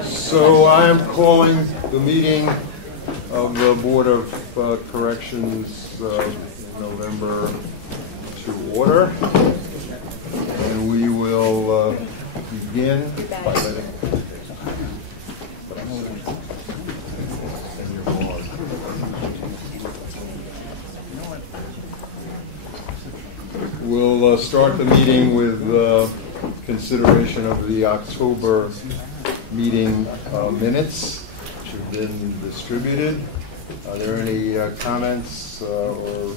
So I am calling the meeting of the Board of Corrections November to order. And we will begin by letting... We'll start the meeting with consideration of the October meeting minutes, which have been distributed. Are there any comments or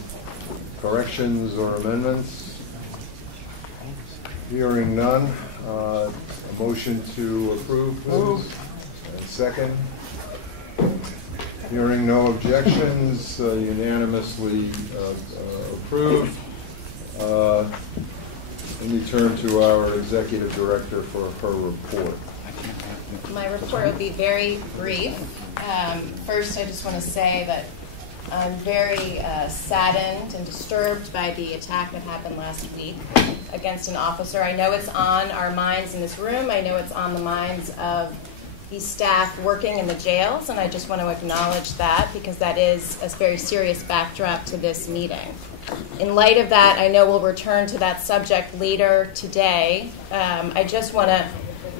corrections or amendments? Hearing none. A motion to approve, please. And second. Hearing no objections, unanimously approved. Let me turn to our Executive Director for her report. My report will be very brief. First, I just want to say that I'm very saddened and disturbed by the attack that happened last week against an officer. I know it's on our minds in this room. I know it's on the minds of the staff working in the jails, and I just want to acknowledge that because that is a very serious backdrop to this meeting. In light of that, I know we'll return to that subject later today. I just want to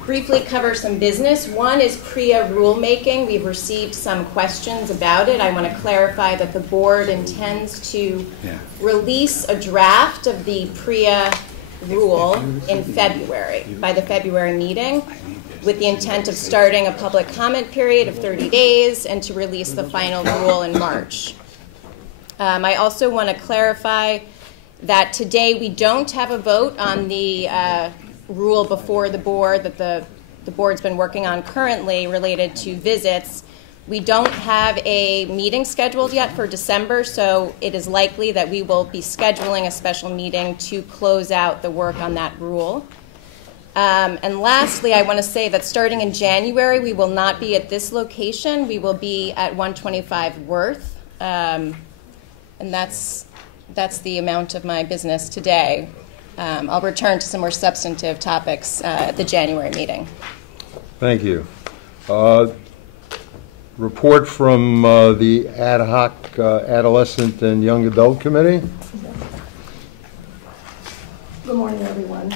briefly cover some business. One is PREA rulemaking. We've received some questions about it. I want to clarify that the board intends to release a draft of the PREA rule in February, by the February meeting, with the intent of starting a public comment period of 30 days and to release the final rule in March. I also want to clarify that today we don't have a vote on the rule before the board that the board's been working on currently related to visits. We don't have a meeting scheduled yet for December, so it is likely that we will be scheduling a special meeting to close out the work on that rule. And lastly, I want to say that starting in January, we will not be at this location. We will be at 125 Worth. And that's the amount of my business today. I'll return to some more substantive topics at the January meeting. Thank you. Report from the Ad Hoc Adolescent and Young Adult Committee. Good morning, everyone.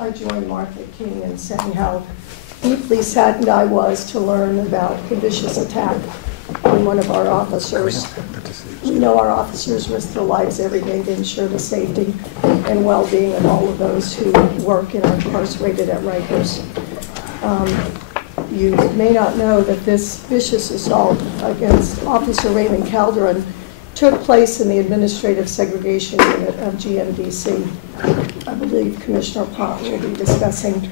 I joined Martha King in saying how deeply saddened I was to learn about the vicious attack on one of our officers. We know our officers risk their lives every day to ensure the safety and well-being of all of those who work and are incarcerated at Rikers. You may not know that this vicious assault against Officer Raymond Calderon took place in the Administrative Segregation Unit of GMDC. I believe Commissioner Pott will be discussing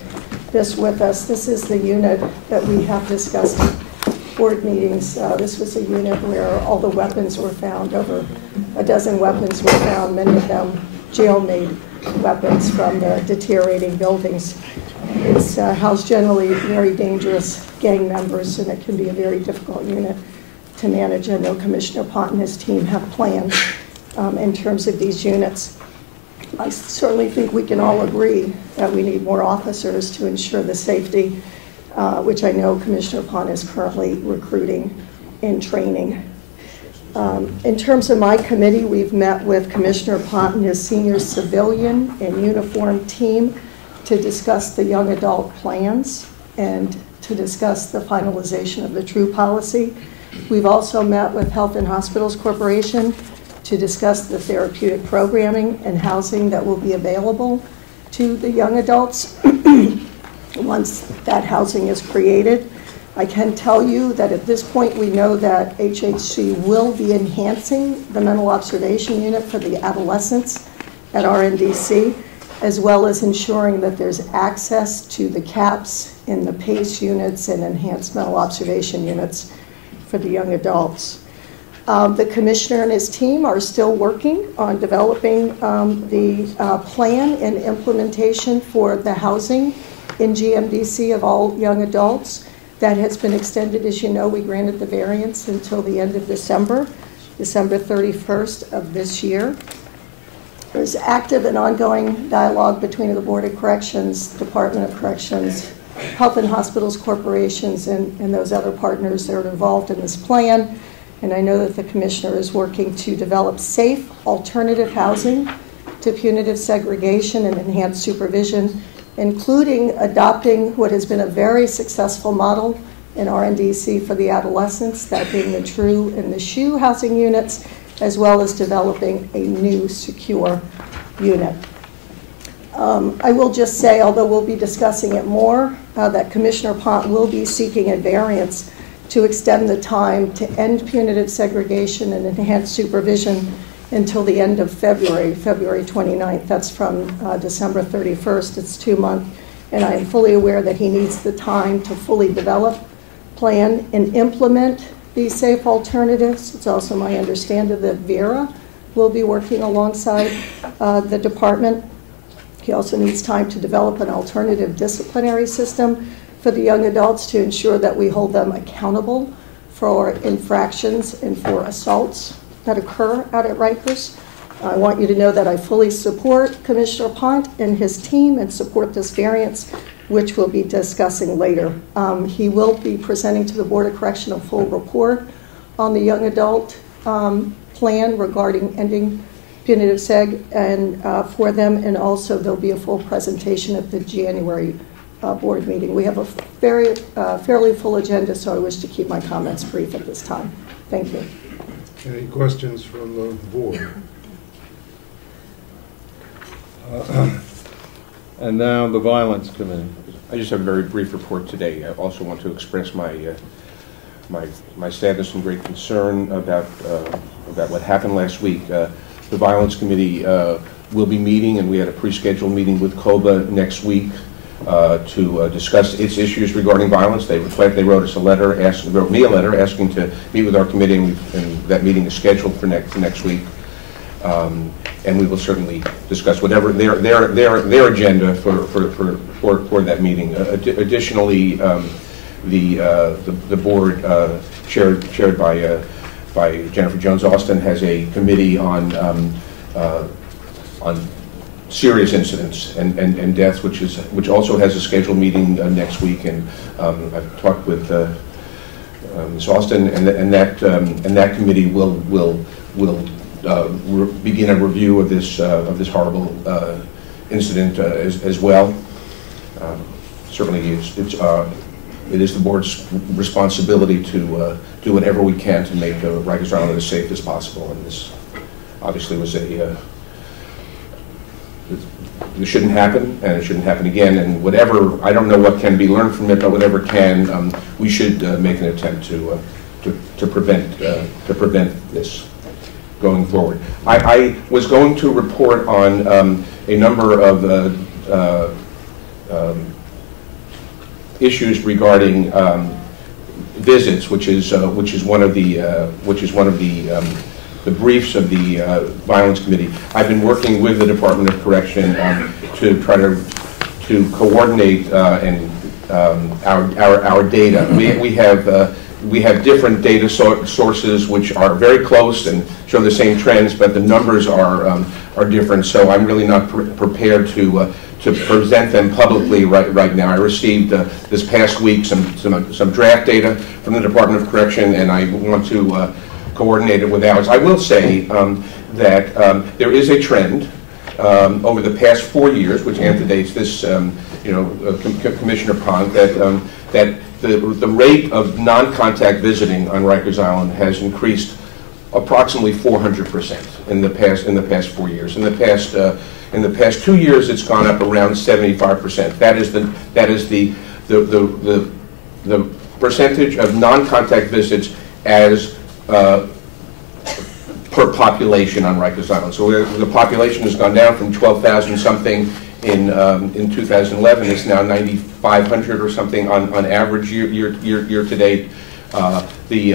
this with us. This is the unit that we have discussed board meetings. This was a unit where all the weapons were found. Over a dozen weapons were found, many of them jail-made weapons from the deteriorating buildings. It's housed generally very dangerous gang members, and it can be a very difficult unit to manage. I know Commissioner Pott and his team have plans in terms of these units. I certainly think we can all agree that we need more officers to ensure the safety, which I know Commissioner Pott is currently recruiting and training. In terms of my committee, we've met with Commissioner Pott and his senior civilian and uniform team to discuss the young adult plans and to discuss the finalization of the TRUE policy. We've also met with Health and Hospitals Corporation to discuss the therapeutic programming and housing that will be available to the young adults once that housing is created. I can tell you that at this point we know that HHC will be enhancing the mental observation unit for the adolescents at RNDC, as well as ensuring that there's access to the CAPS in the PACE units and enhanced mental observation units for the young adults. The commissioner and his team are still working on developing the plan and implementation for the housing in GMDC of all young adults. That has been extended. As you know, we granted the variance until the end of December 31st of this year. There's active and ongoing dialogue between the Board of Corrections, Department of Corrections, health and hospitals corporations and those other partners that are involved in this plan. And I know that the commissioner is working to develop safe alternative housing to punitive segregation and enhanced supervision, including adopting what has been a very successful model in RNDC for the adolescents, that being the True and the Shoe housing units, as well as developing a new secure unit. I will just say, although we'll be discussing it more, that Commissioner Pont will be seeking a variance to extend the time to end punitive segregation and enhance supervision until the end of February 29th. That's from December 31st. It's 2 months. And I am fully aware that he needs the time to fully develop, plan, and implement these safe alternatives. It's also my understanding that Vera will be working alongside the department. He also needs time to develop an alternative disciplinary system for the young adults to ensure that we hold them accountable for infractions and for assaults that occur out at Rikers. I want you to know that I fully support Commissioner Pont and his team and support this variance, which we'll be discussing later. He will be presenting to the Board of Correctional a full report on the young adult plan regarding ending punitive seg and for them, and also there'll be a full presentation at the January board meeting. We have a fairly full agenda, so I wish to keep my comments brief at this time. Thank you. Any questions from the board? And now the Violence Committee. I just have a very brief report today. I also want to express my sadness and great concern about what happened last week. The Violence Committee will be meeting, and we had a pre-scheduled meeting with COBA next week to discuss its issues regarding violence. They wrote us a letter, wrote me a letter asking to meet with our committee, and that meeting is scheduled for next week. And we will certainly discuss whatever their agenda for that meeting. Additionally, the board chaired by Jennifer Jones Austin has a committee on serious incidents and deaths, which also has a scheduled meeting next week. And I've talked with Ms. Austin, and that committee will begin a review of this horrible incident as well. Certainly, it is the board's responsibility to do whatever we can to make Rikers Island as safe as possible. And this obviously was it shouldn't happen, and it shouldn't happen again. And whatever, I don't know what can be learned from it, but whatever can, we should make an attempt to prevent this going forward. I was going to report on a number of issues regarding visits, which is one of the briefs of the Violence Committee. I've been working with the Department of Correction to try to coordinate our data. We have different data sources which are very close and show the same trends, but the numbers are different. So I'm really not prepared to present them publicly right now. I received this past week some draft data from the Department of Correction, and I want to coordinate it with ours. I will say that there is a trend over the past 4 years, which antedates this, Commissioner Pont, that the rate of non-contact visiting on Rikers Island has increased approximately 400% in the past 4 years. In the past 2 years, it's gone up around 75%. That is the percentage of non-contact visits as per population on Rikers Island. So the population has gone down from 12,000 something in 2011. It's now 9,500 or something on average year to date. The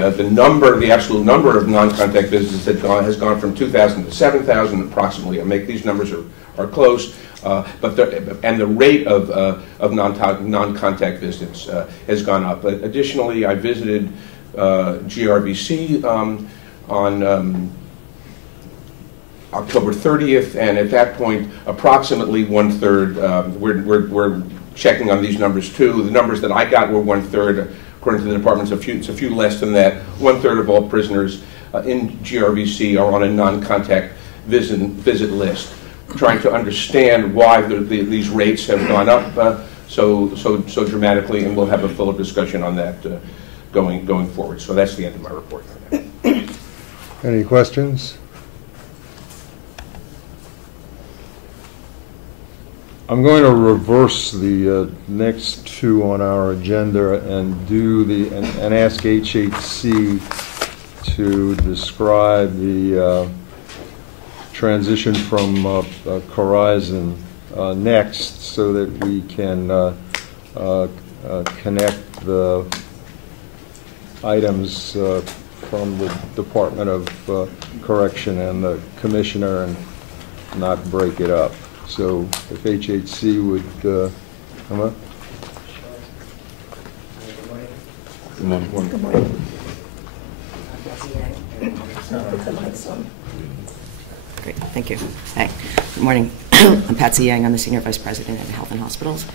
absolute number of non-contact visits has gone from 2,000 to 7,000 approximately. I make these numbers are close, but the rate of non-contact visits has gone up. But additionally, I visited GRBC on October 30th, and at that point, approximately 1/3, we're checking on these numbers too. The numbers that I got were 1/3. According to the department, it's a few less than that. 1/3 of all prisoners in GRVC are on a non-contact visit list. Trying to understand why these rates have gone up so dramatically, and we'll have a fuller discussion on that going forward. So that's the end of my report. Any questions? I'm going to reverse the next two on our agenda and and ask HHC to describe the transition from Horizon next, so that we can connect the items from the Department of Correction and the Commissioner and not break it up. So if HHC would come up. Good morning. Put the mics on. Great, thank you. Hi, good morning. I'm Patsy Yang. I'm the Senior Vice President at Health and Hospitals.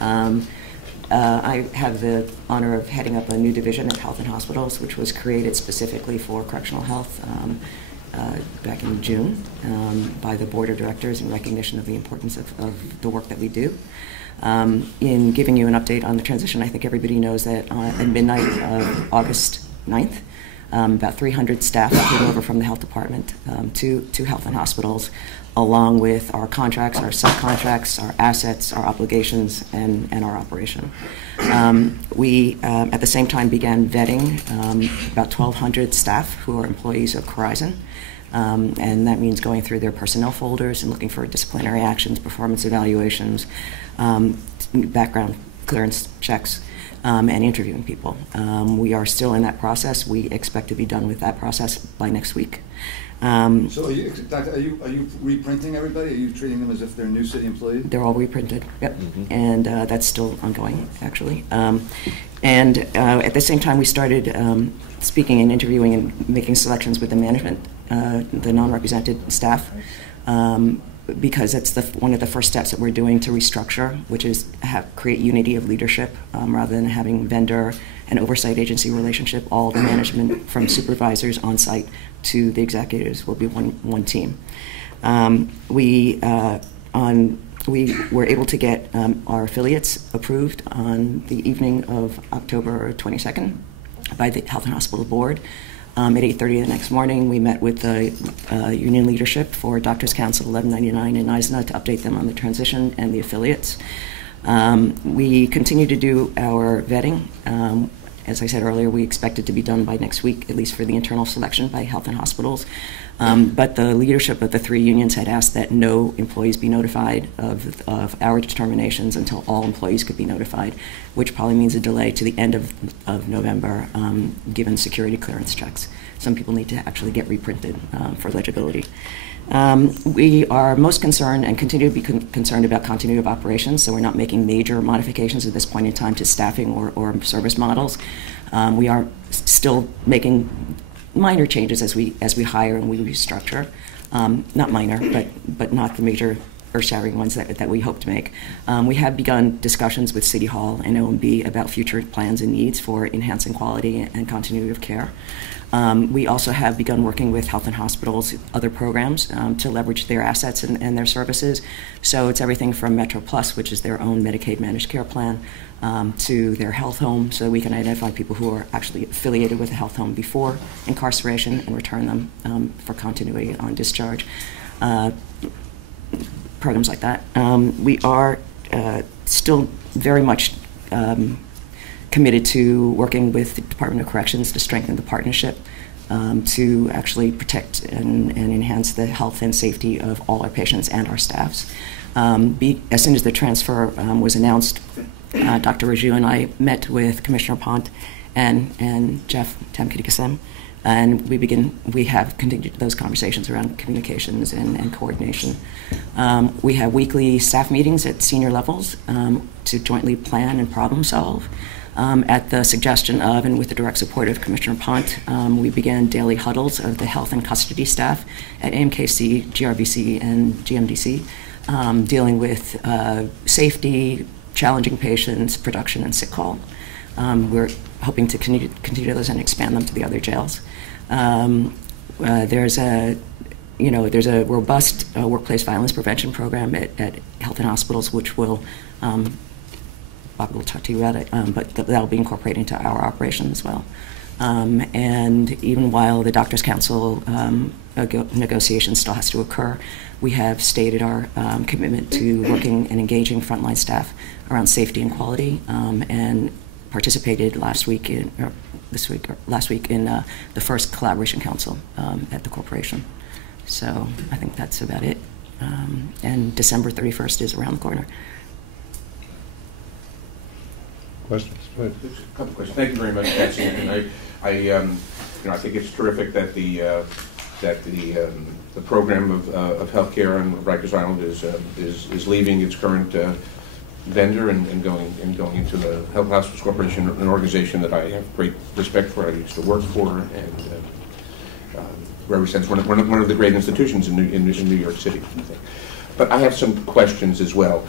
I have the honor of heading up a new division at Health and Hospitals, which was created specifically for correctional health back in June by the Board of Directors in recognition of the importance of the work that we do. In giving you an update on the transition, I think everybody knows that at midnight of August 9th, about 300 staff came over from the health department to Health and Hospitals, along with our contracts, our subcontracts, our assets, our obligations, and our operation. We, at the same time, began vetting about 1,200 staff who are employees of Horizon. And that means going through their personnel folders and looking for disciplinary actions, performance evaluations, background clearance checks, and interviewing people. We are still in that process. We expect to be done with that process by next week. So Doctor, are you reprinting everybody? Are you treating them as if they're new city employees? They're all reprinted, yep. Mm-hmm. And that's still ongoing, actually. And at the same time, we started speaking and interviewing and making selections with the management, the non-represented staff, because that's one of the first steps that we're doing to restructure, which is create unity of leadership rather than having vendor and oversight agency relationship. All the management from supervisors on site to the executives will be one team. We were able to get our affiliates approved on the evening of October 22nd by the Health and Hospital Board. At 8:30 the next morning, we met with the union leadership for Doctors Council 1199 in ISNA to update them on the transition and the affiliates. We continue to do our vetting. As I said earlier, we expect it to be done by next week, at least for the internal selection by Health and Hospitals. But the leadership of the three unions had asked that no employees be notified of our determinations until all employees could be notified, which probably means a delay to the end of November, given security clearance checks. Some people need to actually get reprinted for legibility. We are most concerned and continue to be concerned about continuity of operations, so we're not making major modifications at this point in time to staffing or service models. We are still making minor changes as we hire and we restructure. Not minor, but not the major earth-shattering ones that we hope to make. We have begun discussions with City Hall and OMB about future plans and needs for enhancing quality and continuity of care. We also have begun working with Health and Hospitals, other programs, to leverage their assets and their services. So it's everything from Metro Plus, which is their own Medicaid managed care plan, to their health home, so we can identify people who are actually affiliated with a health home before incarceration and return them for continuity on discharge. Programs like that. We are still very much committed to working with the Department of Corrections to strengthen the partnership to actually protect and enhance the health and safety of all our patients and our staffs. As soon as the transfer was announced, Dr. Raju and I met with Commissioner Pont and Jeff Tamkidikasem, and we have continued those conversations around communications and coordination. We have weekly staff meetings at senior levels to jointly plan and problem solve. At the suggestion of and with the direct support of Commissioner Pont, we began daily huddles of the health and custody staff at AMKC, GRVC, and GMDC, dealing with safety, challenging patients, production, and sick call. We're hoping to continue those and expand them to the other jails. There's a robust workplace violence prevention program at health and hospitals, which will, Bob will talk to you about it, but that'll be incorporated into our operation as well. And even while the Doctors' Council negotiation still has to occur, we have stated our commitment to working and engaging frontline staff around safety and quality, and participated last week in the first collaboration council at the corporation. So I think that's about it. And December 31st is around the corner. Questions? Go ahead. A couple questions. Thank you very much, Patsy. And I think it's terrific that the program of healthcare on Rikers Island is leaving its current vendor and going into the Health Hospitals Corporation, an organization that I have great respect for. I used to work for, and represents one of the great institutions in New York City. But I have some questions as well.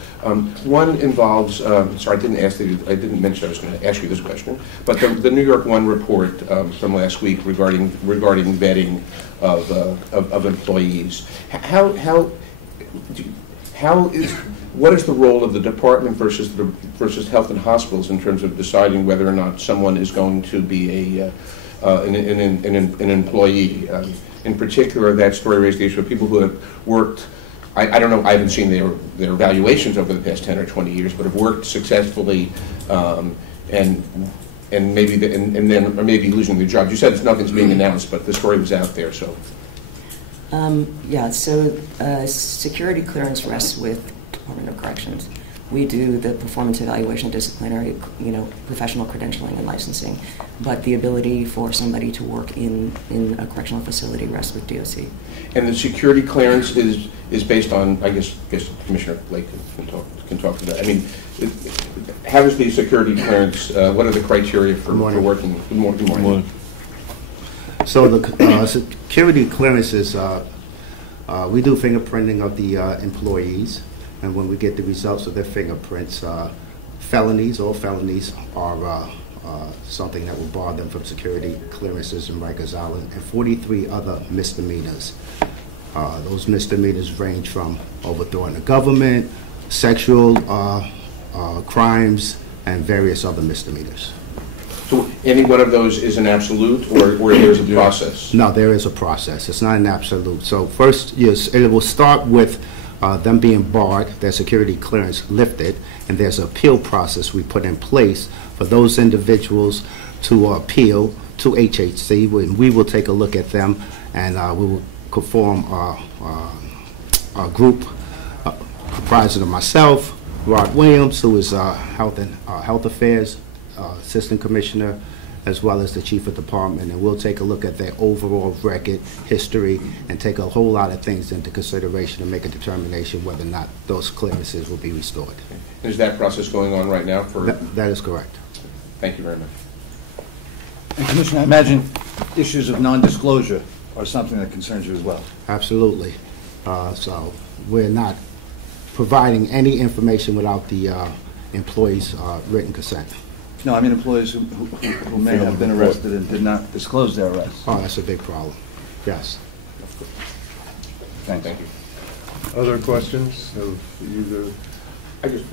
One involves, sorry, I didn't mention I was going to ask you this question, but the New York One report from last week regarding vetting of employees. What is the role of the department versus health and hospitals in terms of deciding whether or not someone is going to be an employee? In particular, that story raised the issue of people who have worked. I don't know. I haven't seen their evaluations over the past 10 or 20 years, but have worked successfully, and maybe losing their jobs. You said nothing's being announced, but the story was out there. So. Yeah. So security clearance rests with Department of Corrections. We do the performance evaluation, disciplinary, professional credentialing and licensing, but the ability for somebody to work in a correctional facility rests with DOC. And the security clearance is based on, I guess Commissioner Blake can talk to that. I mean, how is the security clearance? What are the criteria for working? Good morning. So the security clearances, we do fingerprinting of the employees. And when we get the results of their fingerprints, all felonies are something that will bar them from security clearances in Rikers Island, and 43 other misdemeanors. Those misdemeanors range from overthrowing the government, sexual crimes, and various other misdemeanors. So any one of those is an absolute, or there's a process? No, there is a process. It's not an absolute. So first, yes, it will start with them being barred, their security clearance lifted, and there's an appeal process we put in place for those individuals to appeal to HHC. We will take a look at them, and we will form a group comprising of myself, Rod Williams, who is Health Affairs Assistant Commissioner, as well as the Chief of Department, and we'll take a look at their overall record, history, and take a whole lot of things into consideration and make a determination whether or not those clearances will be restored. Is that process going on right now? That is correct. Thank you very much. And Commissioner, I imagine issues of non-disclosure are something that concerns you as well. Absolutely. So we're not providing any information without the employee's written consent. No, I mean employees who may have been arrested and did not disclose their arrest. Oh, that's a big problem. Yes. Thank you. Other questions of either? I just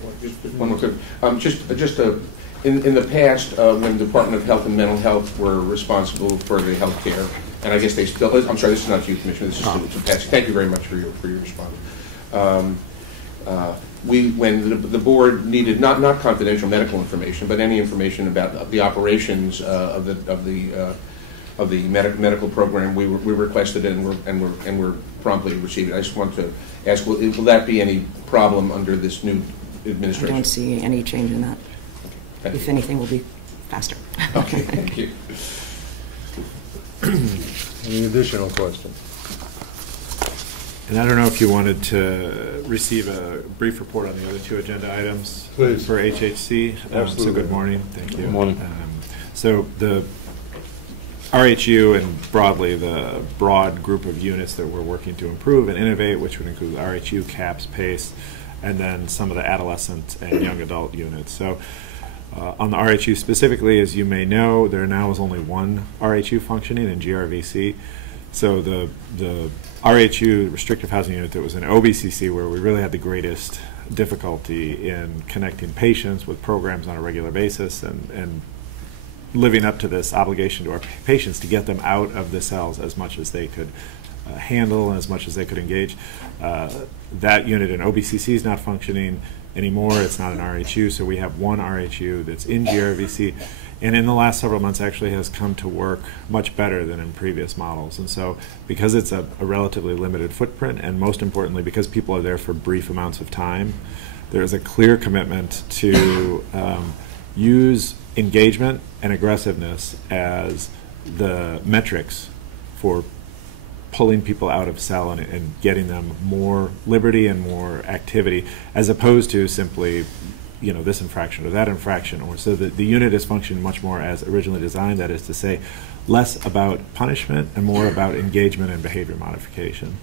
one more quick. In the past, when the Department of Health and Mental Health were responsible for the health care, and I guess they still. I'm sorry, this is not to you, Commissioner. This is to Patsy. Thank you very much for your response. When the board needed not confidential medical information, but any information about the operations of the medical program, we requested it and were promptly received it. I just want to ask, will that be any problem under this new administration? I don't see any change in that. Okay. If anything, we'll be faster. Okay, thank you. Any additional questions? And I don't know if you wanted to receive a brief report on the other two agenda items. Please. For HHC. Absolutely. So good morning. Thank you. Good morning. So the RHU and broadly the broad group of units that we're working to improve and innovate, which would include RHU, CAPS, PACE, and then some of the adolescent and young adult units. So on the RHU specifically, as you may know, there now is only one RHU functioning in GRVC. So the RHU, restrictive housing unit, that was in OBCC, where we really had the greatest difficulty in connecting patients with programs on a regular basis and living up to this obligation to our patients to get them out of the cells as much as they could handle and as much as they could engage. That unit in OBCC is not functioning anymore. It's not an RHU, so we have one RHU that's in GRVC, and in the last several months actually has come to work much better than in previous models. And so because it's a relatively limited footprint, and most importantly because people are there for brief amounts of time, there is a clear commitment to use engagement and aggressiveness as the metrics for pulling people out of cell and getting them more liberty and more activity, as opposed to simply, this infraction or that infraction. Or so that the unit is functioning much more as originally designed. That is to say, less about punishment and more about engagement and behavior modification.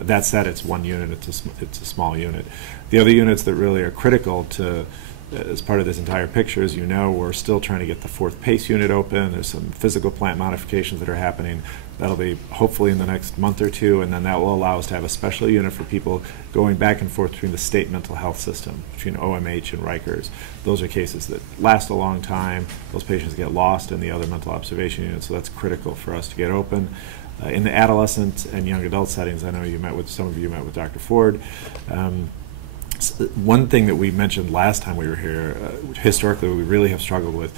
That said, it's one unit. It's a small unit. The other units that really are critical to as part of this entire picture, as you know, we're still trying to get the fourth PACE unit open. There's some physical plant modifications that are happening. That'll be hopefully in the next month or two, and then that will allow us to have a special unit for people going back and forth between the state mental health system, between OMH and Rikers. Those are cases that last a long time. Those patients get lost in the other mental observation units, so that's critical for us to get open. In the adolescent and young adult settings, I know some of you met with Dr. Ford. One thing that we mentioned last time we were here, historically we really have struggled with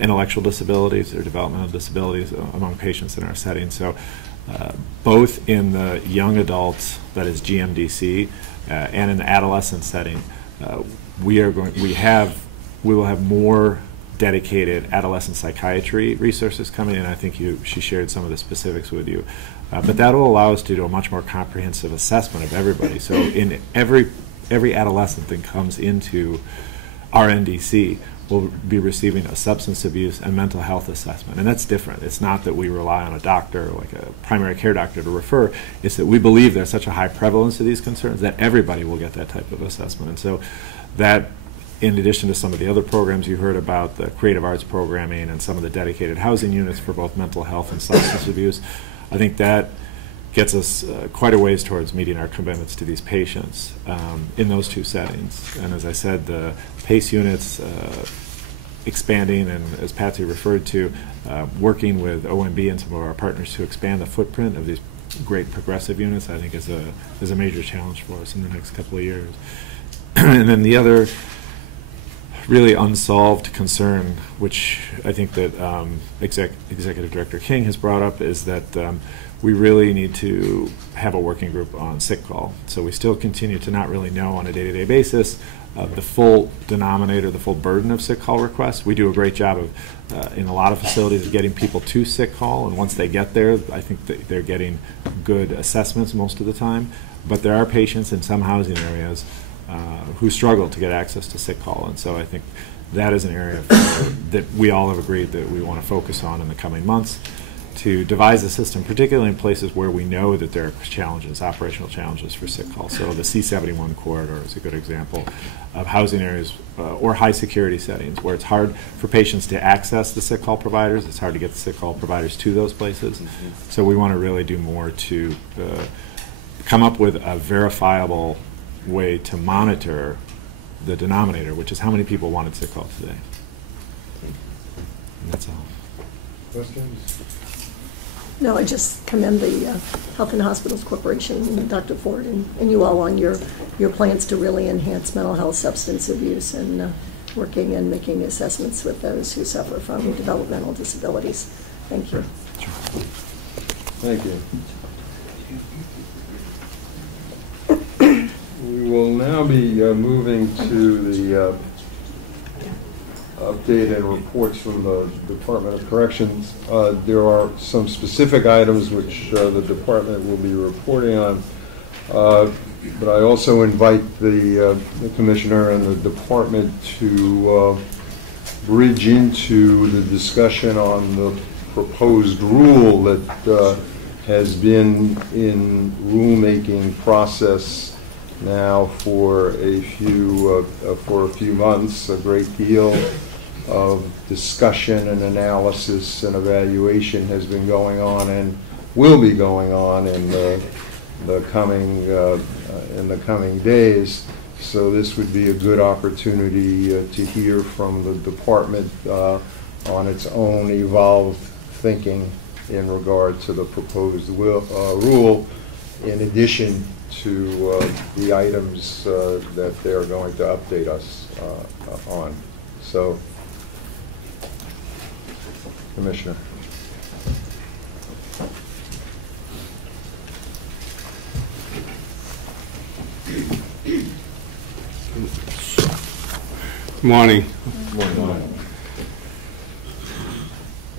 intellectual disabilities or developmental disabilities among patients in our setting. So both in the young adults, that is GMDC, and in the adolescent setting, we will have more dedicated adolescent psychiatry resources coming in. I think she shared some of the specifics with you. But that will allow us to do a much more comprehensive assessment of everybody. So in every adolescent that comes into our NDC will be receiving a substance abuse and mental health assessment. And that's different. It's not that we rely on a doctor, like a primary care doctor, to refer. It's that we believe there's such a high prevalence of these concerns that everybody will get that type of assessment. And so that, in addition to some of the other programs you heard about, the creative arts programming and some of the dedicated housing units for both mental health and substance abuse, I think that gets us quite a ways towards meeting our commitments to these patients in those two settings. And as I said, the PACE units expanding, and as Patsy referred to, working with OMB and some of our partners to expand the footprint of these great progressive units, I think is a major challenge for us in the next couple of years. And then the other really unsolved concern, which I think that Executive Director King has brought up, is that we really need to have a working group on sick call. So we still continue to not really know on a day-to-day basis the full denominator, the full burden of sick call requests. We do a great job of, in a lot of facilities, of getting people to sick call, and once they get there, I think that they're getting good assessments most of the time. But there are patients in some housing areas who struggle to get access to sick call, and so I think that is an area that we all have agreed that we want to focus on in the coming months, to devise a system, particularly in places where we know that there are challenges, operational challenges for sick call. So the C71 corridor is a good example of housing areas or high security settings where it's hard for patients to access the sick call providers. It's hard to get the sick call providers to those places. So we want to really do more to come up with a verifiable way to monitor the denominator, which is how many people wanted sick call today. And that's all. Questions? No, I just commend the Health and Hospitals Corporation and Dr. Ford and you all on your plans to really enhance mental health, substance abuse, and working and making assessments with those who suffer from developmental disabilities. Thank you. Thank you. We will now be moving to the update and reports from the Department of Corrections. There are some specific items which the department will be reporting on, but I also invite the Commissioner and the department to bridge into the discussion on the proposed rule that has been in rulemaking process now for a few months. A great deal of discussion and analysis and evaluation has been going on and will be going on in the coming days. So this would be a good opportunity to hear from the department on its own evolved thinking in regard to the proposed rule, in addition to the items that they're going to update us on. So, Commissioner. Good morning.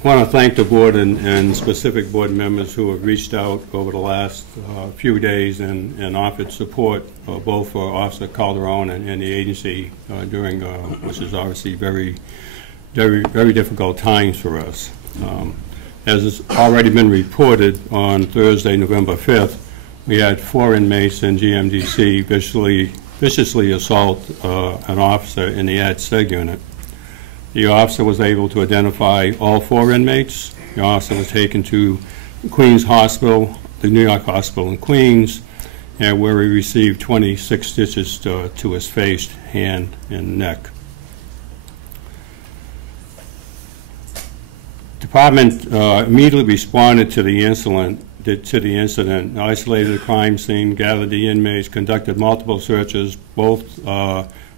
I want to thank the board and specific board members who have reached out over the last few days and offered support both for Officer Calderon and the agency during which is obviously very difficult times for us. As has already been reported, on Thursday, November 5th, we had 4 inmates in GMDC viciously assault an officer in the Ad Seg unit. The officer was able to identify all 4 inmates. The officer was taken to Queens Hospital, the New York Hospital in Queens, where he received 26 stitches to his face, hand, and neck. Department immediately responded to the incident, isolated the crime scene, gathered the inmates, conducted multiple searches, both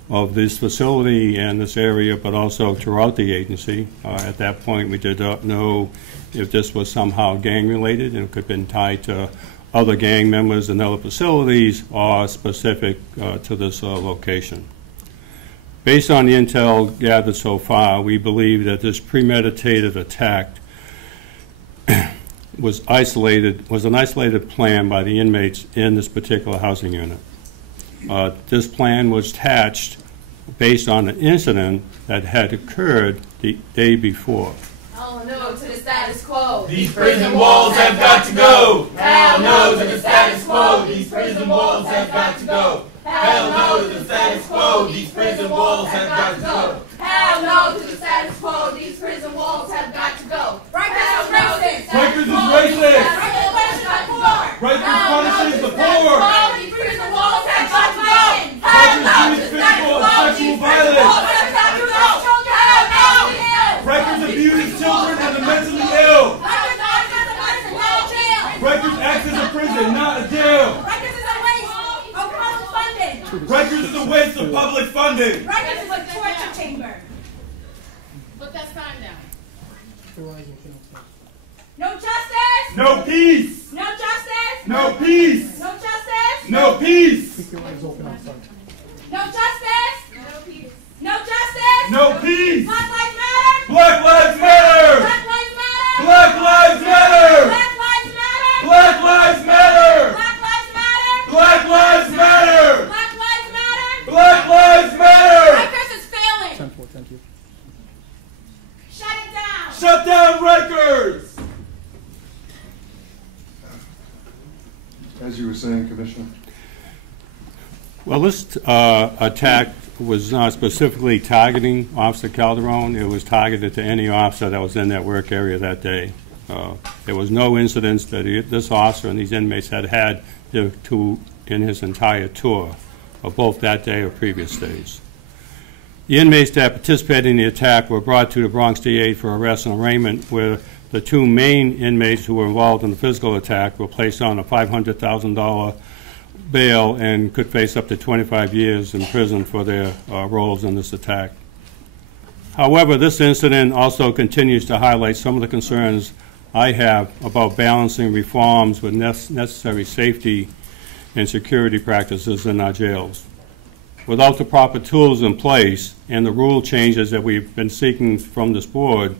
of this facility and this area, but also throughout the agency. At that point, we did not know if this was somehow gang-related and it could have been tied to other gang members in other facilities or specific to this location. Based on the intel gathered so far, we believe that this premeditated attack was an isolated plan by the inmates in this particular housing unit. This plan was hatched based on an incident that had occurred the day before. Hell no to the status quo. These prison walls have got to go. Hell no to the status quo. These prison walls have got to go. Hell no to the status quo. These prison walls have got to go. Hell no to the status quo. These prison walls have got to go. Rikers is racist. Rikers is racist. Rikers punishes the poor. These prison walls have got to go. Rikers commits physical and sexual violence. Rikers abuse children and the mentally ill. Rikers acts as a prison, not a jail. Rikers is a waste of public funding. Rikers is a waste of public funding. Rikers is a torture chamber. Put that sign down. No justice. No peace. No justice. No peace. No justice. No peace. No justice. No peace. No justice. No peace. Black lives matter. Black lives matter. Black lives matter. Black lives matter. Black lives matter. Black lives matter. Black lives matter. Black lives matter. Black lives matter. Black lives matter. Rikers is failing. Thank you. Shut it down. Shut down Rikers. As you were saying, Commissioner. Well, this attack was not specifically targeting Officer Calderon. It was targeted to any officer that was in that work area that day. There was no incidents that this officer and these inmates had in his entire tour of both that day or previous days. The inmates that participated in the attack were brought to the Bronx DA for arrest and arraignment, where the 2 main inmates who were involved in the physical attack were placed on a $500,000 bail and could face up to 25 years in prison for their roles in this attack. However, this incident also continues to highlight some of the concerns I have about balancing reforms with necessary safety and security practices in our jails. Without the proper tools in place and the rule changes that we've been seeking from this board,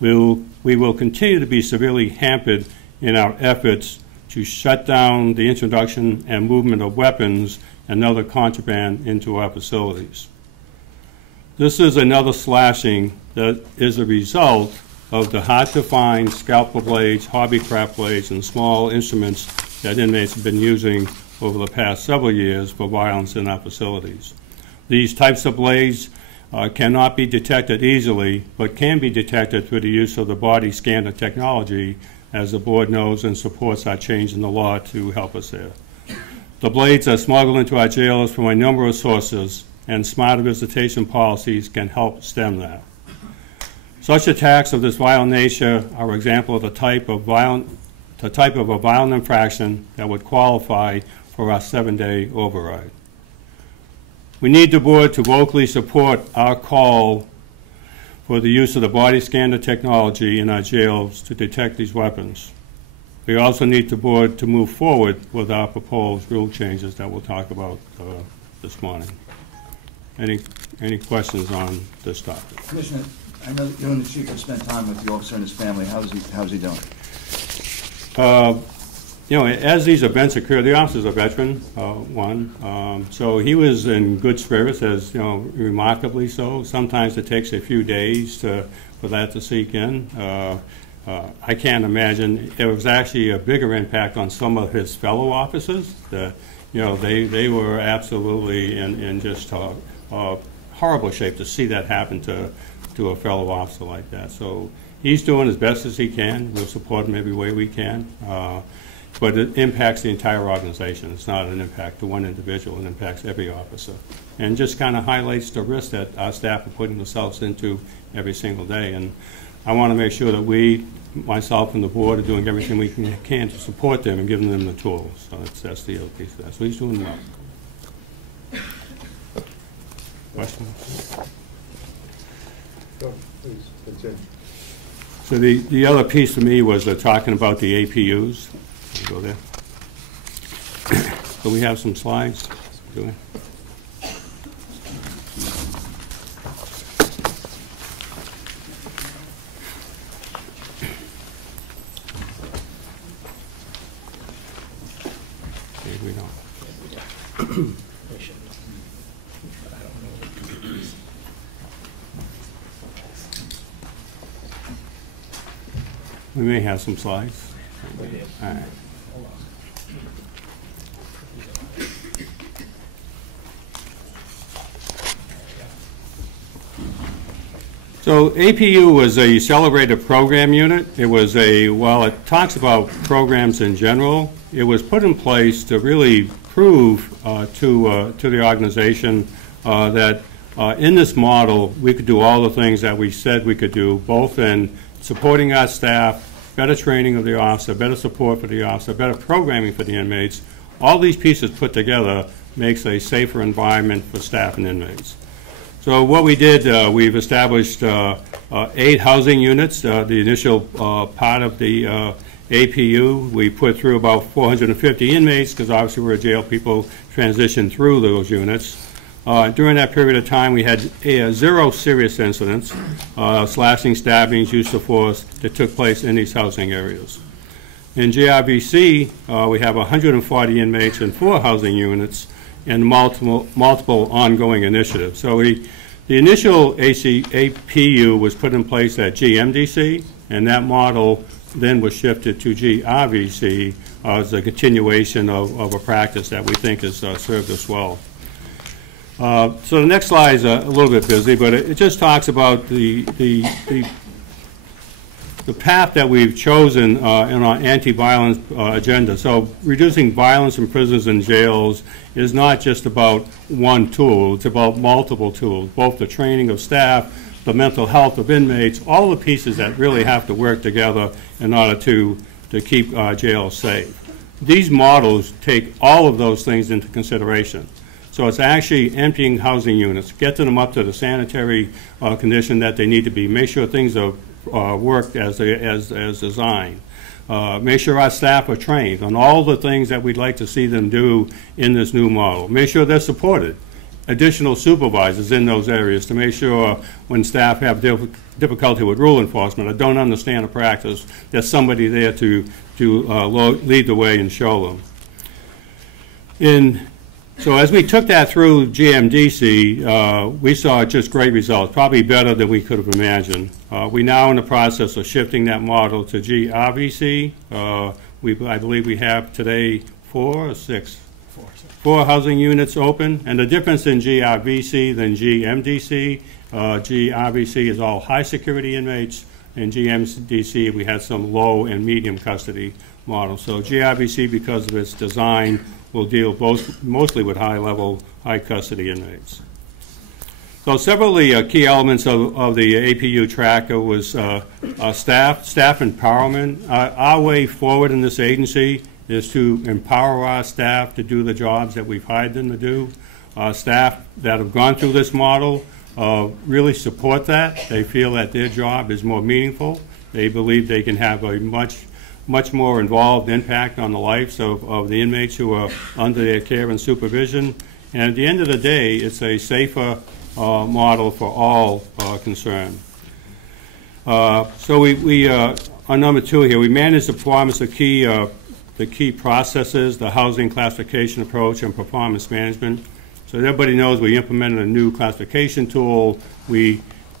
we will continue to be severely hampered in our efforts to shut down the introduction and movement of weapons and other contraband into our facilities. This is another slashing that is a result of the hard-to-find scalpel blades, hobby craft blades, and small instruments that inmates have been using over the past several years for violence in our facilities. These types of blades cannot be detected easily, but can be detected through the use of the body scanner technology, as the board knows and supports our change in the law to help us there. The blades are smuggled into our jails from a number of sources, and smarter visitation policies can help stem that. Such attacks of this violent nature are an example of the type of a violent infraction that would qualify for our 7-day override. We need the board to vocally support our call for the use of the body scanner technology in our jails to detect these weapons. We also need the board to move forward with our proposed rule changes that we'll talk about this morning. Any questions on this topic? Commissioner, I know that you and the chief have spent time with the officer and his family. How's he doing? You know, as these events occur, the officer's a veteran, so he was in good spirits, as you know, remarkably so. Sometimes it takes a few days for that to sink in. I can't imagine. It was actually a bigger impact on some of his fellow officers. You know, they were absolutely in just horrible shape to see that happen to a fellow officer like that. So he's doing as best as he can. We'll support him every way we can. But it impacts the entire organization. It's not an impact to one individual. It impacts every officer. And just kind of highlights the risk that our staff are putting themselves into every single day. And I want to make sure that we, myself and the board, are doing everything we can to support them and giving them the tools. So that's the other piece of that. So he's doing well. Questions? Go, please, continue. So the other piece for me was talking about the APUs. Go there. So we have some slides. Do we? Maybe we don't. We may have some slides. All right. So APU was a celebrated program unit. It was while it talks about programs in general, it was put in place to really prove to the organization that in this model we could do all the things that we said we could do, both in supporting our staff, better training of the officer, better support for the officer, better programming for the inmates. All these pieces put together makes a safer environment for staff and inmates. So what we did, we've established 8 housing units. The initial part of the APU, we put through about 450 inmates, because obviously we're a jail, people transition through those units. During that period of time, we had 0 serious incidents, slashing, stabbings, use of force that took place in these housing areas. In JRVC, we have 140 inmates in 4 housing units and multiple ongoing initiatives. So the initial APU was put in place at GMDC, and that model then was shifted to GRVC as a continuation of a practice that we think has served us well. So the next slide is a little bit busy, but it just talks about the path that we've chosen in our anti-violence agenda. So reducing violence in prisons and jails is not just about one tool, it's about multiple tools, both the training of staff, the mental health of inmates, all the pieces that really have to work together in order to keep our jails safe. These models take all of those things into consideration. So it's actually emptying housing units, getting them up to the sanitary condition that they need to be, make sure things are worked as designed. Make sure our staff are trained on all the things that we'd like to see them do in this new model. Make sure they're supported. Additional supervisors in those areas to make sure when staff have difficulty with rule enforcement or don't understand a practice, there's somebody there to lead the way and show them. So as we took that through GMDC, we saw just great results, probably better than we could have imagined. We're now in the process of shifting that model to GRVC. I believe we have today 4 or 6 4 housing units open, and the difference in GRVC than GMDC, GRVC is all high security inmates, and GMDC we had some low and medium custody models. So GRVC, because of its design, will deal mostly with high custody inmates. So several of the key elements of the APU tracker was staff empowerment. Our way forward in this agency is to empower our staff to do the jobs that we've hired them to do. Staff that have gone through this model really support that. They feel that their job is more meaningful. They believe they can have a much more involved impact on the lives of the inmates who are under their care and supervision. And at the end of the day, it's a safer model for all concerned. So we on number 2 here, we manage the performance of the key processes, the housing classification approach and performance management. So everybody knows we implemented a new classification tool.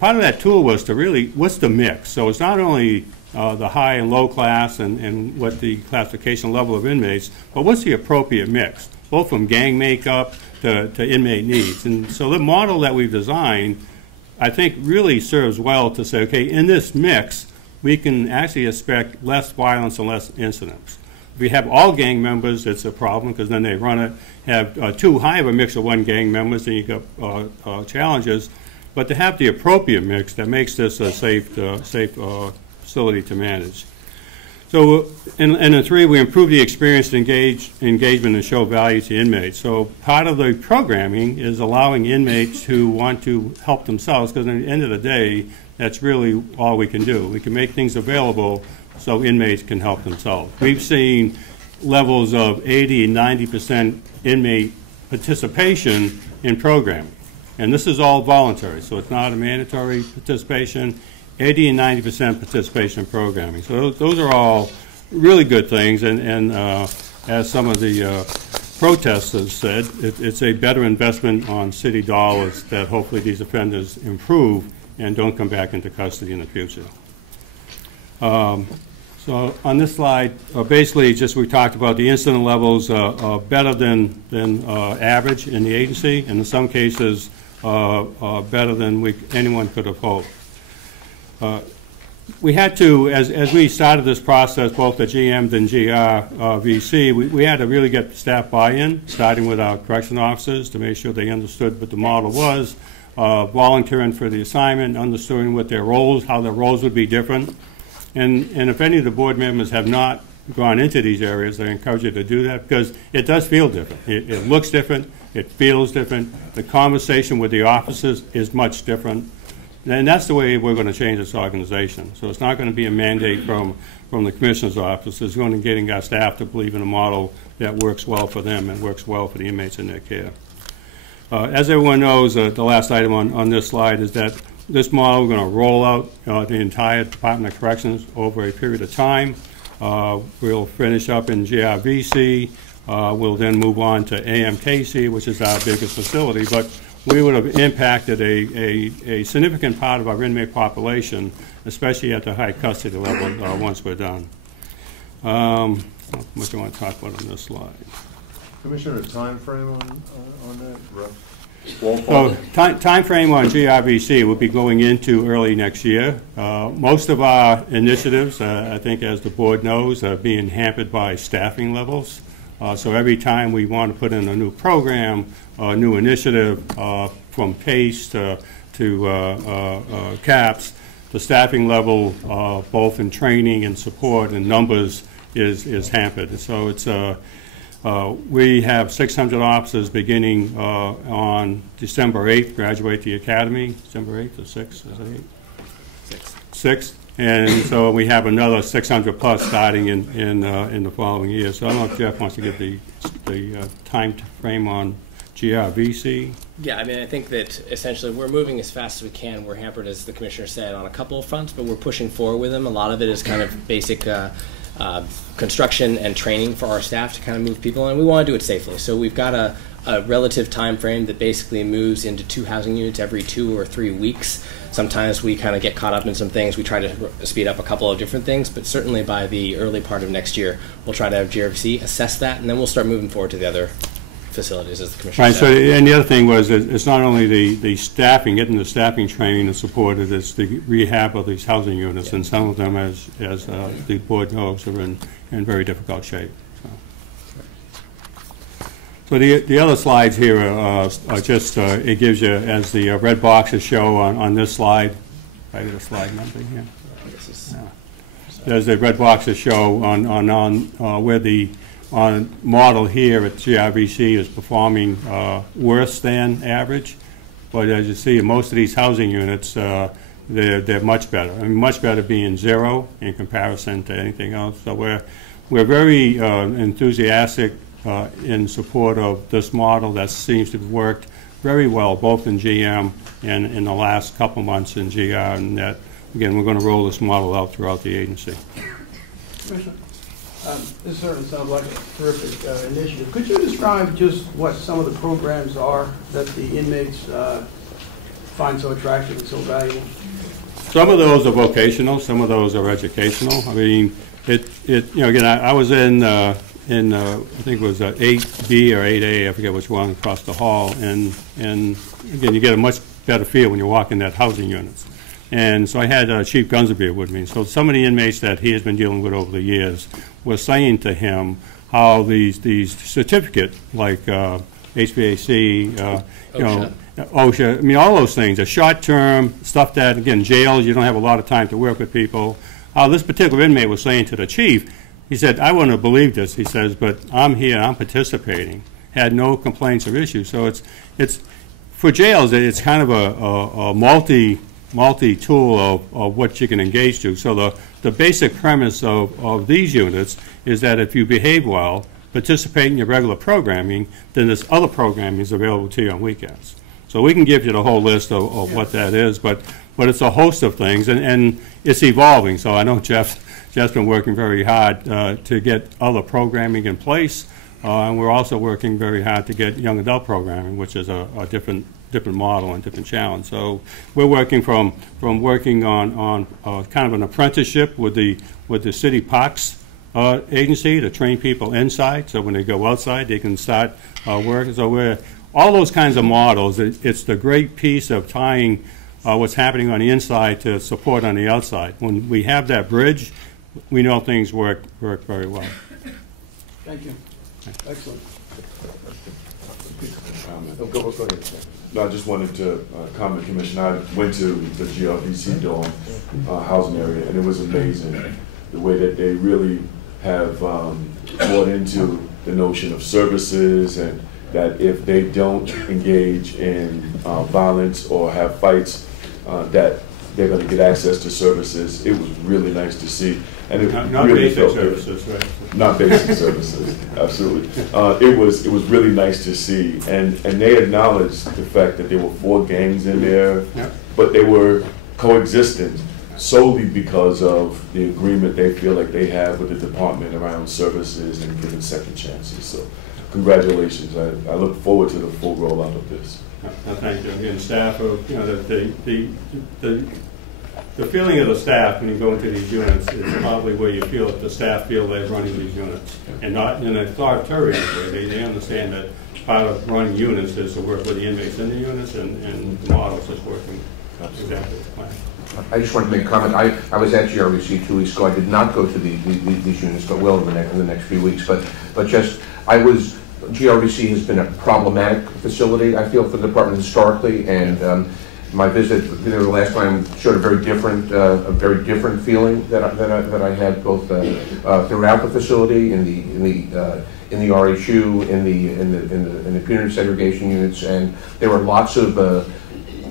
Part of that tool was to really, what's the mix? So it's not only the high and low class and what the classification level of inmates, but what's the appropriate mix, both from gang makeup to inmate needs. And so the model that we've designed, I think, really serves well to say, okay, in this mix, we can actually expect less violence and less incidents. If we have all gang members, it's a problem because then they run it, have too high of a mix of one gang members, then you got challenges. But to have the appropriate mix that makes this a safe facility to manage. So in 3, we improve the experience and engagement and show value to inmates. So part of the programming is allowing inmates who want to help themselves, because at the end of the day, that's really all we can do. We can make things available so inmates can help themselves. We've seen levels of 80 and 90% inmate participation in programming. And this is all voluntary, so it's not a mandatory participation. 80 and 90% participation in programming. So those are all really good things, and as some of the protesters said, it's a better investment on city dollars that hopefully these offenders improve and don't come back into custody in the future. So on this slide, basically just we talked about the incident levels are better than average in the agency, and in some cases better than anyone could have hoped. We had to, as we started this process, both the GMs and GRVC, we had to really get staff buy-in, starting with our correctional officers to make sure they understood what the model was, volunteering for the assignment, understanding what their roles, how their roles would be different. And if any of the board members have not gone into these areas, I encourage you to do that because it does feel different. It looks different. It feels different. The conversation with the officers is much different. And that's the way we're going to change this organization. So it's not going to be a mandate from the commissioner's office. It's going to getting our staff to believe in a model that works well for them and works well for the inmates in their care. As everyone knows, the last item on this slide is that this model, we're going to roll out the entire Department of Corrections over a period of time. We'll finish up in GRVC. We'll then move on to AMKC, which is our biggest facility. But we would have impacted a significant part of our inmate population, especially at the high custody level once we're done. What do you want to talk about on this slide? Commissioner, time frame on that? Rough. So time frame on GRVC will be going into early next year. Most of our initiatives, I think as the board knows, are being hampered by staffing levels. So every time we want to put in a new program, a new initiative, from PACE to CAPS, the staffing level, both in training and support and numbers, is hampered. So it's we have 600 officers beginning on December 8th, graduate the academy. December 8th or 6th? Is it 8th? 6th. And so we have another 600 plus starting in the following year. So I don't know if Jeff wants to give the time frame on GRVC. Yeah, I mean, I think that essentially we're moving as fast as we can. We're hampered, as the commissioner said, on a couple of fronts, but we're pushing forward with them. A lot of it is kind of basic construction and training for our staff to kind of move people, and we want to do it safely. So we've got a relative time frame that basically moves into 2 housing units every 2 or 3 weeks. Sometimes we kind of get caught up in some things. We try to speed up a couple of different things, but certainly by the early part of next year, we'll try to have GRVC assess that, and then we'll start moving forward to the other facilities, as the Commissioner Right, so, said. and the other thing was, it's not only the staffing, getting the staffing training and supported, it's the rehab of these housing units, and some of them, as the board knows, are in very difficult shape. So the other slides here are just, it gives you, as the red boxes show on this slide, I got a slide number here. There's the red boxes show on where the model here at GRVC is performing worse than average, but as you see, most of these housing units, they're much better. I mean, much better being 0 in comparison to anything else. So we're very enthusiastic in support of this model that seems to have worked very well, both in GM and in the last couple months in GR, and that, again, we're going to roll this model out throughout the agency. Commissioner, this certainly sounds like a terrific initiative. Could you describe just what some of the programs are that the inmates find so attractive and so valuable? Some of those are vocational, some of those are educational. I mean, again, I was in I think it was 8B or 8A, I forget which one, across the hall, and again, you get a much better feel when you walk in that housing units. And so I had Chief Gunsby with me. So some of the inmates that he has been dealing with over the years were saying to him how these certificates, like HVAC, OSHA, I mean, all those things, a short-term stuff that, again, jails, you don't have a lot of time to work with people. This particular inmate was saying to the chief, he said, I wouldn't have believed this, he says, but I'm here, I'm participating, had no complaints or issues. So it's for jails, it's kind of a multi-tool of what you can engage to. So the basic premise of these units is that if you behave well, participate in your regular programming, then this other programming is available to you on weekends. So we can give you the whole list of what that is, but it's a host of things, and it's evolving. So I know Jeff's been working very hard to get other programming in place, and we're also working very hard to get young adult programming, which is a different model and different challenge. So we're working from working on kind of an apprenticeship with the city parks agency to train people inside, so when they go outside they can start working. So we're all those kinds of models. It's the great piece of tying what's happening on the inside to support on the outside. When we have that bridge, we know things work very well. Thank you. Excellent. Go ahead. No, I just wanted to comment, Commissioner. I went to the GRVC Dome housing area, and it was amazing the way that they really have brought into the notion of services, and that if they don't engage in violence or have fights, that they're going to get access to services. It was really nice to see. And it not really basic services, right? Not basic services, absolutely. It was really nice to see, and they acknowledged the fact that there were 4 gangs in there, yep, but they were coexistent solely because of the agreement they feel like they have with the department around services and giving second chances. So, congratulations. I look forward to the full rollout of this. Thank you. Again, staff, the feeling of the staff when you go into these units is probably where you feel that the staff feel they're running these units, and not in an authoritarian way. They understand that part of running units is to work with the inmates in the units, and the models is working exactly the plan. I just wanted to make a comment. I was at GRVC 2 weeks ago. I did not go to these units, but will in the next few weeks. But just GRVC has been a problematic facility, I feel, for the department historically, and my visit the last time showed a very different feeling that I had both throughout the facility, in the RHU, in the punitive segregation units, and there were lots of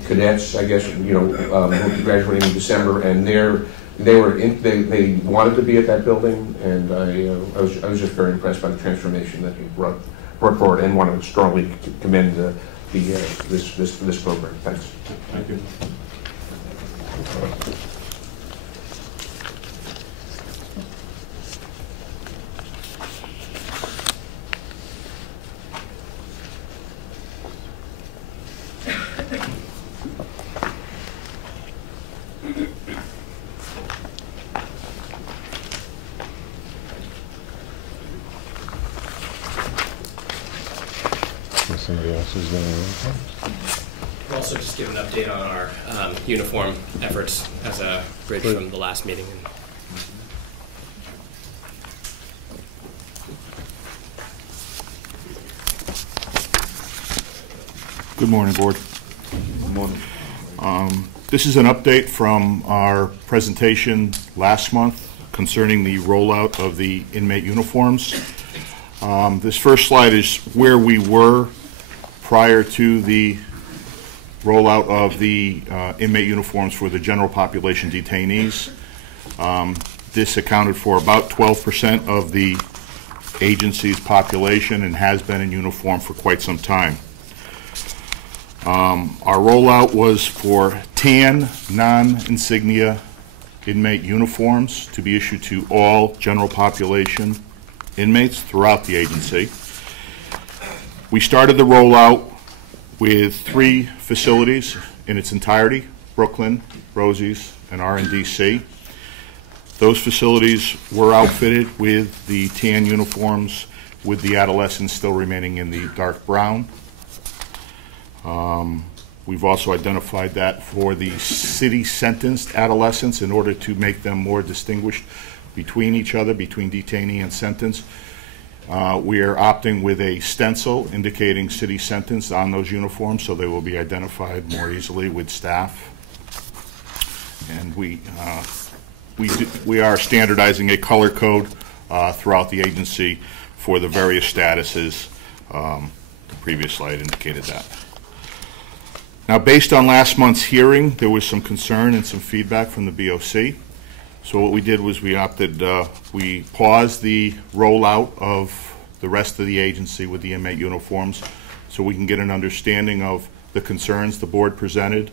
cadets, I guess, who graduating in December, and they wanted to be at that building, and I was just very impressed by the transformation that he brought forward, and want to strongly commend this program. Thanks. Thank you. somebody else is doing uniforms. We'll also just give an update on our uniform efforts as a bridge from the last meeting. Good morning, Board. Good morning. This is an update from our presentation last month concerning the rollout of the inmate uniforms. This first slide is where we were prior to the rollout of the inmate uniforms for the general population detainees. This accounted for about 12% of the agency's population and has been in uniform for quite some time. Our rollout was for tan, non-insignia inmate uniforms to be issued to all general population inmates throughout the agency. We started the rollout with 3 facilities in its entirety: Brooklyn, Rosie's, and RNDC. Those facilities were outfitted with the tan uniforms, with the adolescents still remaining in the dark brown. We've also identified that for the city-sentenced adolescents, in order to make them more distinguished between each other, between detainee and sentence, we are opting with a stencil indicating city sentence on those uniforms, so they will be identified more easily with staff. And we are standardizing a color code throughout the agency for the various statuses. The previous slide indicated that. Now, based on last month's hearing, there was some concern and some feedback from the BOC. So what we did was we paused the rollout of the rest of the agency with the inmate uniforms, so we can get an understanding of the concerns the board presented,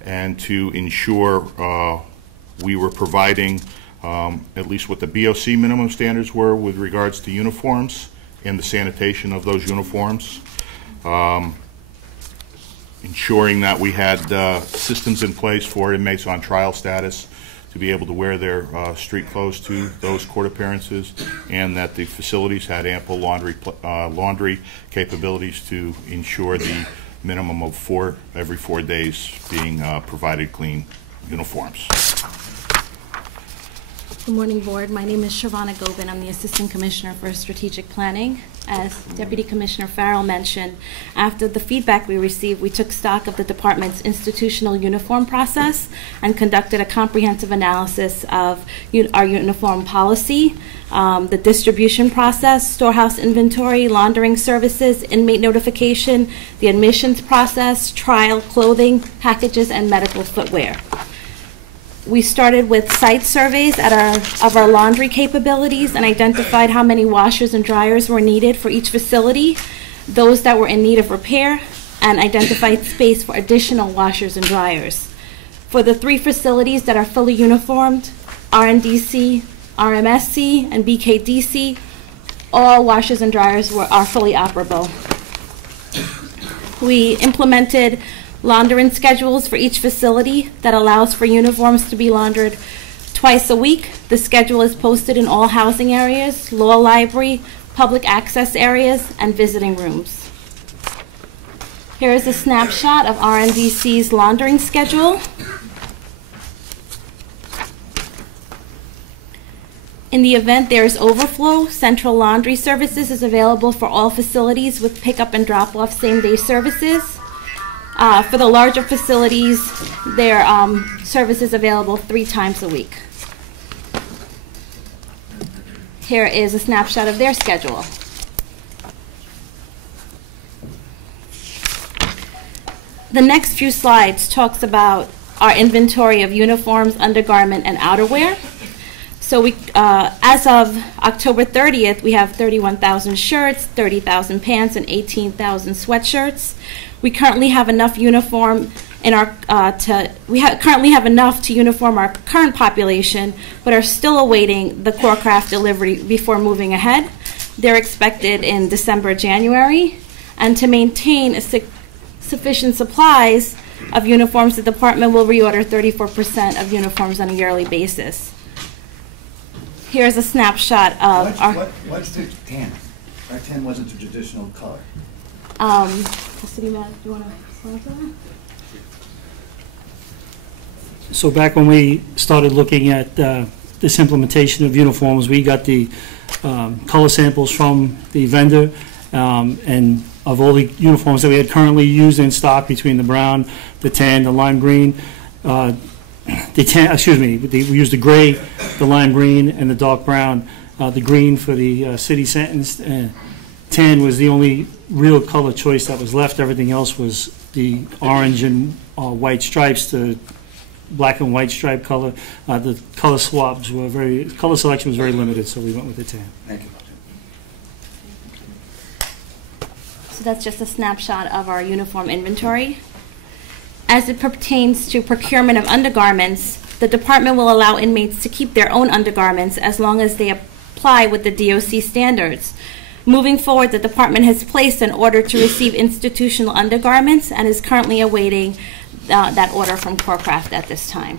and to ensure we were providing at least what the BOC minimum standards were with regards to uniforms and the sanitation of those uniforms. Ensuring that we had systems in place for inmates on trial status to be able to wear their street clothes to those court appearances, and that the facilities had ample laundry capabilities to ensure the minimum of every 4 days being provided clean uniforms. Good morning, Board. My name is Shavana Gobin. I'm the Assistant Commissioner for Strategic Planning. As Deputy Commissioner Farrell mentioned, after the feedback we received, we took stock of the department's institutional uniform process and conducted a comprehensive analysis of our uniform policy, the distribution process, storehouse inventory, laundering services, inmate notification, the admissions process, trial clothing, packages, and medical footwear. We started with site surveys of our laundry capabilities and identified how many washers and dryers were needed for each facility, those that were in need of repair, and identified space for additional washers and dryers. For the 3 facilities that are fully uniformed, RNDC, RMSC, and BKDC, all washers and dryers are fully operable. We implemented laundering schedules for each facility that allows for uniforms to be laundered twice a week. The schedule is posted in all housing areas, law library, public access areas, and visiting rooms. Here is a snapshot of RNDC's laundering schedule. In the event there is overflow, central laundry services is available for all facilities with pickup and drop-off same-day services. For the larger facilities, their service is available 3 times a week. Here is a snapshot of their schedule. The next few slides talks about our inventory of uniforms, undergarment, and outerwear. So as of October 30th, we have 31,000 shirts, 30,000 pants, and 18,000 sweatshirts. We currently have enough uniform in our currently have enough to uniform our current population, but are still awaiting the Corecraft delivery before moving ahead. They're expected in December, January, and to maintain sufficient supplies of uniforms, the department will reorder 34% of uniforms on a yearly basis. Here's a snapshot of What's the tan? Our tan wasn't the traditional color. City Manager, do you want to respond to that? So back when we started looking at this implementation of uniforms, we got the color samples from the vendor, and of all the uniforms that we had currently used in stock between the brown, the tan, the lime green, we used the gray, the lime green, and the dark brown. The green for the city sentenced. Tan was the only real color choice that was left. Everything else was the orange and white stripes, the black and white stripe color. The color swaps were color selection was very limited, so we went with the tan. Thank you. So that's just a snapshot of our uniform inventory. As it pertains to procurement of undergarments, the department will allow inmates to keep their own undergarments as long as they apply with the DOC standards. Moving forward, the department has placed an order to receive institutional undergarments and is currently awaiting that order from Corcraft at this time.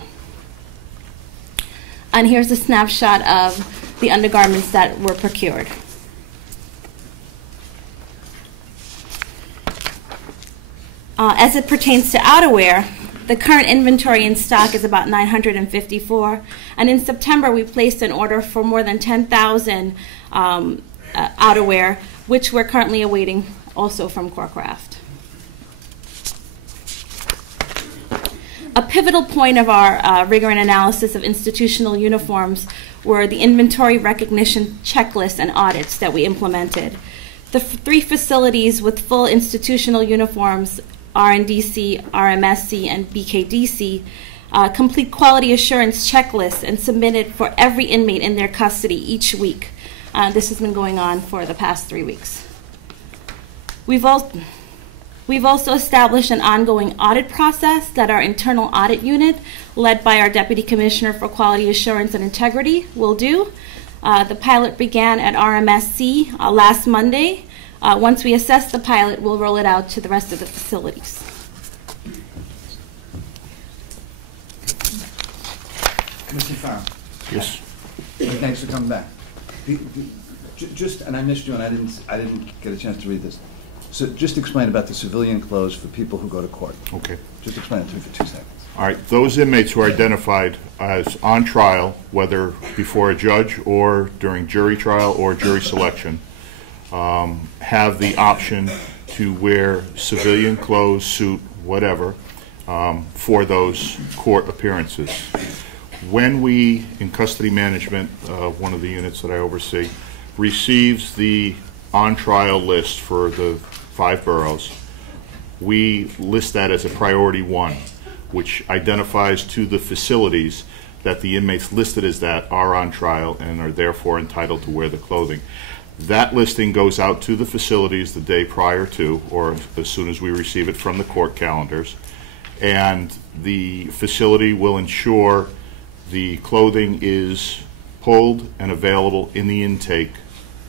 And here's a snapshot of the undergarments that were procured. As it pertains to outerwear, the current inventory in stock is about 954, and in September we placed an order for more than 10,000 outerwear, which we're currently awaiting also from Corcraft. A pivotal point of our rigor and analysis of institutional uniforms were the inventory recognition checklists and audits that we implemented. The 3 facilities with full institutional uniforms, RNDC, RMSC, and BKDC, complete quality assurance checklists and submitted for every inmate in their custody each week. This has been going on for the past 3 weeks. We've also established an ongoing audit process that our internal audit unit, led by our Deputy Commissioner for Quality Assurance and Integrity, will do. The pilot began at RMSC last Monday. Once we assess the pilot, we'll roll it out to the rest of the facilities. Mr. Farrell. Yes. Thanks for coming back. Just, and I missed you, and I didn't get a chance to read this. So just explain about the civilian clothes for people who go to court. Okay. Just explain it to me for 2 seconds. All right. Those inmates who are identified as on trial, whether before a judge or during jury trial or jury selection, have the option to wear civilian clothes, suit, whatever, for those court appearances. When we, in custody management, one of the units that I oversee, receives the on-trial list for the 5 boroughs, we list that as a priority 1, which identifies to the facilities that the inmates listed as that are on trial and are therefore entitled to wear the clothing. That listing goes out to the facilities the day prior to, or as soon as we receive it from the court calendars, and the facility will ensure the clothing is pulled and available in the intake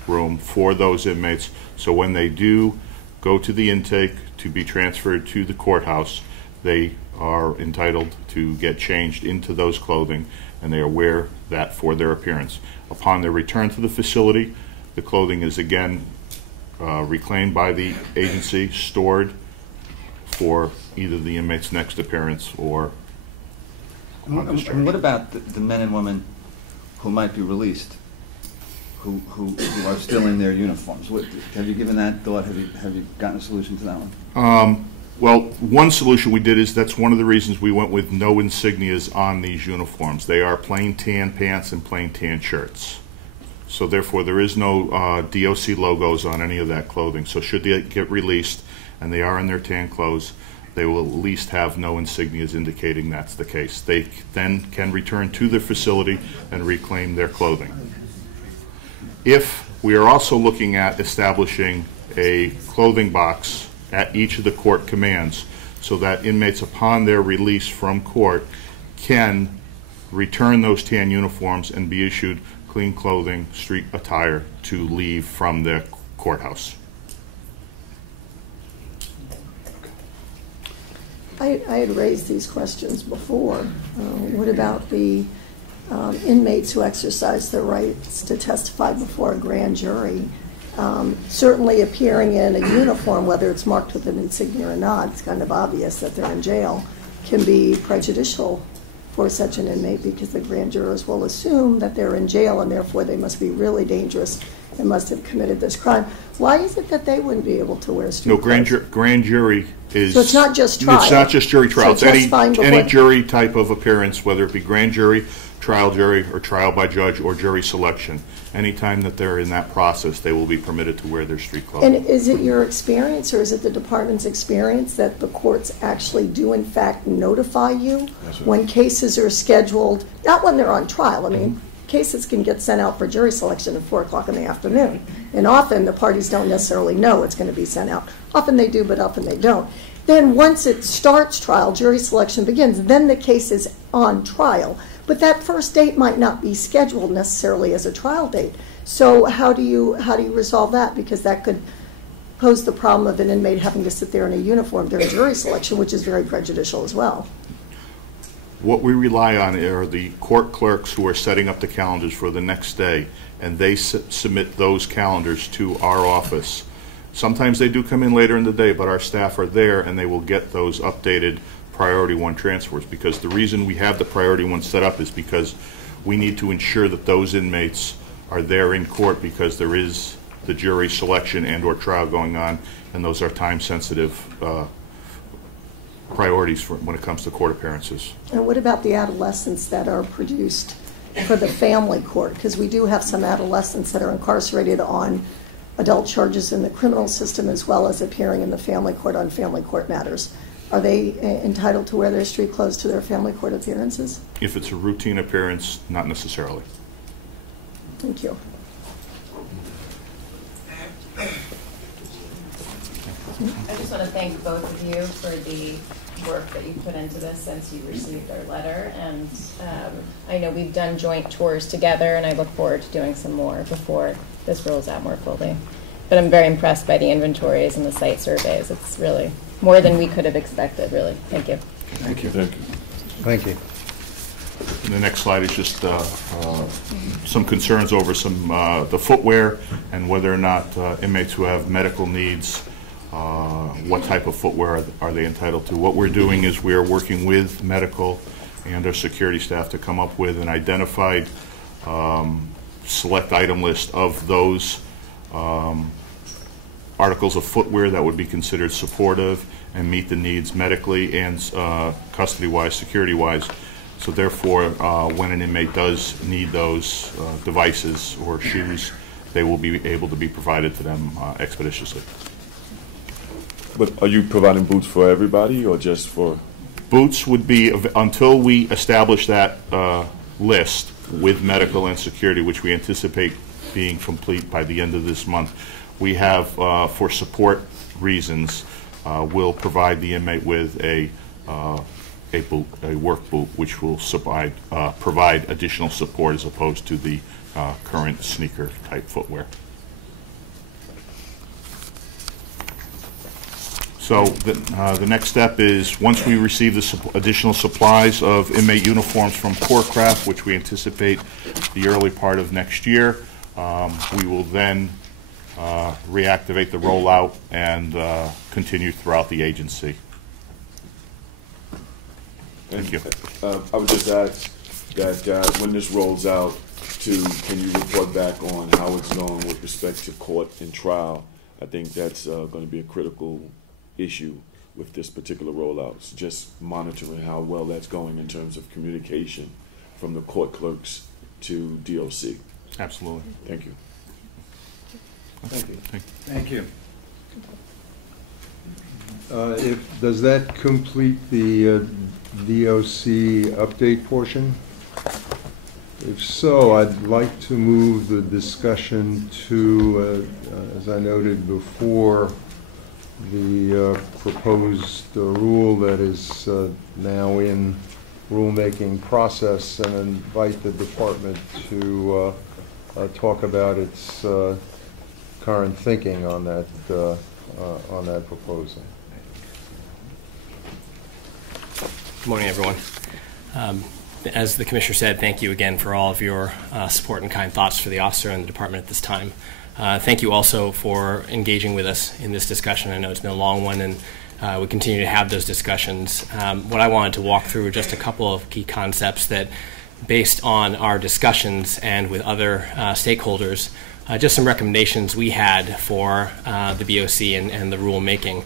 room for those inmates, so when they do go to the intake to be transferred to the courthouse, they are entitled to get changed into those clothing, and they wear that for their appearance. Upon their return to the facility, the clothing is again reclaimed by the agency, stored for either the inmate's next appearance or on discharge. And what about the men and women who might be released, who are still in their uniforms? Have you given that thought? Have you gotten a solution to that one? Well, one solution we did is that's one of the reasons we went with no insignias on these uniforms. They are plain tan pants and plain tan shirts. So therefore there is no DOC logos on any of that clothing. So should they get released and they are in their tan clothes, they will at least have no insignias indicating that's the case. They then can return to their facility and reclaim their clothing. If we are also looking at establishing a clothing box at each of the court commands so that inmates upon their release from court can return those tan uniforms and be issued clean clothing, street attire to leave from the courthouse. I had raised these questions before. What about the inmates who exercise their rights to testify before a grand jury? Certainly appearing in a uniform, whether it's marked with an insignia or not, it's kind of obvious that they're in jail, can be prejudicial for such an inmate because the grand jurors will assume that they're in jail and therefore they must be really dangerous and must have committed this crime. Why is it that they wouldn't be able to wear street clothes? Grand jury is... So it's not just trial? It's not just jury trial. So it's any jury type of appearance, whether it be grand jury, trial jury, or trial by judge, or jury selection. Anytime that they're in that process, they will be permitted to wear their street clothes. And is it your experience or is it the department's experience that the courts actually do in fact notify you when cases are scheduled, not when they're on trial? I mean, cases can get sent out for jury selection at 4 o'clock in the afternoon. And often the parties don't necessarily know it's going to be sent out. Often they do, but often they don't. Then once it starts trial, jury selection begins, then the case is on trial. But that first date might not be scheduled necessarily as a trial date. So how do you resolve that? Because that could pose the problem of an inmate having to sit there in a uniform during jury selection, which is very prejudicial as well. What we rely on are the court clerks who are setting up the calendars for the next day, and they submit those calendars to our office. Sometimes they do come in later in the day, but our staff are there and they will get those updated priority 1 transfers, because the reason we have the priority 1 set up is because we need to ensure that those inmates are there in court because there is the jury selection and or trial going on, and those are time sensitive priorities when it comes to court appearances. And what about the adolescents that are produced for the family court? Because we do have some adolescents that are incarcerated on adult charges in the criminal system as well as appearing in the family court on family court matters. Are they entitled to wear their street clothes to their family court appearances? If it's a routine appearance, not necessarily. Thank you. I just want to thank both of you for the work that you put into this since you received our letter. And I know we've done joint tours together, and I look forward to doing some more before this rolls out more fully. But I'm very impressed by the inventories and the site surveys. It's really more than we could have expected, really. Thank you. Thank you. Thank you. Thank you. And the next slide is just some concerns over the footwear and whether or not inmates who have medical needs, what type of footwear are they entitled to. What we're doing is we are working with medical and our security staff to come up with an identified select item list of those articles of footwear that would be considered supportive and meet the needs medically and custody-wise, security-wise. So therefore, when an inmate does need those devices or shoes, they will be able to be provided to them expeditiously. But are you providing boots for everybody or just for? Boots would be, until we establish that list with medical and security, which we anticipate being complete by the end of this month, we have, for support reasons, we'll provide the inmate with a boot, a work boot, which will provide additional support as opposed to the current sneaker type footwear. So the next step is, once we receive the additional supplies of inmate uniforms from Correctional, which we anticipate the early part of next year, we will then reactivate the rollout and continue throughout the agency. Thank you. I would just ask that when this rolls out, can you report back on how it's going with respect to court and trial? I think that's going to be a critical issue with this particular rollout. So just monitoring how well that's going in terms of communication from the court clerks to DOC. Absolutely. Thank you. Thank you. Thank you. Does that complete the DOC update portion? If so, I'd like to move the discussion to, as I noted before, the proposed rule that is now in rulemaking process, and invite the department to talk about its current thinking on that proposal. Good morning, everyone. As the Commissioner said, thank you again for all of your support and kind thoughts for the officer and the department at this time. Thank you also for engaging with us in this discussion. I know it's been a long one, and we continue to have those discussions. What I wanted to walk through are just a couple of key concepts that, based on our discussions and with other stakeholders, just some recommendations we had for the BOC and the rulemaking.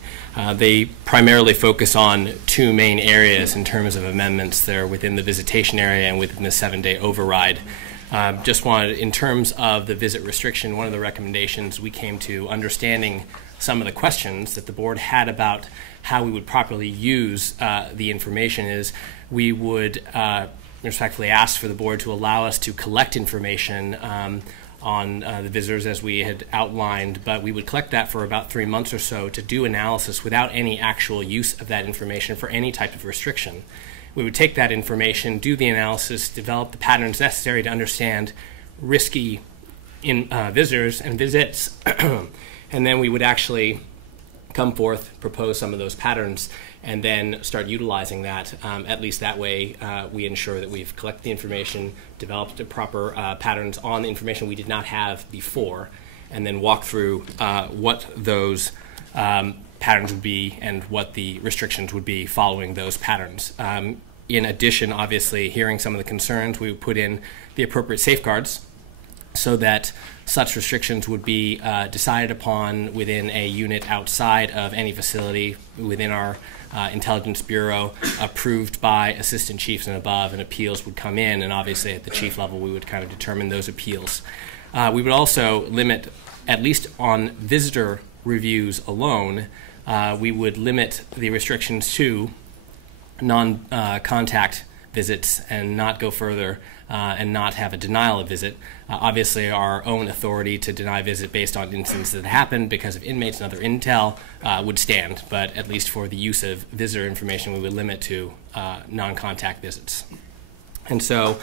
They primarily focus on two main areas in terms of amendments. They're within the visitation area and within the 7-day override. Just wanted, in terms of the visit restriction, one of the recommendations we came to, understanding some of the questions that the board had about how we would properly use the information, is we would respectfully ask for the board to allow us to collect information on the visitors as we had outlined, but we would collect that for about 3 months or so to do analysis without any actual use of that information for any type of restriction. We would take that information, do the analysis, develop the patterns necessary to understand risky visitors and visits, and then we would actually come forth, propose some of those patterns, and then start utilizing that. At least that way we ensure that we've collected the information, developed the proper patterns on the information we did not have before, and then walk through what those patterns would be and what the restrictions would be following those patterns. In addition, obviously, hearing some of the concerns, we would put in the appropriate safeguards so that such restrictions would be decided upon within a unit outside of any facility within our Intelligence Bureau, approved by assistant chiefs and above, and appeals would come in, and obviously at the chief level we would kind of determine those appeals. We would also limit, at least on visitor reviews alone, we would limit the restrictions to non-contact visits and not go further and not have a denial of visit. Obviously, our own authority to deny visit based on incidents that happened because of inmates and other intel would stand, but at least for the use of visitor information, we would limit to non-contact visits. And so,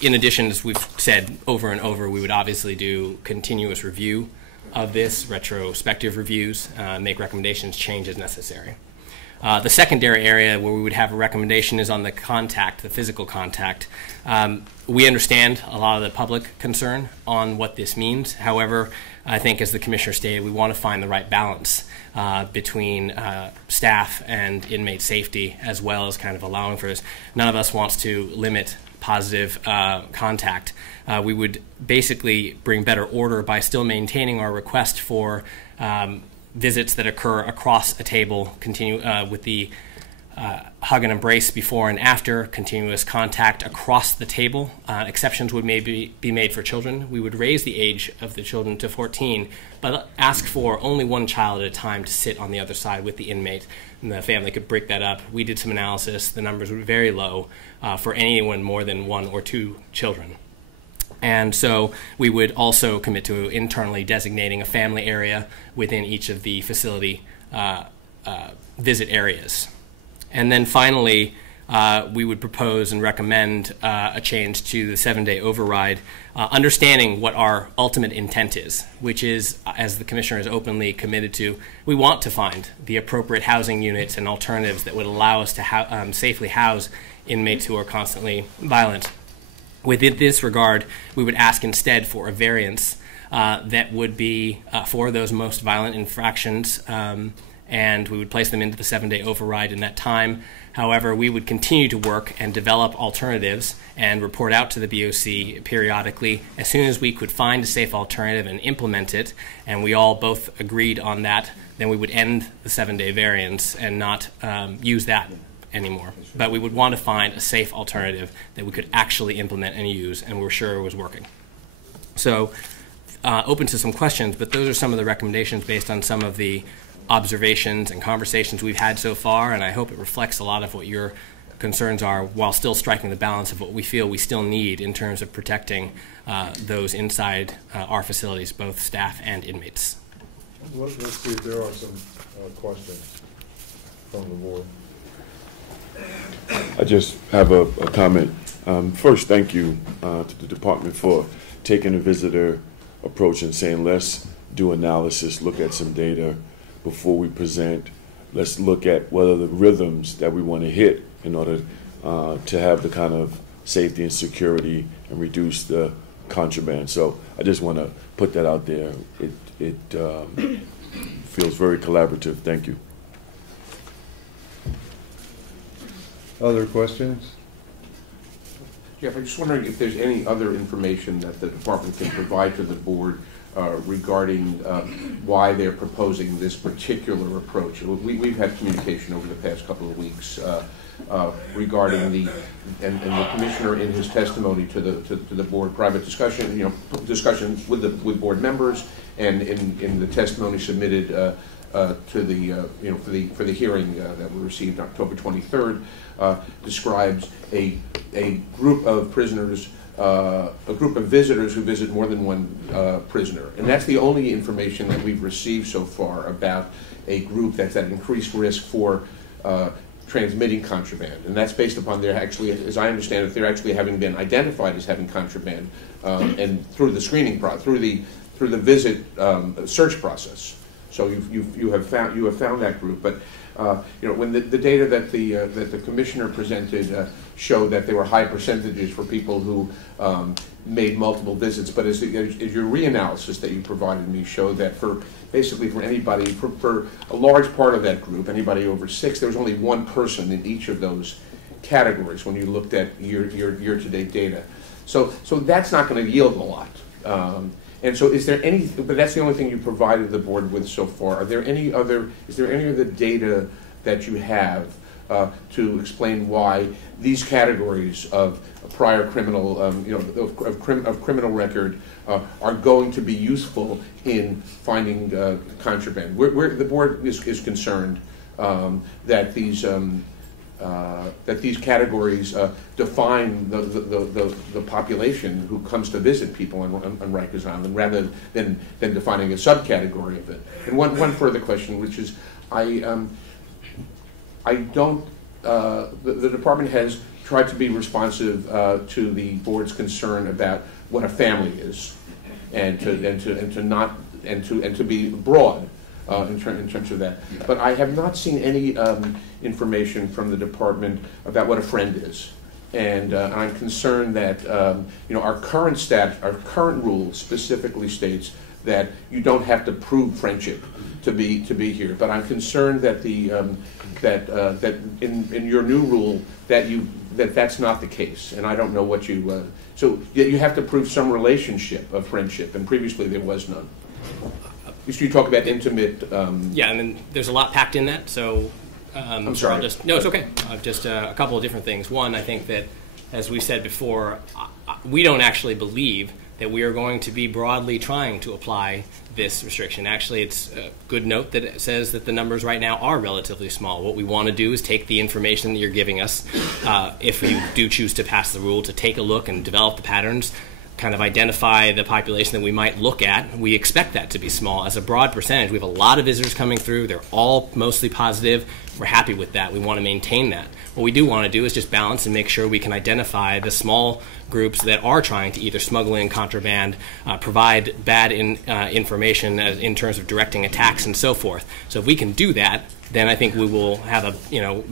in addition, as we've said over and over, we would obviously do continuous review of this, retrospective reviews, make recommendations, change as necessary. The secondary area where we would have a recommendation is on the contact, the physical contact. We understand a lot of the public concern on what this means. However, I think, as the Commissioner stated, we want to find the right balance between staff and inmate safety, as well as kind of allowing for this. None of us wants to limit positive contact. We would basically bring better order by still maintaining our request for visits that occur across a table, continue with the hug and embrace before and after, continuous contact across the table. Exceptions would maybe be made for children. We would raise the age of the children to 14, but ask for only one child at a time to sit on the other side with the inmate, and the family could break that up. We did some analysis. The numbers were very low for anyone more than 1 or 2 children. And so we would also commit to internally designating a family area within each of the facility visit areas. And then finally, we would propose and recommend a change to the 7-day override, understanding what our ultimate intent is, which is, as the Commissioner is openly committed to, we want to find the appropriate housing units and alternatives that would allow us to safely house inmates who are constantly violent. Within this regard, we would ask instead for a variance that would be for those most violent infractions, and we would place them into the 7-day override in that time. However, we would continue to work and develop alternatives and report out to the BOC periodically as soon as we could find a safe alternative and implement it, and we all both agreed on that. Then we would end the 7-day variance and not use that anymore. But we would want to find a safe alternative that we could actually implement and use, and we're sure it was working. So, open to some questions, but those are some of the recommendations based on some of the observations and conversations we've had so far, and I hope it reflects a lot of what your concerns are, while still striking the balance of what we feel we still need in terms of protecting those inside our facilities, both staff and inmates. Let's see if there are some questions from the board. I just have a comment. First, thank you to the department for taking a visitor approach and saying, let's do analysis, look at some data before we present. Let's look at what are the rhythms that we want to hit in order to have the kind of safety and security and reduce the contraband. So I just want to put that out there. It feels very collaborative. Thank you. Other questions? Jeff, I'm just wondering if there's any other information that the department can provide to the board regarding why they're proposing this particular approach. We've had communication over the past couple of weeks regarding and the commissioner in his testimony to the board, private discussion, discussions with board members, and in the testimony submitted to the for the hearing that we received October 23rd, describes a group of prisoners, a group of visitors who visit more than one prisoner. And that's the only information that we've received so far about a group that's at increased risk for transmitting contraband. And that's based upon their actually, as I understand it, they're actually having been identified as having contraband and through the screening process, through the visit search process. So you have found that group, but when the data that the commissioner presented showed that there were high percentages for people who made multiple visits, but as your reanalysis that you provided me showed that basically for anybody, for a large part of that group, anybody over 6, there was only one person in each of those categories when you looked at year-to-date data. So that's not going to yield a lot. And so is there any, but that's the only thing you provided the board with so far. Is there any other data that you have to explain why these categories of prior criminal, of criminal record are going to be useful in finding contraband? The board is concerned that these categories define the population who comes to visit people on Rikers Island, rather than defining a subcategory of it. And one further question, which is, the department has tried to be responsive to the board's concern about what a family is, and to be broad in terms of that. But I have not seen any information from the department about what a friend is. And I'm concerned that our current rule specifically states that you don't have to prove friendship to be here. But I'm concerned that that in your new rule that's not the case. And I don't know what you so you have to prove some relationship of friendship, and previously there was none. You talk about intimate. Yeah, and then there's a lot packed in that. So I'm sorry. No, it's okay. Just a couple of different things. One, I think that, as we said before, we don't actually believe that we are going to be broadly trying to apply this restriction. Actually, it's a good note that it says that the numbers right now are relatively small. What we want to do is take the information that you're giving us, if you do choose to pass the rule, to take a look and develop the patterns, kind of identify the population that we might look at. We expect that to be small. As a broad percentage, we have a lot of visitors coming through. They're all mostly positive. We're happy with that. We want to maintain that. What we do want to do is just balance and make sure we can identify the small groups that are trying to either smuggle in contraband, provide bad information in terms of directing attacks and so forth. So if we can do that, then I think we will have a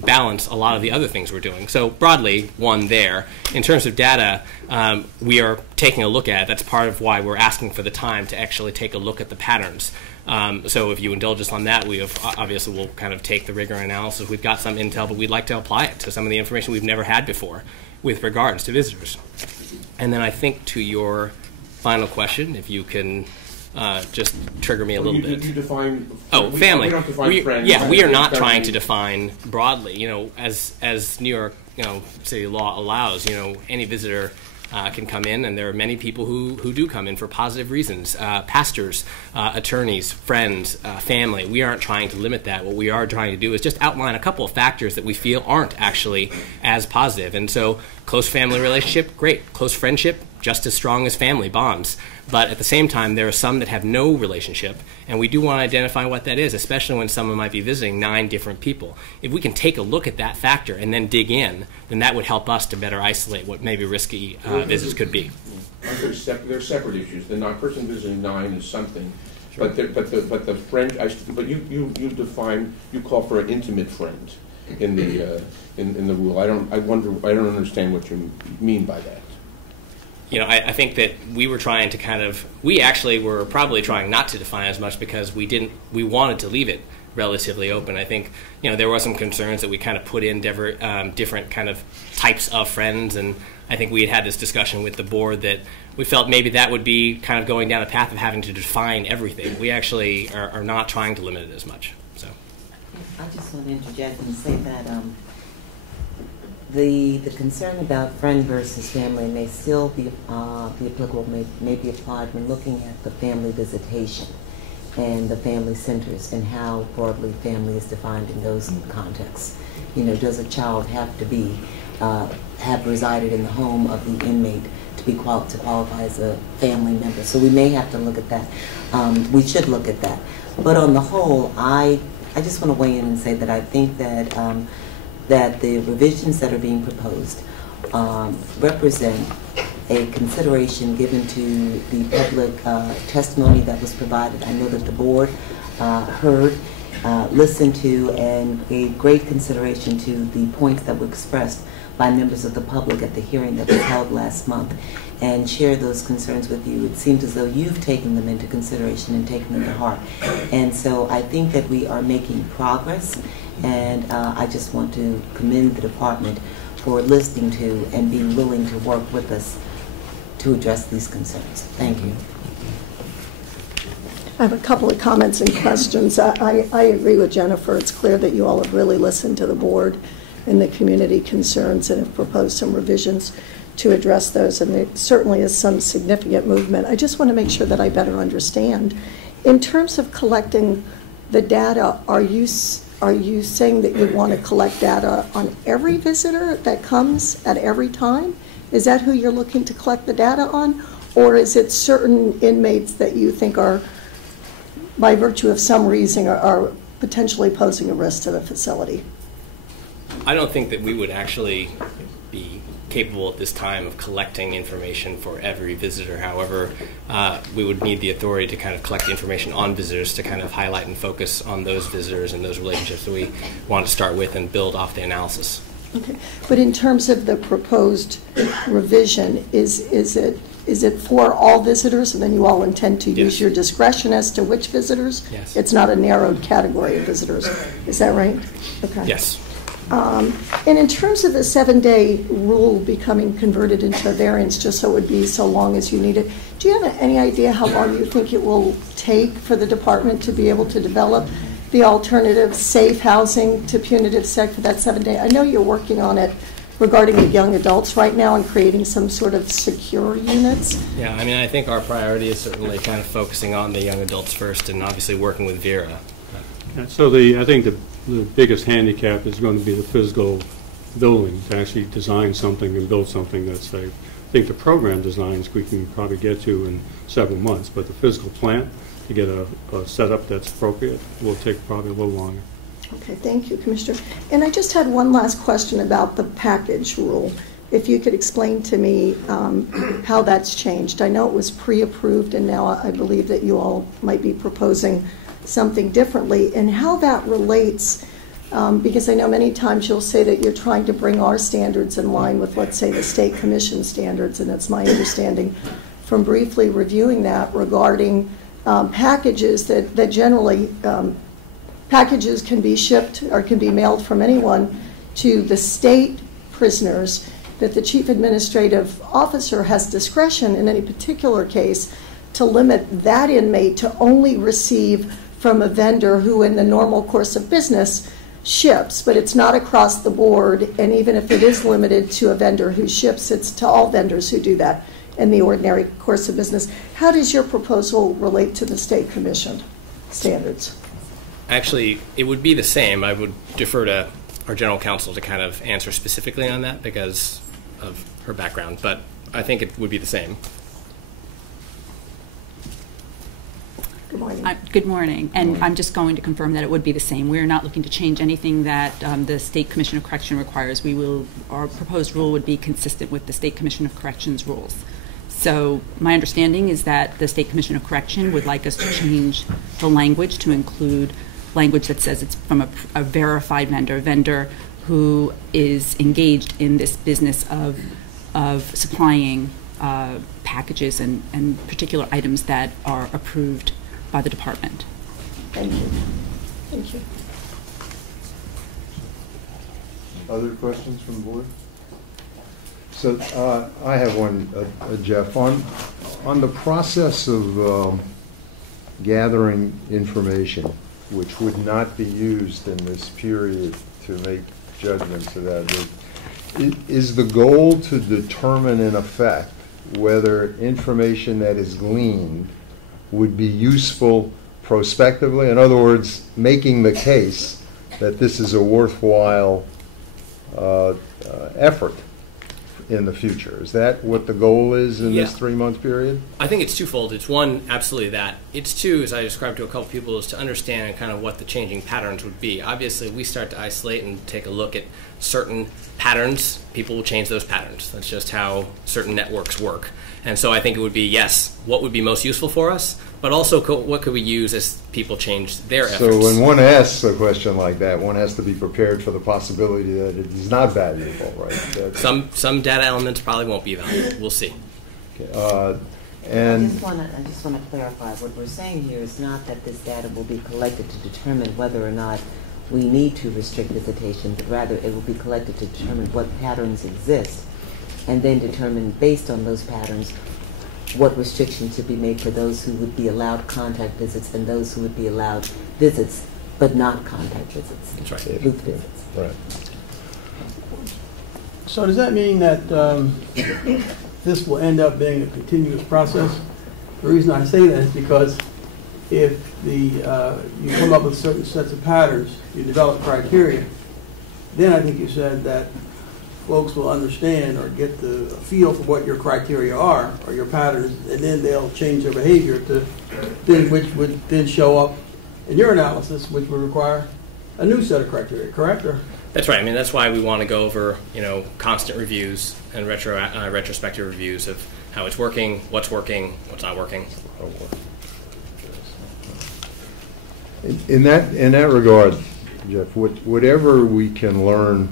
balance a lot of the other things we're doing. So broadly, one there. In terms of data, we are taking a look at it. That's part of why we're asking for the time to actually take a look at the patterns. So if you indulge us on that, we have obviously will kind of take the rigor analysis. We've got some intel, but we'd like to apply it to some of the information we've never had before with regards to visitors. And then I think to your final question, if you can just trigger me a little bit. You define. Family. We don't define friends. Yeah, we are not trying to define broadly. As New York, city law allows, any visitor can come in, and there are many people who do come in for positive reasons. Pastors, attorneys, friends, family. We aren't trying to limit that. What we are trying to do is just outline a couple of factors that we feel aren't actually as positive. And so, close family relationship, great. Close friendship, just as strong as family bonds. But at the same time, there are some that have no relationship, and we do want to identify what that is, especially when someone might be visiting 9 different people. If we can take a look at that factor and then dig in, then that would help us to better isolate what maybe risky visits could be. They're separate issues. The person visiting 9 is something, sure. but you define, you call for an intimate friend in the rule. I don't understand what you mean by that. I think that we were trying to we actually were probably trying not to define as much because we wanted to leave it relatively open. I think, there were some concerns that we kind of put in different kind of types of friends, and I think we had this discussion with the board that we felt maybe that would be kind of going down a path of having to define everything. We actually are not trying to limit it as much. So, I just want to interject and say that the concern about friend versus family may still be applicable, may be applied when looking at the family visitation and the family centers and how broadly family is defined in those contexts. Does a child have to have resided in the home of the inmate to qualify as a family member? So we may have to look at that. We should look at that. But on the whole, I just want to weigh in and say that I think that that the revisions that are being proposed represent a consideration given to the public testimony that was provided. I know that the board heard, listened to, and gave great consideration to the points that were expressed by members of the public at the hearing that was held last month, and share those concerns with you. It seems as though you've taken them into consideration and taken them to heart. And so I think that we are making progress, and I just want to commend the department for listening to and being willing to work with us to address these concerns. Thank you. I have a couple of comments and questions. I agree with Jennifer. It's clear that you all have really listened to the board and the community concerns and have proposed some revisions to address those, and there certainly is some significant movement. I just want to make sure that I better understand. In terms of collecting the data, are you saying that you want to collect data on every visitor that comes at every time? Is that who you're looking to collect the data on? Or is it certain inmates that you think are, by virtue of some reason, are potentially posing a risk to the facility? I don't think that we would actually be capable at this time of collecting information for every visitor. However, we would need the authority to kind of collect information on visitors to kind of highlight and focus on those visitors and those relationships that we want to start with and build off the analysis. Okay, but in terms of the proposed revision, is it for all visitors, and then you all intend to use your discretion as to which visitors? Yes. It's not a narrowed category of visitors. Is that right? Okay. Yes. And in terms of the 7-day rule becoming converted into a variance, just so it would be so long as you need it, do you have any idea how long you think it will take for the department to be able to develop the alternative safe housing to punitive seg for that 7-day? I know you're working on it regarding the young adults right now and creating some sort of secure units. Yeah, I mean, I think our priority is certainly kind of focusing on the young adults first and obviously working with Vera. So I think the biggest handicap is going to be the physical building, to actually design something and build something that's safe. I think the program designs we can probably get to in several months, but the physical plant, to get a setup that's appropriate, will take probably a little longer. Okay, thank you, Commissioner. And I just had one last question about the package rule. If you could explain to me how that's changed. I know it was pre-approved, and now I believe that you all might be proposing something differently, and how that relates, because I know many times you'll say that you're trying to bring our standards in line with, let's say, the State Commission standards, and it's my understanding from briefly reviewing that regarding packages that generally, packages can be shipped or can be mailed from anyone to the state prisoners, that the Chief Administrative Officer has discretion in any particular case to limit that inmate to only receive from a vendor who in the normal course of business ships, but it's not across the board, and even if it is limited to a vendor who ships, it's to all vendors who do that in the ordinary course of business. How does your proposal relate to the State Commission standards? Actually, it would be the same. I would defer to our General Counsel to kind of answer specifically on that because of her background, but I think it would be the same. Good morning. Good morning. And I'm just going to confirm that it would be the same. We're not looking to change anything that the State Commission of Correction requires. Our proposed rule would be consistent with the State Commission of Correction's rules. So my understanding is that the State Commission of Correction would like us to change the language to include language that says it's from a verified vendor who is engaged in this business of supplying packages and particular items that are approved by the department. Thank you. Thank you. Other questions from the board? So I have one, Jeff. On the process of gathering information, which would not be used in this period to make judgments of that, is the goal to determine in effect whether information that is gleaned would be useful prospectively? In other words, making the case that this is a worthwhile effort in the future. Is that what the goal is in this 3-month period? I think it's twofold. It's one, absolutely that. It's two, as I described to a couple people, is to understand kind of what the changing patterns would be. Obviously, we start to isolate and take a look at certain patterns. People will change those patterns. That's just how certain networks work. And so I think it would be, yes, what would be most useful for us, but also what could we use as people change their efforts. So when one asks a question like that, one has to be prepared for the possibility that it is not valuable, right? Some data elements probably won't be valuable. We'll see. Okay. I just want to clarify. What we're saying here is not that this data will be collected to determine whether or not we need to restrict visitation, but rather it will be collected to determine what patterns exist, and then determine based on those patterns what restrictions should be made for those who would be allowed contact visits and those who would be allowed visits but not contact visits. That's right. Loop visits. Right. So does that mean that this will end up being a continuous process? The reason I say that is because if you come up with certain sets of patterns, you develop criteria, then I think you said that folks will understand or get the feel for what your criteria are or your patterns, and then they'll change their behavior to things which would then show up in your analysis, which would require a new set of criteria, correct? Or? That's right. I mean, that's why we want to go over, constant reviews and retrospective reviews of how it's working, what's not working. In that regard, Jeff, whatever we can learn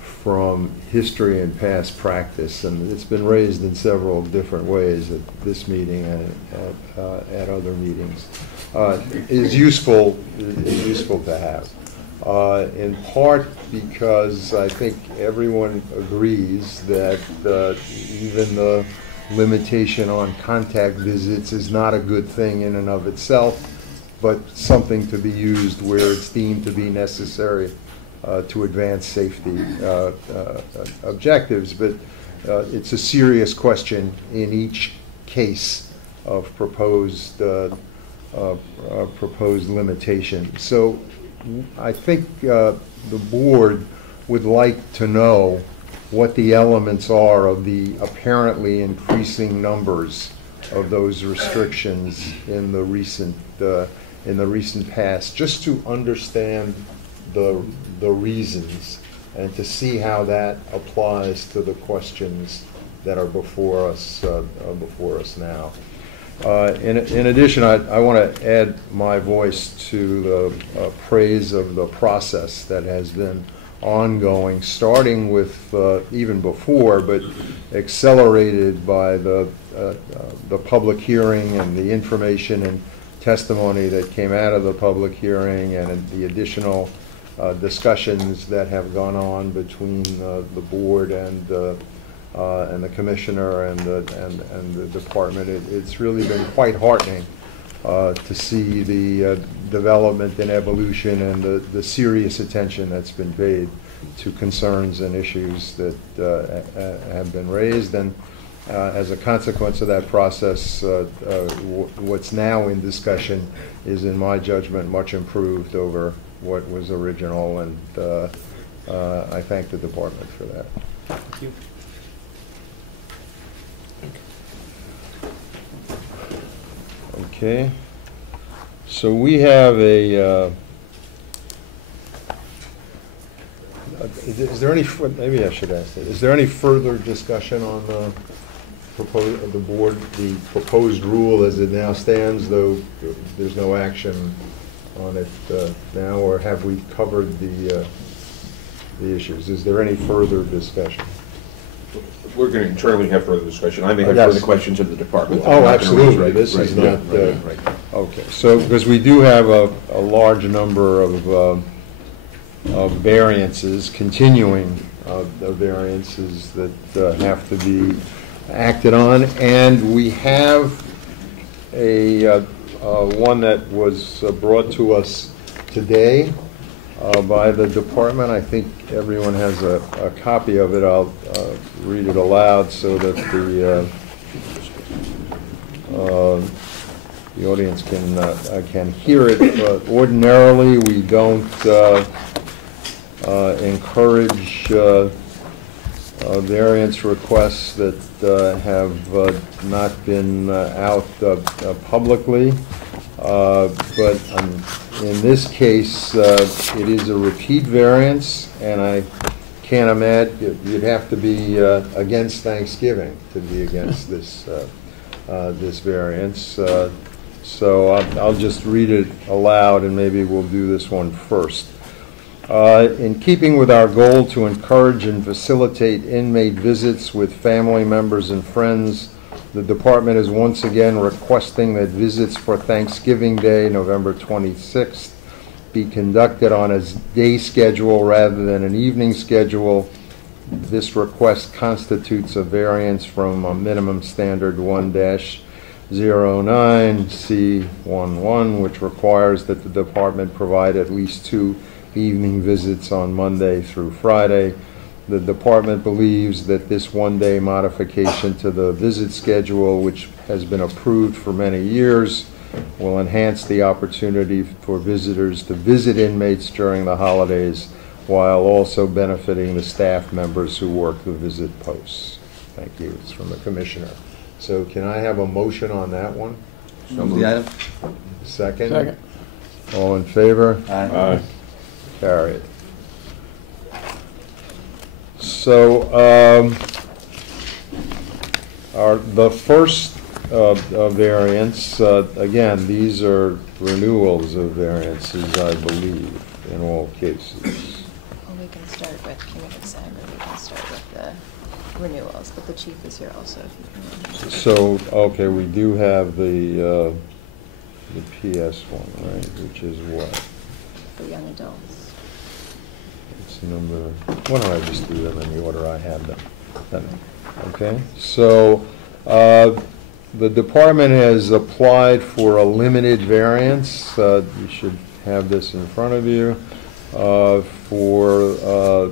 from history and past practice, and it's been raised in several different ways at this meeting and at other meetings, is useful to have. In part because I think everyone agrees that even the limitation on contact visits is not a good thing in and of itself, but something to be used where it's deemed to be necessary to advance safety objectives. But it's a serious question in each case of proposed limitation. So I think the board would like to know what the elements are of the apparently increasing numbers of those restrictions in the recent past, just to understand the reasons and to see how that applies to the questions that are before us now. In addition, I want to add my voice to the praise of the process that has been ongoing, starting with even before, but accelerated by the public hearing and the information and testimony that came out of the public hearing, and the additional discussions that have gone on between the board and the commissioner and the department. It's really been quite heartening to see the development and evolution and the serious attention that's been paid to concerns and issues that have been raised. And as a consequence of that process, what's now in discussion is, in my judgment, much improved over what was original, and I thank the department for that. Thank you. Okay, so we have a, is there any, maybe I should ask that, is there any further discussion on the proposed rule as it now stands, though there's no action on it now, or have we covered the issues? Is there any further discussion? We're going to internally have further discussion. I may have Yes. further questions of the department. Oh, I'm not gonna absolutely. raise, right? This is not, right. okay. So, because we do have a large number of variances, continuing variances that have to be acted on, and we have a one that was brought to us today by the department. I think everyone has a copy of it. I'll read it aloud so that the audience can hear it. But ordinarily, we don't encourage variance requests that have not been out publicly. But in this case, it is a repeat variance, and I can't imagine, you'd have to be against Thanksgiving to be against this this variance. So I'll just read it aloud, and maybe we'll do this one first. In keeping with our goal to encourage and facilitate inmate visits with family members and friends, the department is once again requesting that visits for Thanksgiving Day, November 26th, be conducted on a day schedule rather than an evening schedule. This request constitutes a variance from a minimum standard 1-09C11, which requires that the department provide at least 2 evening visits on Monday through Friday. The department believes that this one-day modification to the visit schedule, which has been approved for many years, will enhance the opportunity for visitors to visit inmates during the holidays while also benefiting the staff members who work the visit posts. Thank you. It's from the commissioner. So can I have a motion on that one? So move the item. Second? Second. All in favor? Aye. Carried. So the first variance, again, these are renewals of variances, I believe, in all cases. Well, we can start with punitive seg, or we can start with the renewals, but the chief is here also. If you can. So, okay, we do have the PS one, right, which is what? For young adults. It's number, why don't I just do them in the order I have them? Okay, so the department has applied for a limited variance. You should have this in front of you for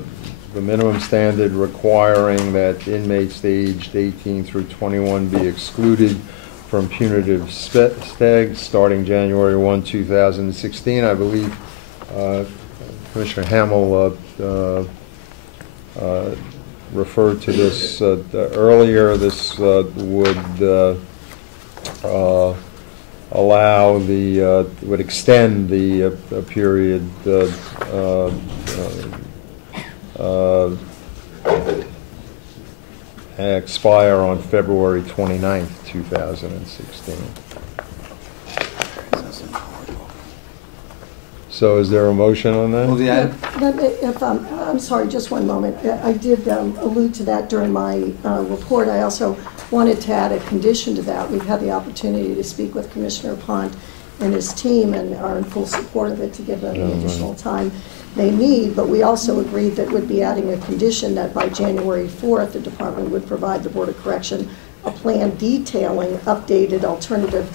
the minimum standard requiring that inmates aged 18 through 21 be excluded from punitive steg starting January 1, 2016. I believe Commissioner Hamill referred to this earlier. This would allow would extend the period expire on February 29th, 2016. So is there a motion on that? Move the item. I'm sorry, just one moment. I did allude to that during my report. I also wanted to add a condition to that. We've had the opportunity to speak with Commissioner Pont and his team and are in full support of it to give them the additional time they need, but we also agreed that we'd be adding a condition that by January 4th, the department would provide the Board of Correction a plan detailing updated alternative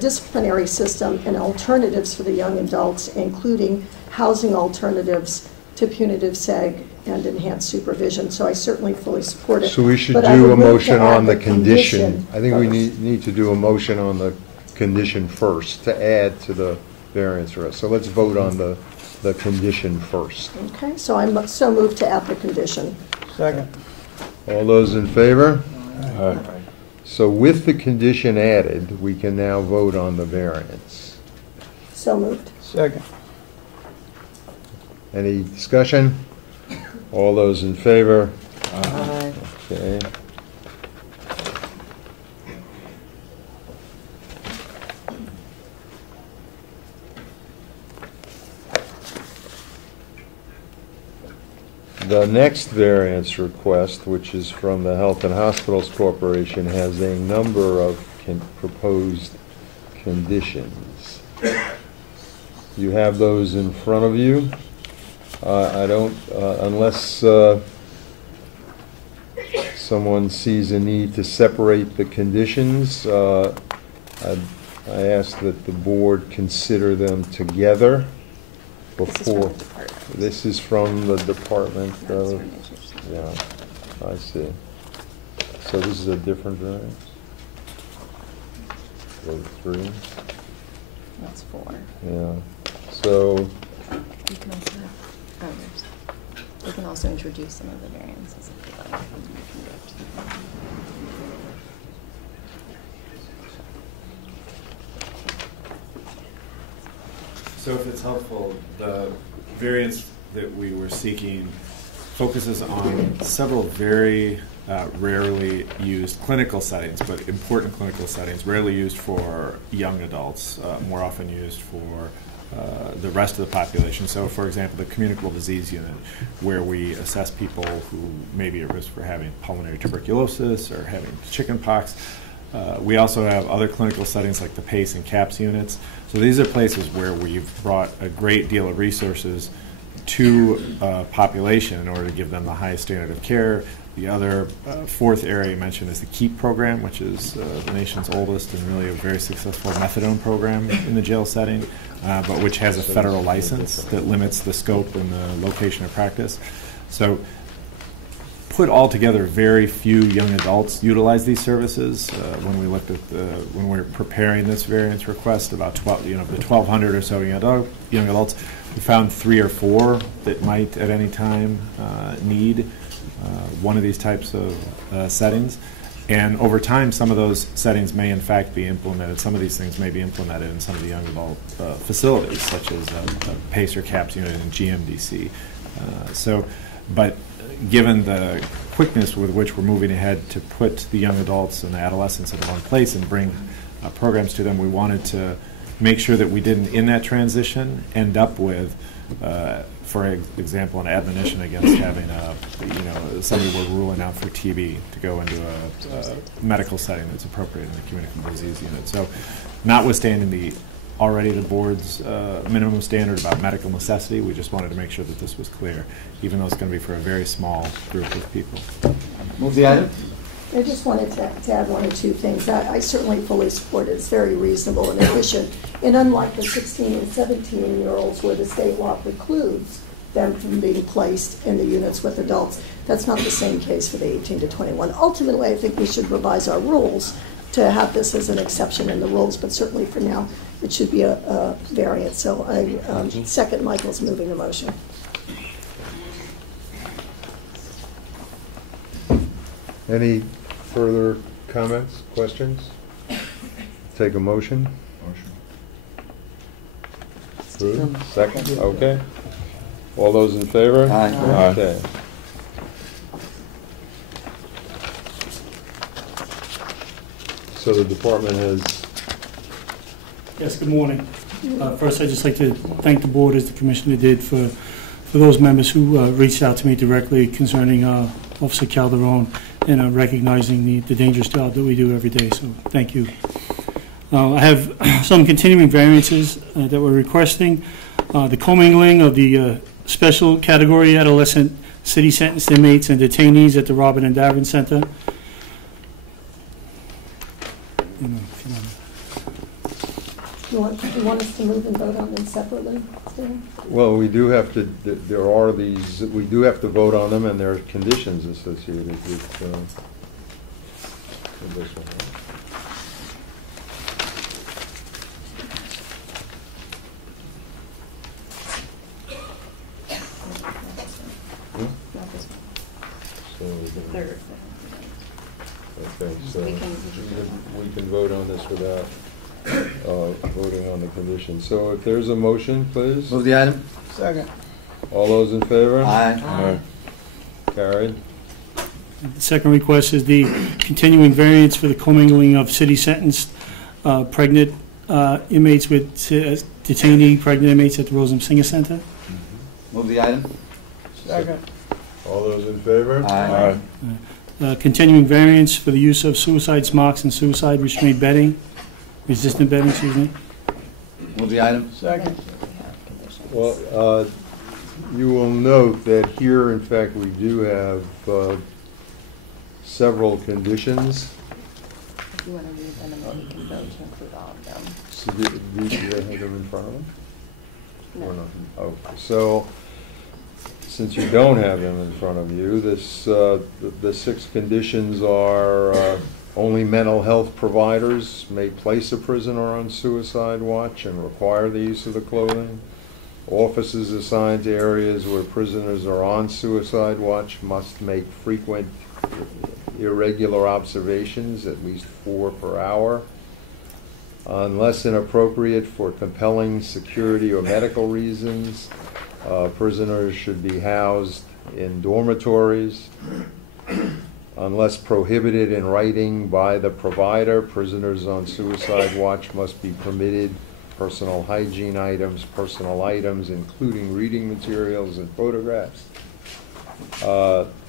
disciplinary system and alternatives for the young adults, including housing alternatives to punitive seg and enhanced supervision. So I certainly fully support it. So we should do a motion on the condition. I think we need to do a motion on the condition first to add to the variance rest. So let's vote on the condition first. Okay, so I'm so moved to add the condition. Second. All those in favor? Aye. So with the condition added, we can now vote on the variance. So moved. Second. Any discussion? All those in favor? Aye. Okay. The next variance request, which is from the Health and Hospitals Corporation, has a number of proposed conditions. You have those in front of you. I don't, unless someone sees a need to separate the conditions, I ask that the board consider them together before. This is from the Department of, yeah, I see. So this is a different variance? So 3? That's 4. Yeah. So You can also have, you can also introduce some of the variances if you like. So if it's helpful, the variance that we were seeking focuses on several very rarely used clinical settings, but important clinical settings, rarely used for young adults, more often used for the rest of the population. So, for example, the communicable disease unit, where we assess people who may be at risk for having pulmonary tuberculosis or having chickenpox. We also have other clinical settings like the PACE and CAPS units. So these are places where we've brought a great deal of resources to a population in order to give them the highest standard of care. The other fourth area you mentioned is the KEEP program, which is the nation's oldest and really a very successful methadone program in the jail setting, but which has a federal license that limits the scope and the location of practice. So put all together, very few young adults utilize these services. When we looked at when we were preparing this variance request, about the 1,200 or so young adults, we found 3 or 4 that might at any time need one of these types of settings. And over time, some of those settings may in fact be implemented. Some of these things may be implemented in some of the young adult facilities, such as a PACE or CAPS unit in GMDC. But given the quickness with which we're moving ahead to put the young adults and the adolescents in one place and bring programs to them, we wanted to make sure that we didn't, in that transition, end up with, for example, an admonition against having somebody we're ruling out for TB to go into a medical setting that's appropriate in the communicable disease unit. So, notwithstanding the board's minimum standard about medical necessity, we just wanted to make sure that this was clear, even though it's going to be for a very small group of people. Move the item. I just wanted to add 1 or 2 things. I certainly fully support it. It's very reasonable and efficient. And unlike the 16 and 17-year-olds where the state law precludes them from being placed in the units with adults, that's not the same case for the 18 to 21. Ultimately, I think we should revise our rules to have this as an exception in the rules, but certainly for now, it should be a variance. So I second Michael's moving the motion. Any further comments, questions? Take a motion. Approved. Second? Okay. All those in favor? Aye. Okay. So the department has... Yes, good morning. First, I'd just like to thank the board, as the commissioner did, for those members who reached out to me directly concerning Officer Calderon and recognizing the dangerous job that we do every day. So thank you. I have some continuing variances that we're requesting. The commingling of the special category adolescent city sentenced inmates and detainees at the Robin and Davin Center. You want us to move and vote on them separately, Stan? Well, we do have to, we do have to vote on them, and there are conditions associated with this one. Third. Okay, so we can vote on this without voting on the conditions. So if there's a motion, please. Move the item. Second. All those in favor? Aye. Aye. Carried. The second request is the continuing variance for the commingling of city sentenced pregnant inmates with detainee pregnant inmates at the Rosa Singer Center. Move the item. Second. All those in favor? Aye. Continuing variance for the use of suicide smocks and suicide restraint bedding, resistant bedding, excuse me. Move the item. Second. Well, you will note that here, in fact, we do have several conditions. If you want to read them, and then we can vote to include all of them. So do they have them in front of them? No. Or not? Okay, so since you don't have them in front of you, the 6 conditions are only mental health providers may place a prisoner on suicide watch and require the use of the clothing. Officers assigned to areas where prisoners are on suicide watch must make frequent irregular observations, at least 4 per hour. Unless inappropriate for compelling security or medical reasons, prisoners should be housed in dormitories. Unless prohibited in writing by the provider, prisoners on suicide watch must be permitted personal hygiene items, personal items, including reading materials and photographs.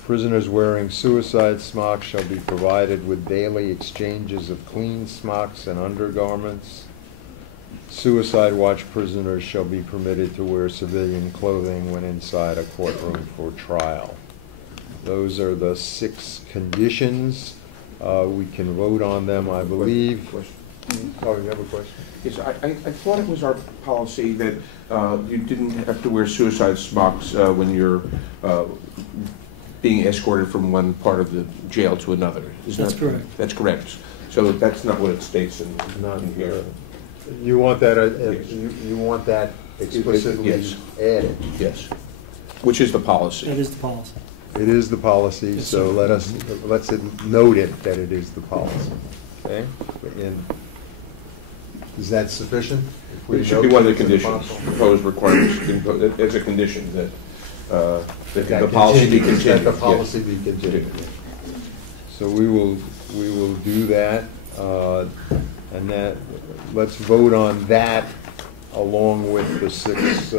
Prisoners wearing suicide smocks shall be provided with daily exchanges of clean smocks and undergarments. Suicide watch prisoners shall be permitted to wear civilian clothing when inside a courtroom for trial. Those are the 6 conditions. We can vote on them, I believe. Oh, you have a question? Yes, I thought it was our policy that you didn't have to wear suicide smocks when you're being escorted from one part of the jail to another. That's correct. That's correct. So that's not what it states in here. You want that, Yes. you want that explicitly Yes. added? Yes. Which is the policy. That is the policy. It is the policy, Yes, so sir. let's note it that it is the policy. Okay? Is that sufficient? If we It should be note one of the that it's conditions, impossible? proposed requirements, as a condition that the That policy be continues, continued. that the policy be continued. So we will do that, and that, let's vote on that along with the 6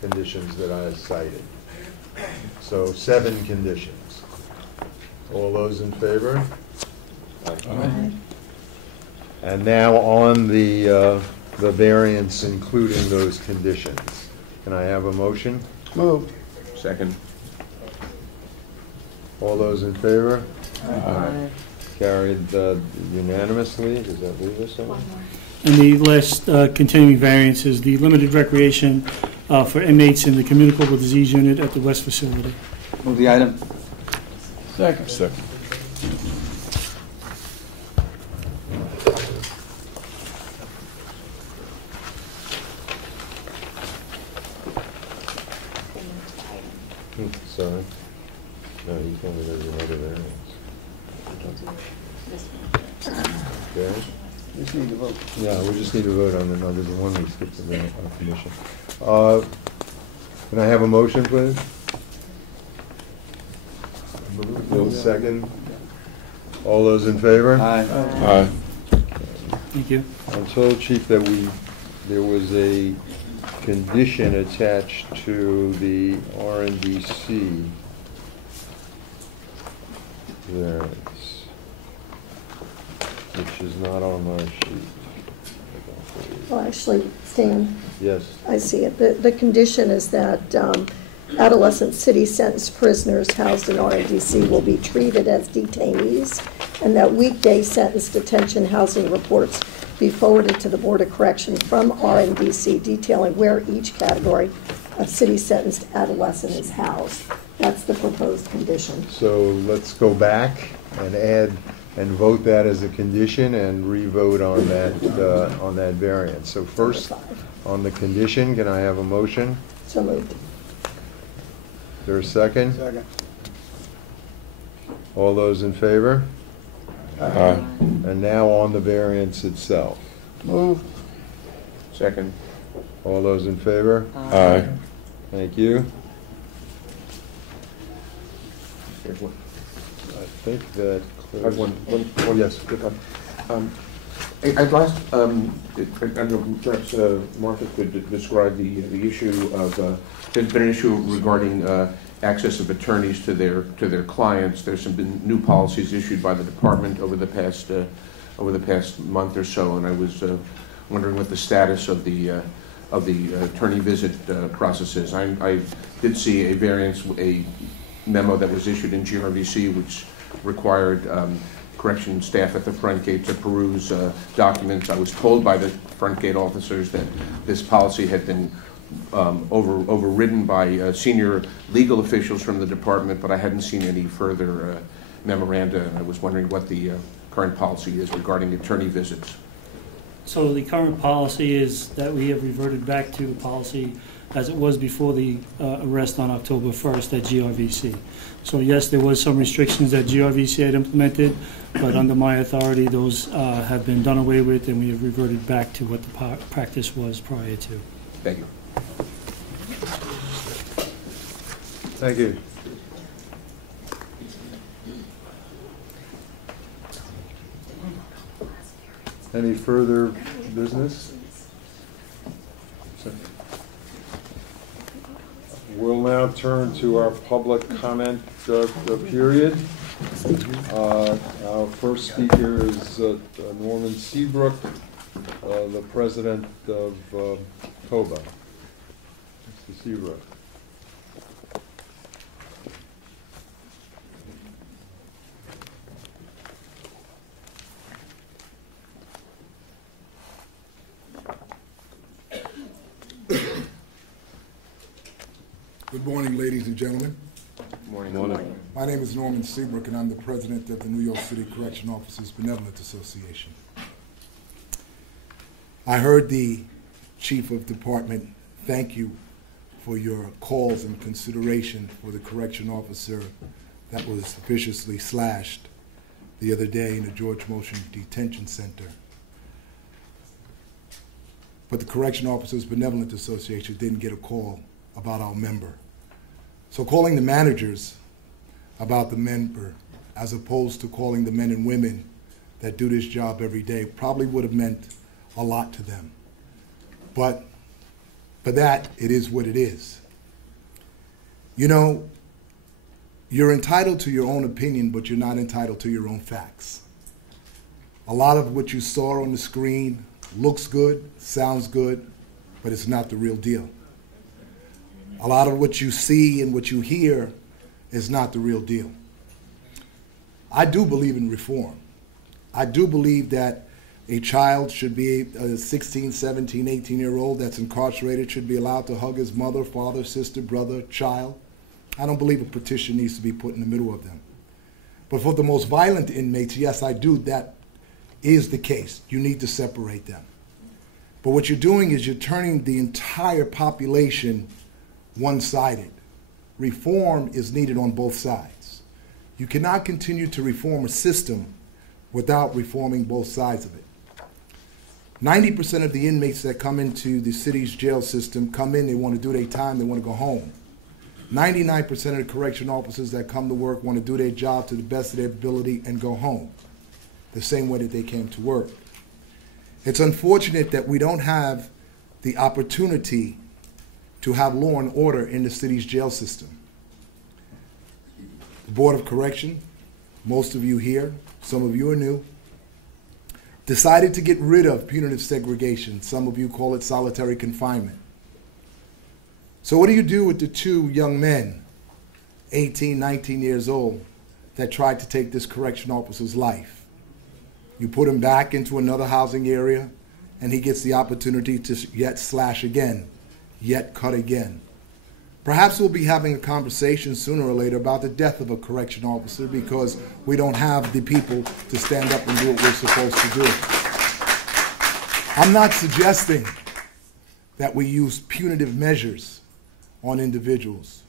conditions that I cited. So 7 conditions. All those in favor? Aye. And now on the variance, including those conditions. Can I have a motion? Move. Second. All those in favor? Aye. Carried unanimously. Does that leave us on? And the last continuing variance is the limited recreation for inmates in the communicable disease unit at the West facility. Move the item. Second. Second. Sorry. No, you told me there's another variance. Okay? Just need to vote. Yeah, we just need to vote on the numbers, the one we skipped in the commission. Can I have a motion, please? Second. All those in favor? Aye. Aye. Thank you. I'm told, Chief, that there was a condition attached to the RNDC variance, which is not on my sheet. Well, actually, Stan, Yes. I see it. The condition is that adolescent city sentenced prisoners housed in RNDC will be treated as detainees, and that weekday sentence detention housing reports be forwarded to the Board of Correction from RNDC detailing where each category of city sentenced adolescent is housed. That's the proposed condition. So let's go back and add and vote that as a condition and re-vote on that variance. So first, on the condition, can I have a motion? So moved. Is there a second? Second. All those in favor? Aye. And now on the variance itself. Move. Second. All those in favor? Aye. Thank you. Here's one. I think that I have clears. one. Oh, yes. I'd like, I don't know, perhaps Martha could describe the issue of, there's been an issue regarding access of attorneys to their clients. There's been new policies issued by the department over the past month or so, and I was wondering what the status of the attorney visit process is. I did see a memo that was issued in GRVC which required correction staff at the front gate to peruse documents. I was told by the front gate officers that this policy had been overridden by senior legal officials from the department, but I hadn't seen any further memoranda, and I was wondering what the current policy is regarding attorney visits. So the current policy is that we have reverted back to the policy as it was before the arrest on October 1st at GRVC. So yes, there was some restrictions that GRVC had implemented, but under my authority, those have been done away with, and we have reverted back to what the practice was prior to. Thank you. Thank you. Any further business? We'll now turn to our public comment period. Our first speaker is Norman Seabrook, the president of COBA. Mr. Seabrook. Good morning, ladies and gentlemen. Good morning. Good morning. My name is Norman Seabrook, and I'm the president of the New York City Correctional Officers Benevolent Association. I heard the chief of department thank you for your calls and consideration for the correction officer that was viciously slashed the other day in the George Motion Detention Center. But the Correction Officers Benevolent Association didn't get a call about our member. So calling the managers about the member as opposed to calling the men and women that do this job every day probably would have meant a lot to them. But for that, it is what it is. You know, you're entitled to your own opinion, but you're not entitled to your own facts. A lot of what you saw on the screen looks good, sounds good, but it's not the real deal. A lot of what you see and what you hear is not the real deal. I do believe in reform. I do believe that a child should be, a 16, 17, 18-year-old that's incarcerated should be allowed to hug his mother, father, sister, brother, child. I don't believe a petition needs to be put in the middle of them. But for the most violent inmates, yes, I do. That is the case. You need to separate them. But what you're doing is you're turning the entire population one-sided. Reform is needed on both sides. You cannot continue to reform a system without reforming both sides of it. 90% of the inmates that come into the city's jail system come in, they want to do their time, they want to go home. 99% of the correction officers that come to work want to do their job to the best of their ability and go home, the same way that they came to work. It's unfortunate that we don't have the opportunity to have law and order in the city's jail system. The Board of Correction, most of you here, some of you are new, decided to get rid of punitive segregation. Some of you call it solitary confinement. So what do you do with the two young men, 18, 19 years old, that tried to take this correction officer's life? You put him back into another housing area, and he gets the opportunity to yet slash again, yet cut again. Perhaps we'll be having a conversation sooner or later about the death of a correction officer because we don't have the people to stand up and do what we're supposed to do. I'm not suggesting that we use punitive measures on individuals,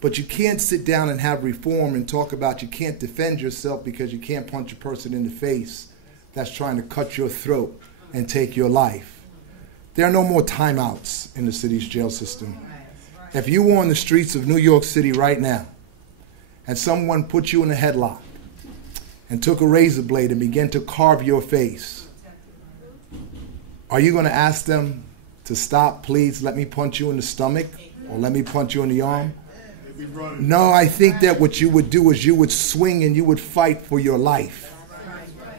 but you can't sit down and have reform and talk about you can't defend yourself because you can't punch a person in the face that's trying to cut your throat and take your life. There are no more timeouts in the city's jail system. If you were on the streets of New York City right now and someone put you in a headlock and took a razor blade and began to carve your face, Are you going to ask them to stop, please, let me punch you in the stomach, or let me punch you in the arm? No, I think that what you would do is you would swing and you would fight for your life.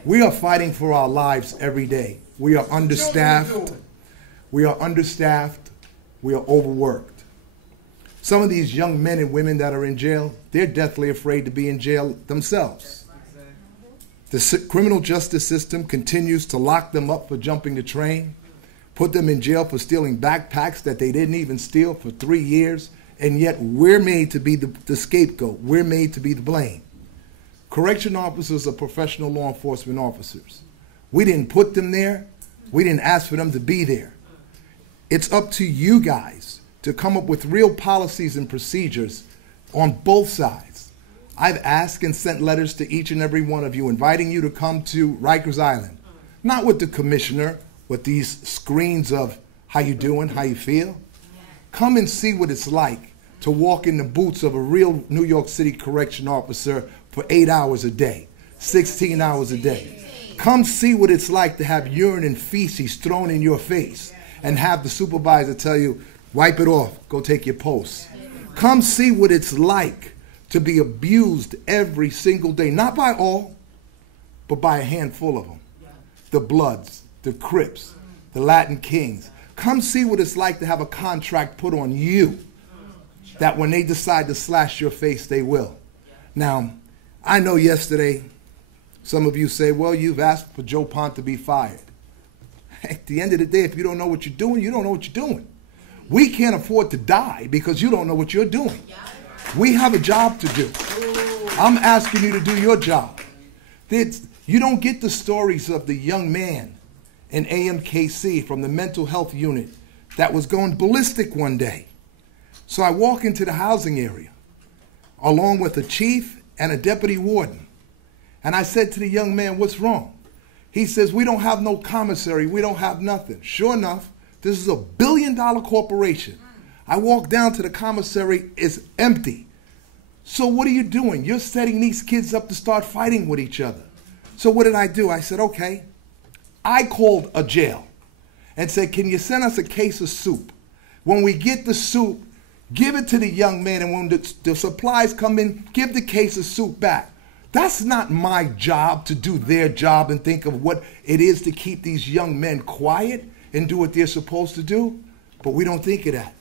We are fighting for our lives every day. We are understaffed. We are understaffed. We are overworked. Some of these young men and women that are in jail, they're deathly afraid to be in jail themselves. The criminal justice system continues to lock them up for jumping the train, put them in jail for stealing backpacks that they didn't even steal for 3 years, and yet we're made to be the scapegoat. We're made to be the blame. Correction officers are professional law enforcement officers. We didn't put them there. We didn't ask for them to be there. It's up to you guys to come up with real policies and procedures on both sides. I've asked and sent letters to each and every one of you inviting you to come to Rikers Island. Not with the commissioner, with these screens of how you doing, how you feel. Come and see what it's like to walk in the boots of a real New York City correction officer for 8 hours a day, 16 hours a day. Come see what it's like to have urine and feces thrown in your face and have the supervisor tell you, wipe it off, go take your post. Come see what it's like to be abused every single day, not by all, but by a handful of them. The Bloods, the Crips, the Latin Kings. Come see what it's like to have a contract put on you that when they decide to slash your face, they will. Now, I know yesterday some of you say, well, you've asked for Joe Pont to be fired. At the end of the day, if you don't know what you're doing, you don't know what you're doing. We can't afford to die because you don't know what you're doing. We have a job to do. I'm asking you to do your job. You don't get the stories of the young man in AMKC from the mental health unit that was going ballistic one day. So I walk into the housing area along with a chief and a deputy warden. And I said to the young man, what's wrong? He says, we don't have no commissary. We don't have nothing. Sure enough, this is a billion-dollar corporation. I walk down to the commissary, it's empty. So what are you doing? You're setting these kids up to start fighting with each other. So what did I do? I said, okay. I called a jail and said, can you send us a case of soup? When we get the soup, give it to the young man, and when the supplies come in, give the case of soup back. That's not my job to do their job and think of what it is to keep these young men quiet and do what they're supposed to do, but we don't think of that.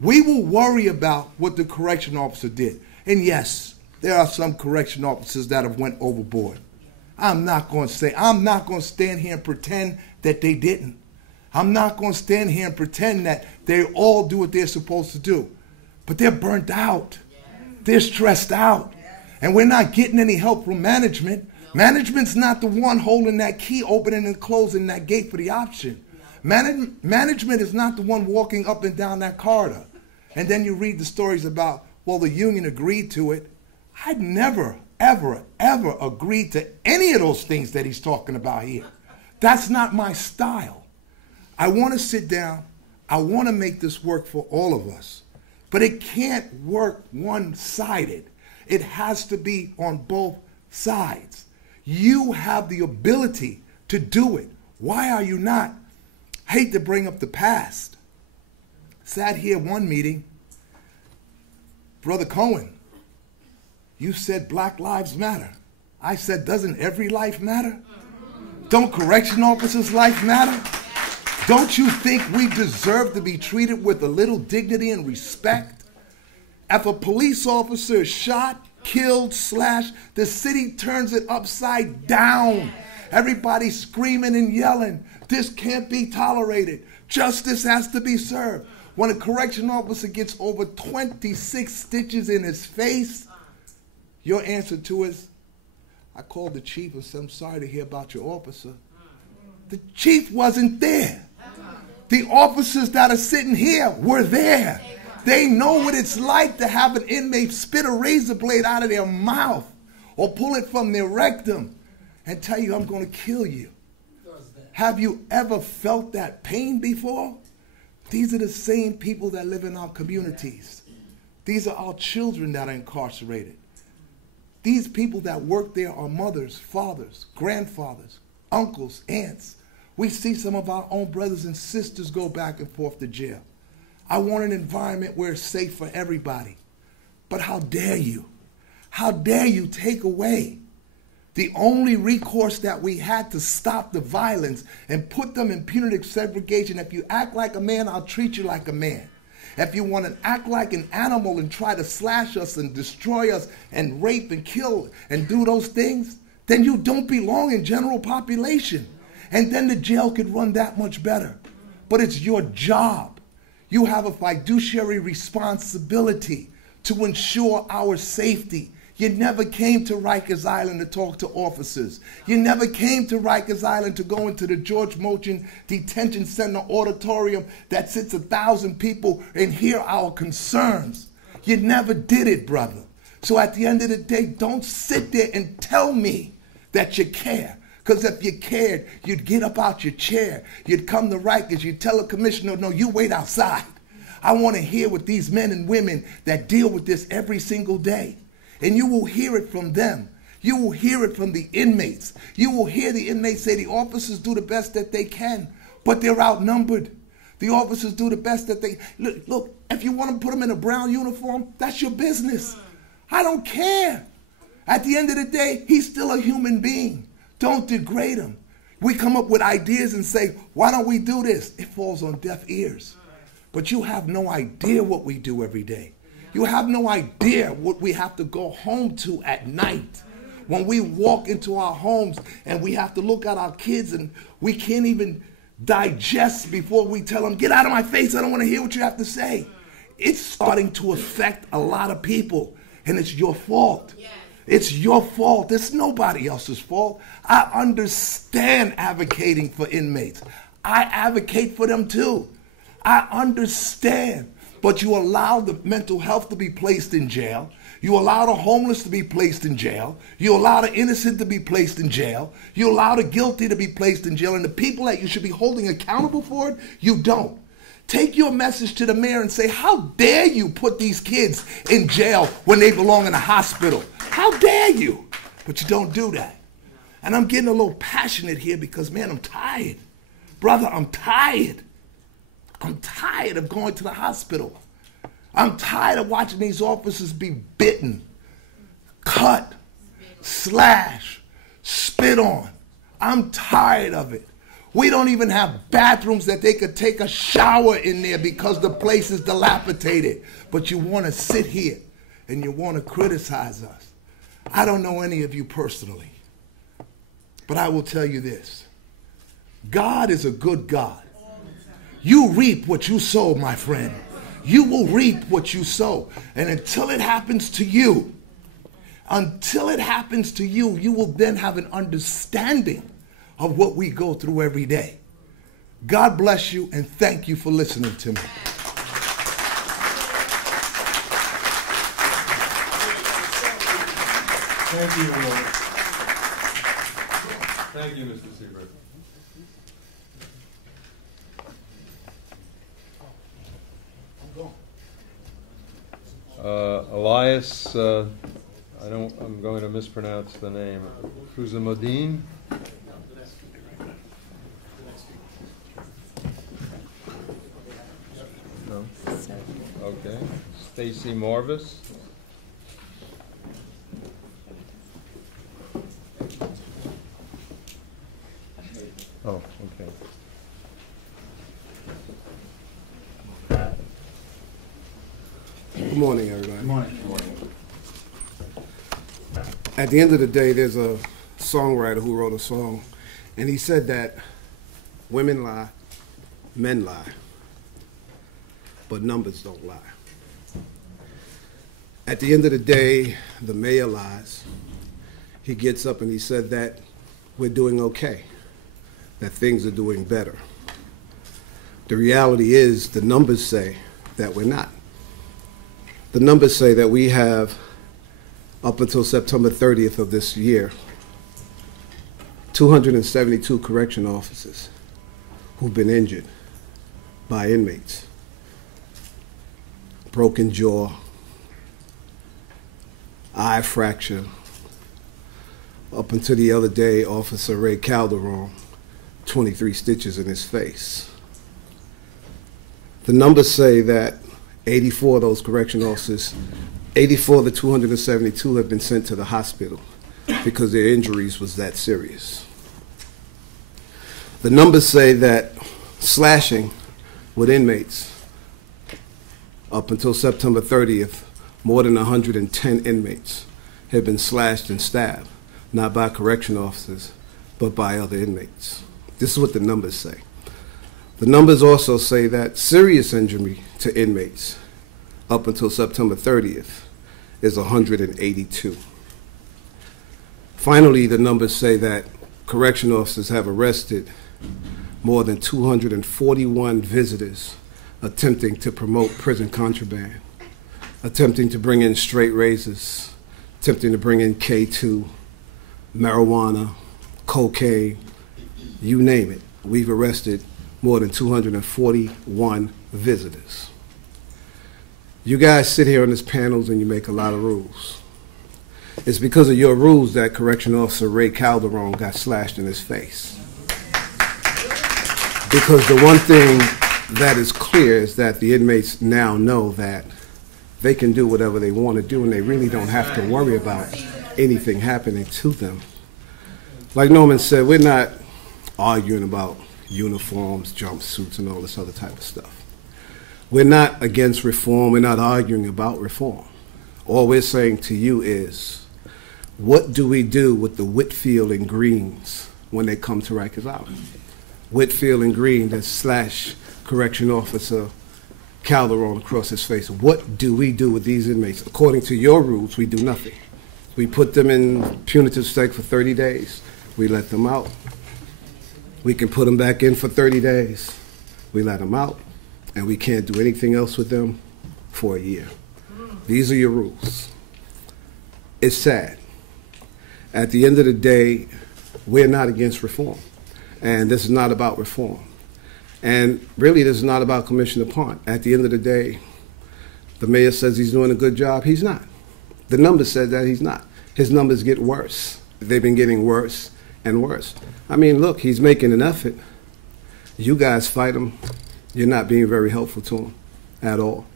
We will worry about what the correction officer did. And yes, there are some correction officers that have went overboard. I'm not going to stand here and pretend that they didn't. I'm not going to stand here and pretend that they all do what they're supposed to do. But they're burnt out. They're stressed out. And we're not getting any help from management. Management's not the one holding that key, opening and closing that gate for the option. Management is not the one walking up and down that corridor. And then you read the stories about, well, the union agreed to it. I'd never, ever, ever agreed to any of those things that he's talking about here. That's not my style. I want to sit down. I want to make this work for all of us. But it can't work one-sided. It has to be on both sides. You have the ability to do it. Why are you not? I hate to bring up the past. Sat here one meeting. Brother Cohen, you said Black Lives Matter. I said, doesn't every life matter? Don't correction officers' life matter? Don't you think we deserve to be treated with a little dignity and respect? If a police officer is shot, killed, slashed, the city turns it upside down. Everybody's screaming and yelling. This can't be tolerated. Justice has to be served. When a correction officer gets over 26 stitches in his face, your answer to it is, I called the chief and said, I'm sorry to hear about your officer. The chief wasn't there. The officers that are sitting here were there. They know what it's like to have an inmate spit a razor blade out of their mouth or pull it from their rectum and tell you, I'm going to kill you. Have you ever felt that pain before? These are the same people that live in our communities. These are our children that are incarcerated. These people that work there are mothers, fathers, grandfathers, uncles, aunts. We see some of our own brothers and sisters go back and forth to jail. I want an environment where it's safe for everybody. But how dare you? How dare you take away the only recourse that we had to stop the violence and put them in punitive segregation? If you act like a man, I'll treat you like a man. If you want to act like an animal and try to slash us and destroy us and rape and kill and do those things, then you don't belong in general population. And then the jail could run that much better. But it's your job. You have a fiduciary responsibility to ensure our safety. You never came to Rikers Island to talk to officers. You never came to Rikers Island to go into the George Mochin Detention Center auditorium that sits 1,000 people and hear our concerns. You never did it, brother. So at the end of the day, don't sit there and tell me that you care. Because if you cared, you'd get up out your chair. You'd come to Rikers. You'd tell a commissioner, no, you wait outside. I want to hear what these men and women that deal with this every single day. And you will hear it from them. You will hear it from the inmates. You will hear the inmates say the officers do the best that they can, but they're outnumbered. The officers do the best that they... Look, if you want to put them in a brown uniform, that's your business. I don't care. At the end of the day, he's still a human being. Don't degrade him. We come up with ideas and say, why don't we do this? It falls on deaf ears. But you have no idea what we do every day. You have no idea what we have to go home to at night. When we walk into our homes and we have to look at our kids and we can't even digest before we tell them, get out of my face, I don't want to hear what you have to say. It's starting to affect a lot of people, and it's your fault. It's your fault. It's nobody else's fault. I understand advocating for inmates. I advocate for them too. I understand. But you allow the mental health to be placed in jail. You allow the homeless to be placed in jail. You allow the innocent to be placed in jail. You allow the guilty to be placed in jail. And the people that you should be holding accountable for it, you don't. Take your message to the mayor and say, how dare you put these kids in jail when they belong in a hospital? How dare you? But you don't do that. And I'm getting a little passionate here because, man, I'm tired. Brother, I'm tired. I'm tired of going to the hospital. I'm tired of watching these officers be bitten, cut, slashed, spit on. I'm tired of it. We don't even have bathrooms that they could take a shower in there because the place is dilapidated. But you want to sit here and you want to criticize us. I don't know any of you personally, but I will tell you this. God is a good God. You reap what you sow, my friend. You will reap what you sow. And until it happens to you, you will then have an understanding of what we go through every day. God bless you, and thank you for listening to me. Thank you, Lord. Thank you, Mr. Seabrook. Elias, I'm going to mispronounce the name. Kuzamodine. No. Okay. Stacy Morvis. Oh, okay. Good morning, everybody. Good morning. Good morning. At the end of the day, there's a songwriter who wrote a song, and he said that women lie, men lie, but numbers don't lie. At the end of the day, the mayor lies. He gets up and he said that we're doing okay, that things are doing better. The reality is the numbers say that we're not. The numbers say that we have, up until September 30th of this year, 272 correction officers who've been injured by inmates. Broken jaw, eye fracture. Up until the other day, Officer Ray Calderon 23 stitches in his face. The numbers say that 84 of those correction officers, 84 of the 272 have been sent to the hospital because their injuries was that serious. The numbers say that slashing with inmates, up until September 30th, more than 110 inmates have been slashed and stabbed, not by correction officers, but by other inmates. This is what the numbers say. The numbers also say that serious injury to inmates up until September 30th is 182. Finally, the numbers say that correction officers have arrested more than 241 visitors attempting to promote prison contraband, attempting to bring in straight razors, attempting to bring in K2, marijuana, cocaine, you name it. We've arrested more than 241 visitors. You guys sit here on these panels and you make a lot of rules. It's because of your rules that Correction Officer Ray Calderon got slashed in his face. Because the one thing that is clear is that the inmates now know that they can do whatever they want to do and they really don't have to worry about anything happening to them. Like Norman said, we're not arguing about uniforms, jumpsuits, and all this other type of stuff. We're not against reform. We're not arguing about reform. All we're saying to you is, what do we do with the Whitfield and Greens when they come to Rikers Island? Whitfield and Green that slash correction officer Calderon across his face. What do we do with these inmates? According to your rules, we do nothing. We put them in punitive stake for 30 days. We let them out. We can put them back in for 30 days. We let them out. And we can't do anything else with them for a year. These are your rules. It's sad. At the end of the day, we're not against reform. And this is not about reform. And really, this is not about Commissioner Pont. At the end of the day, the mayor says he's doing a good job. He's not. The numbers said that he's not. His numbers get worse. They've been getting worse and worse. I mean, look, he's making an effort. You guys fight him. You're not being very helpful to him at all.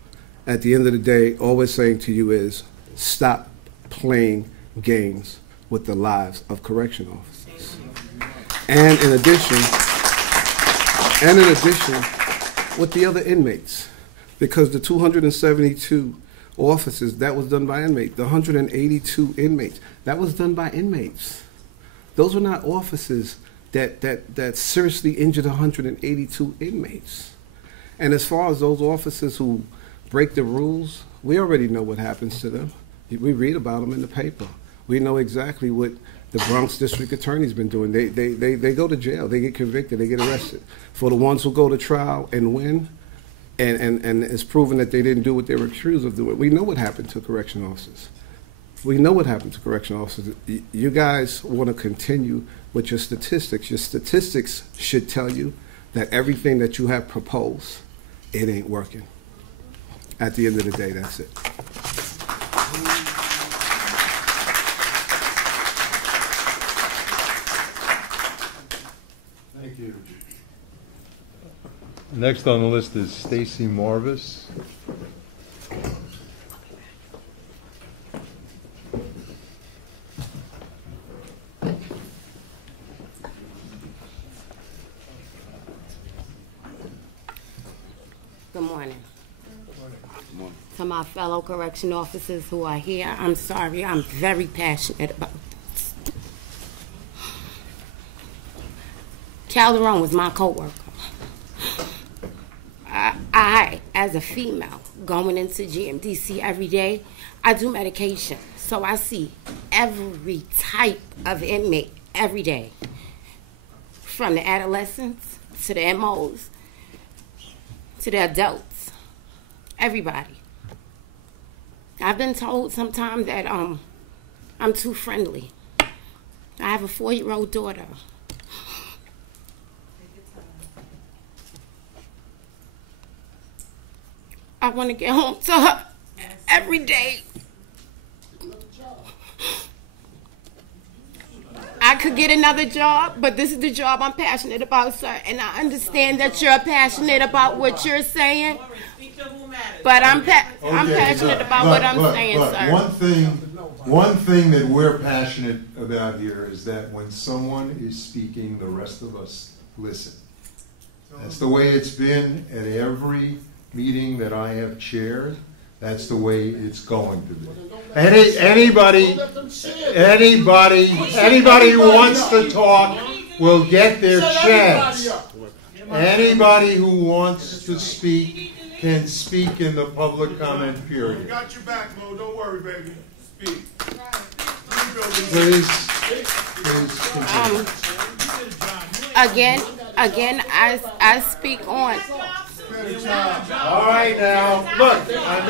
At the end of the day, all we're saying to you is stop playing games with the lives of correction officers. And in addition, with the other inmates, because the 272 officers, that was done by inmates. The 182 inmates, that was done by inmates. Those were not officers that seriously injured 182 inmates. And as far as those officers who break the rules, we already know what happens to them. We read about them in the paper. We know exactly what the Bronx District Attorney's been doing. They go to jail. They get convicted. They get arrested. For the ones who go to trial and win, and it's proven that they didn't do what they were accused of doing, we know what happened to correction officers. We know what happened to correction officers. You guys want to continue with your statistics. Your statistics should tell you that everything that you have proposed, it ain't working. At the end of the day, that's it. Thank you. Next on the list is Stacy Marvis. Good morning. To my fellow correction officers who are here, I'm sorry, I'm very passionate about this. Calderon was my coworker. I, as a female, going into GMDC every day, I do medication. So I see every type of inmate every day, from the adolescents to the MOs to the adults, everybody. I've been told sometimes that I'm too friendly. I have a 4-year-old daughter. I want to get home to her every day. I could get another job, but this is the job I'm passionate about, sir. And I understand that you're passionate about what you're saying, but I'm passionate about what I'm saying, sir. One thing that we're passionate about here is that when someone is speaking, the rest of us listen. That's the way it's been at every meeting that I have chaired. That's the way it's going to be. Anybody who wants to talk will get their chance. Anybody who wants to speak can speak in the public comment period. We got your back, Mo. Don't worry, baby. Speak. Please Again, I speak on. All right, now, look, I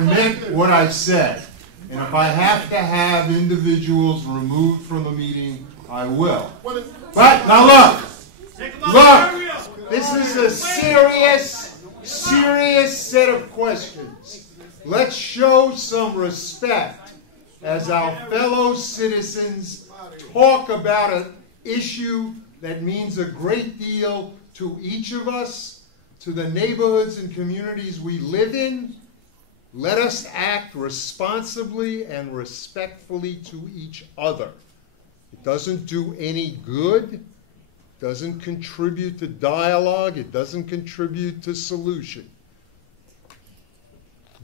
meant what I said. And if I have to have individuals removed from the meeting, I will. But now look, this is a serious set of questions. Let's show some respect as our fellow citizens talk about an issue that means a great deal to each of us, to the neighborhoods and communities we live in. Let us act responsibly and respectfully to each other. It doesn't do any good, doesn't contribute to dialogue, it doesn't contribute to solution.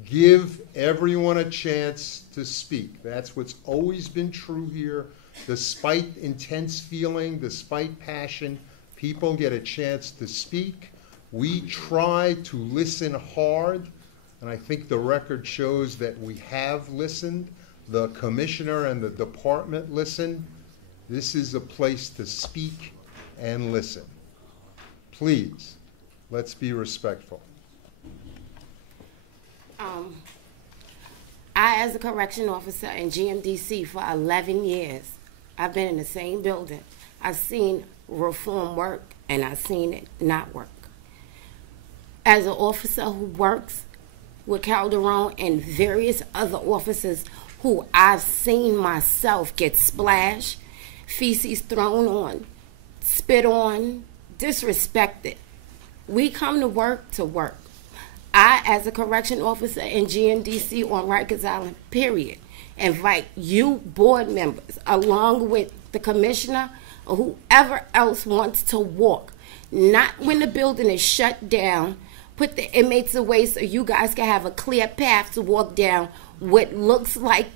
Give everyone a chance to speak. That's what's always been true here. Despite intense feeling, despite passion, people get a chance to speak. We try to listen hard, and I think the record shows that we have listened. The commissioner and the department listen. This is a place to speak and listen. Please, let's be respectful. I, as a correction officer in GMDC for 11 years, I've been in the same building. I've seen reform work, and I've seen it not work. As an officer who works with Calderon and various other officers who I've seen myself get splashed, feces thrown on, spit on, disrespected. We come to work to work. I, as a correction officer in GMDC on Rikers Island, period, invite you board members, along with the commissioner or whoever else wants to walk, not when the building is shut down, put the inmates away so you guys can have a clear path to walk down what looks like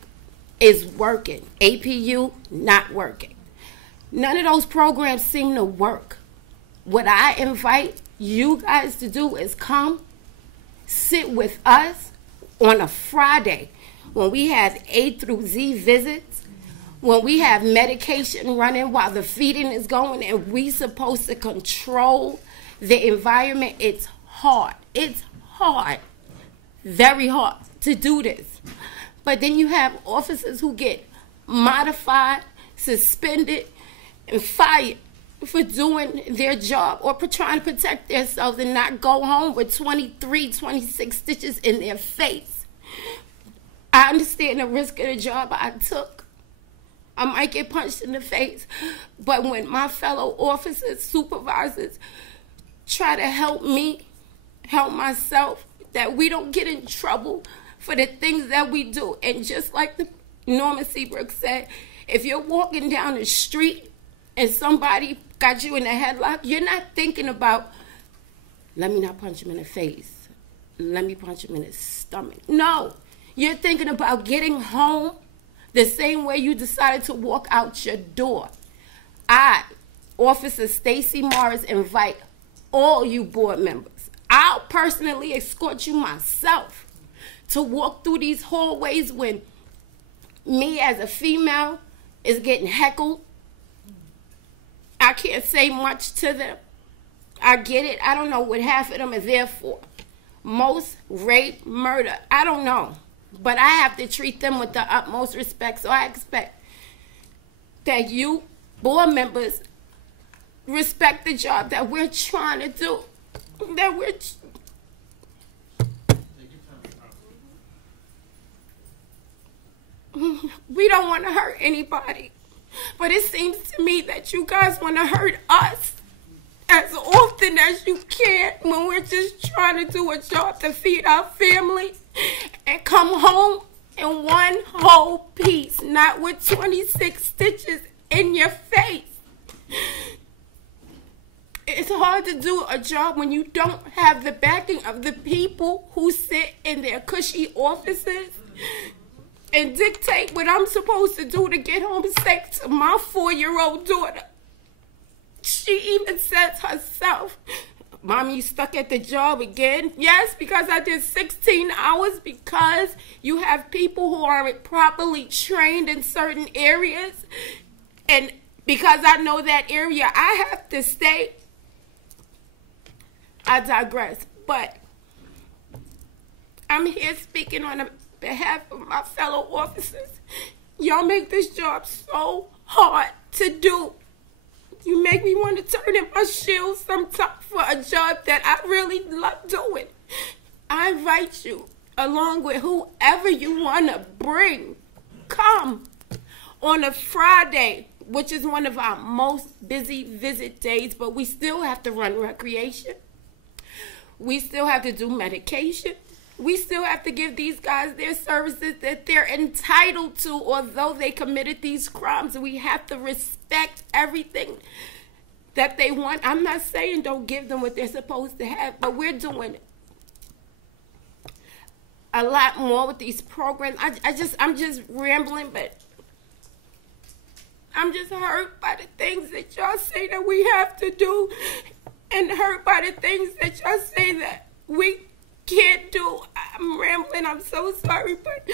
is working. APU, not working. None of those programs seem to work. What I invite you guys to do is come, sit with us on a Friday when we have A through Z visits, when we have medication running while the feeding is going and we supposed to control the environment. It's hard. It's hard, very hard to do this. But then you have officers who get modified, suspended, and fired for doing their job or for trying to protect themselves and not go home with 23, 26 stitches in their face. I understand the risk of the job I took. I might get punched in the face, but when my fellow officers, supervisors try to help me, help myself, that we don't get in trouble for the things that we do. And just like Norman Seabrook said, if you're walking down the street and somebody got you in a headlock, you're not thinking about, let me not punch him in the face. Let me punch him in his stomach. No, you're thinking about getting home the same way you decided to walk out your door. I, Officer Stacy Morris, invite all you board members. I'll personally escort you myself to walk through these hallways when me as a female is getting heckled. I can't say much to them. I get it. I don't know what half of them are there for. Most rape, murder, I don't know. But I have to treat them with the utmost respect. So I expect that you, board members, respect the job that we're trying to do. That we don't want to hurt anybody. But it seems to me that you guys want to hurt us as often as you can when we're just trying to do a job to feed our family and come home in one whole piece, not with 26 stitches in your face. It's hard to do a job when you don't have the backing of the people who sit in their cushy offices and dictate what I'm supposed to do to get home safe to my 4-year-old daughter. She even says herself, "Mommy, you stuck at the job again?" Yes, because I did 16 hours, because you have people who aren't properly trained in certain areas. And because I know that area, I have to stay. I digress. But I'm here speaking on behalf of my fellow officers. Y'all make this job so hard to do. You make me want to turn in my shield sometimes for a job that I really love doing. I invite you, along with whoever you want to bring, come on a Friday, which is one of our most busy visit days, but we still have to run recreation. We still have to do medication. We still have to give these guys their services that they're entitled to, although they committed these crimes. We have to respect everything that they want. I'm not saying don't give them what they're supposed to have, but we're doing a lot more with these programs. I'm just rambling, but I'm just hurt by the things that y'all say that we have to do, and hurt by the things that y'all say that we can't do. I'm rambling, I'm so sorry, but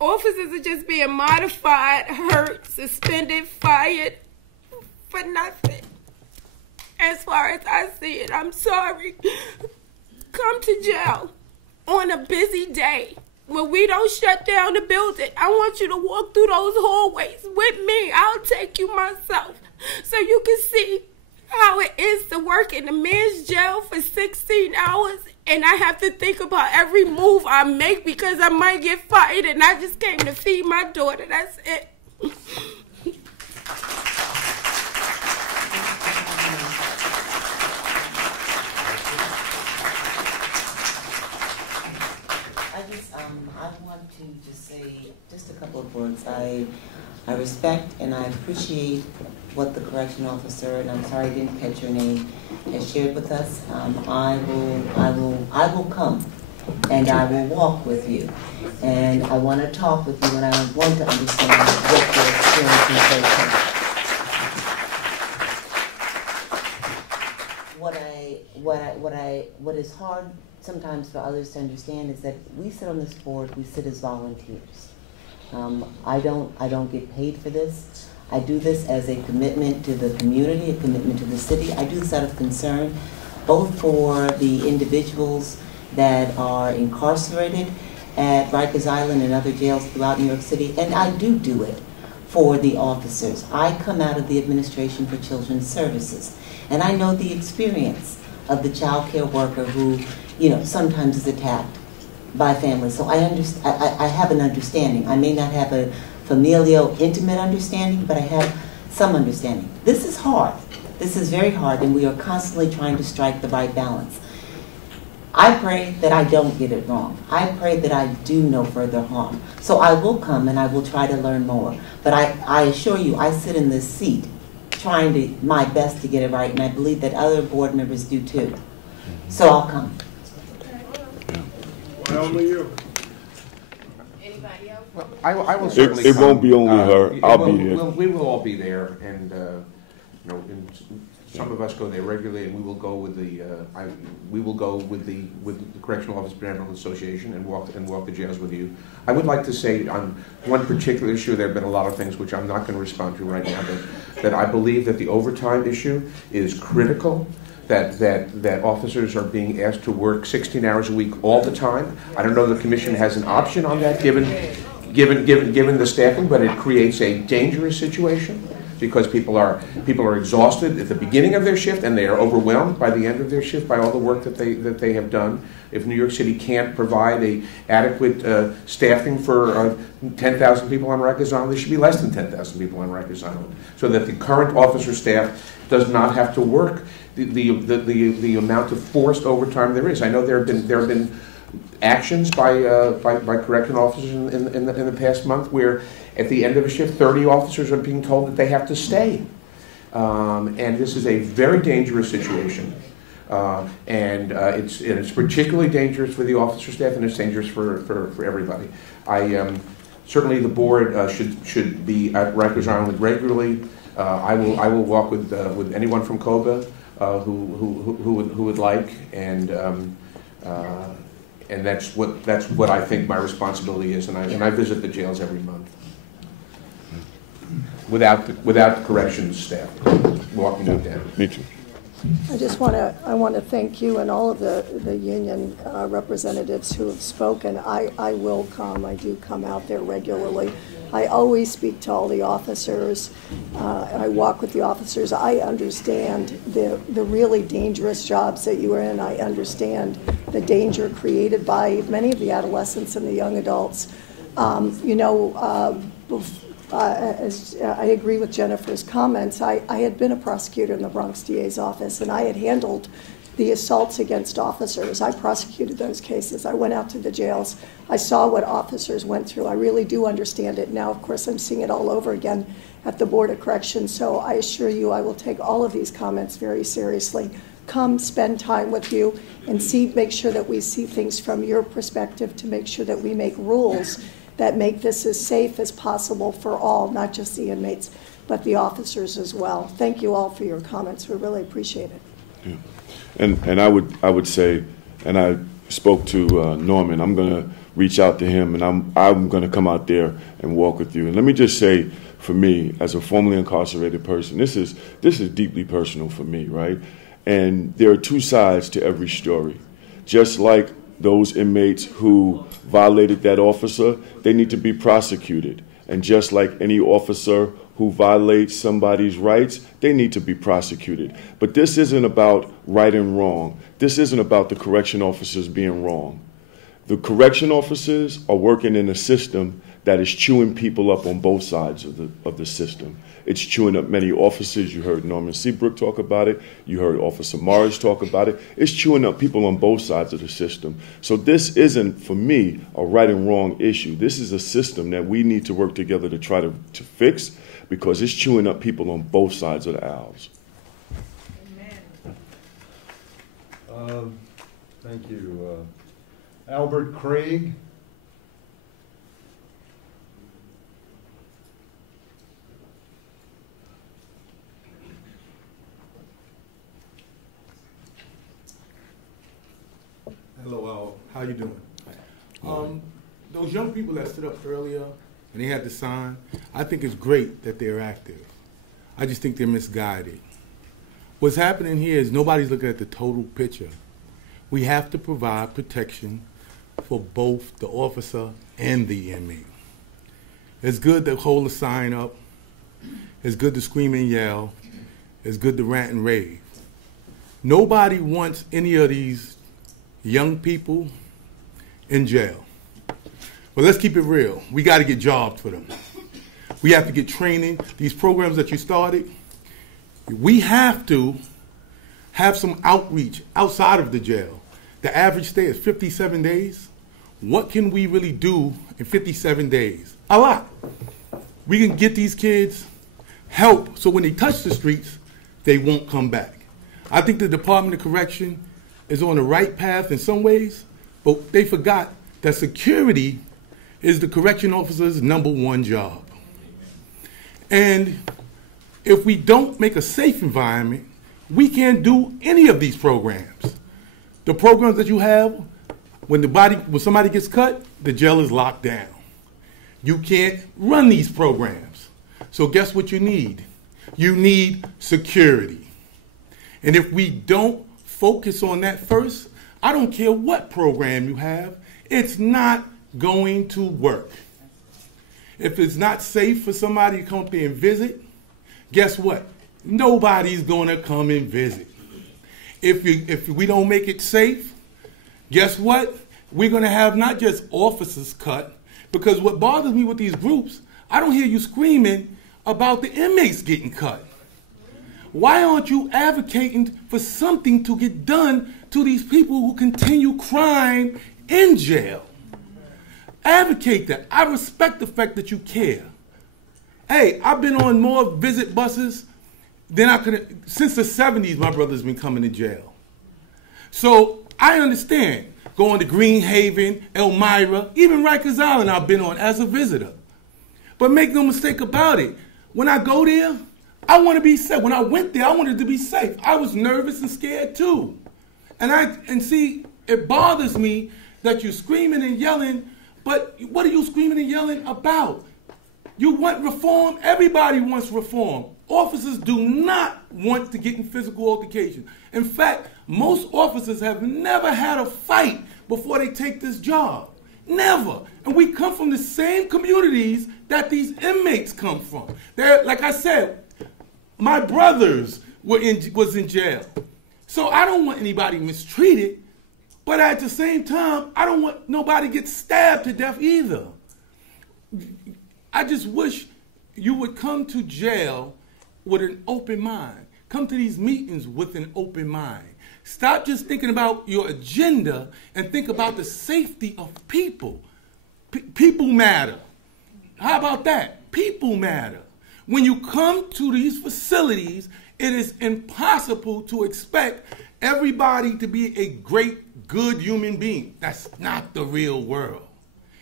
officers are just being modified, hurt, suspended, fired for nothing. As far as I see it, I'm sorry. Come to jail on a busy day when we don't shut down the building. I want you to walk through those hallways with me. I'll take you myself so you can see how it is to work in a man's jail for 16 hours, and I have to think about every move I make because I might get fired, and I just came to feed my daughter. That's it. I want to just say just a couple of words. I respect and I appreciate what the correction officer, and I'm sorry I didn't catch your name, has shared with us. I will come and I will walk with you, and I want to talk with you, and I want to understand what your experience is. What is hard sometimes for others to understand is that we sit on this board, we sit as volunteers. I don't get paid for this. I do this as a commitment to the community, a commitment to the city. I do this out of concern, both for the individuals that are incarcerated at Rikers Island and other jails throughout New York City, and I do it for the officers. I come out of the Administration for Children's Services, and I know the experience of the child care worker who, sometimes is attacked by families. So I have an understanding. I may not have a familial, intimate understanding, but I have some understanding. This is hard. This is very hard, and we are constantly trying to strike the right balance. I pray that I don't get it wrong. I pray that I do no further harm. So I will come and I will try to learn more. But I assure you, I sit in this seat trying my best to get it right, and I believe that other board members do too. So I'll come. Why only you? Anybody else? Well, I will certainly It come. won't be only her. I'll be there. We will all be there, and some of us go there regularly, and we will go with the Correctional Office Benevolent Association and walk the jails with you. I would like to say on one particular issue, there have been a lot of things which I'm not going to respond to right now, that I believe that the overtime issue is critical. That officers are being asked to work 16 hours a week all the time. I don't know if the commission has an option on that given the staffing, but it creates a dangerous situation because people are exhausted at the beginning of their shift, and they are overwhelmed by the end of their shift by all the work that they have done. If New York City can't provide a adequate staffing for 10,000 people on Rikers Island, there should be less than 10,000 people on Rikers Island, so that the current officer staff does not have to work the amount of forced overtime there is. I know there have been actions by correctional officers in the past month where at the end of a shift 30 officers are being told that they have to stay, and this is a very dangerous situation. And it's particularly dangerous for the officer staff, and it's dangerous for everybody. Certainly the board should be at Rikers Island regularly. I will walk with anyone from COBA who would like, and that's what I think my responsibility is, and I visit the jails every month without the corrections staff walking with them. Me too. I want to thank you and all of the union representatives who have spoken. I will come. I do come out there regularly. I always speak to all the officers. I walk with the officers. I understand the really dangerous jobs that you are in. I understand the danger created by many of the adolescents and the young adults. As I agree with Jennifer's comments, I had been a prosecutor in the Bronx DA's office, and I had handled the assaults against officers. I prosecuted those cases. I went out to the jails. I saw what officers went through. I really do understand it. Now, of course, I'm seeing it all over again at the Board of Corrections, so I assure you I will take all of these comments very seriously. Come spend time with you and make sure that we see things from your perspective, to make sure that we make rules that make this as safe as possible for all, not just the inmates, but the officers as well. Thank you all for your comments. We really appreciate it. Yeah. And I would say, and I spoke to Norman, I'm going to reach out to him, and I'm going to come out there and walk with you. And let me just say, for me, as a formerly incarcerated person, this is deeply personal for me, right? And there are two sides to every story. Just like those inmates who violated that officer, they need to be prosecuted. And just like any officer who violates somebody's rights, they need to be prosecuted. But this isn't about right and wrong. This isn't about the correction officers being wrong. The correction officers are working in a system that is chewing people up on both sides of the system. It's chewing up many officers. You heard Norman Seabrook talk about it. You heard Officer Morris talk about it. It's chewing up people on both sides of the system. So this isn't, for me, a right and wrong issue. This is a system that we need to work together to try to fix, because it's chewing up people on both sides of the aisles. Thank you. Albert Craig. Hello, Al. How you doing? Those young people that stood up earlier and they had the sign, I think it's great that they're active. I just think they're misguided. What's happening here is nobody's looking at the total picture. We have to provide protection for both the officer and the inmate. It's good to hold a sign up. It's good to scream and yell. It's good to rant and rave. Nobody wants any of these young people in jail. But let's keep it real. We got to get jobs for them. We have to get training. These programs that you started, we have to have some outreach outside of the jail. The average stay is 57 days. What can we really do in 57 days? A lot. We can get these kids help so when they touch the streets, they won't come back. I think the Department of Correction is on the right path in some ways, but they forgot that security is the correction officer's #1 job. And if we don't make a safe environment, we can't do any of these programs. The programs that you have, when somebody gets cut, the jail is locked down. You can't run these programs. So guess what you need? You need security. And if we don't focus on that first, I don't care what program you have, it's not going to work. If it's not safe for somebody to come up there and visit, guess what? Nobody's going to come and visit. If we don't make it safe, guess what? We're going to have not just officers cut, because what bothers me with these groups, I don't hear you screaming about the inmates getting cut. Why aren't you advocating for something to get done to these people who continue crime in jail? Advocate that. I respect the fact that you care. Hey, I've been on more visit buses than I could. Since the 70s, my brother's been coming to jail. So I understand going to Greenhaven, Elmira, even Rikers Island I've been on as a visitor. But make no mistake about it. When I go there, I want to be safe. When I went there, I wanted to be safe. I was nervous and scared too. And see, it bothers me that you're screaming and yelling, but what are you screaming and yelling about? You want reform? Everybody wants reform. Officers do not want to get in physical altercation. In fact, most officers have never had a fight before they take this job. Never. And we come from the same communities that these inmates come from. They're, like I said, my brothers was in jail. So I don't want anybody mistreated, but at the same time, I don't want nobody to get stabbed to death either. I just wish you would come to jail with an open mind. Come to these meetings with an open mind. Stop just thinking about your agenda and think about the safety of people. People matter. How about that? People matter. When you come to these facilities, it is impossible to expect everybody to be a great, good human being. That's not the real world.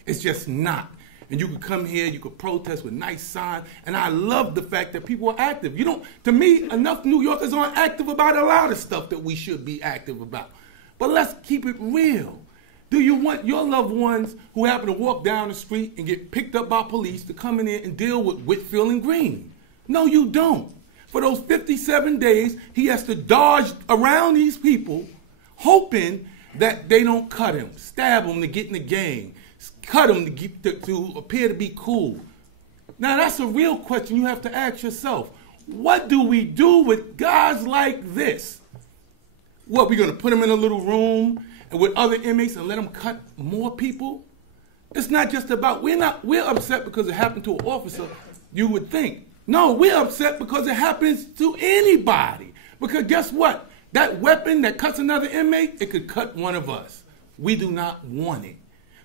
It's just not. And you could come here, you could protest with nice signs, and I love the fact that people are active. To me, enough New Yorkers aren't active about a lot of stuff that we should be active about. But let's keep it real. Do you want your loved ones who happen to walk down the street and get picked up by police to come in here and deal with Whitfield and Green? No, you don't. For those 57 days, he has to dodge around these people, hoping that they don't cut him, stab him to get in the game, cut him to appear to be cool. Now, that's a real question you have to ask yourself. What do we do with guys like this? What, we're going to put them in a little room and with other inmates and let them cut more people? It's not just about, we're upset because it happened to an officer, you would think. No, we're upset because it happens to anybody. Because guess what? That weapon that cuts another inmate, it could cut one of us. We do not want it.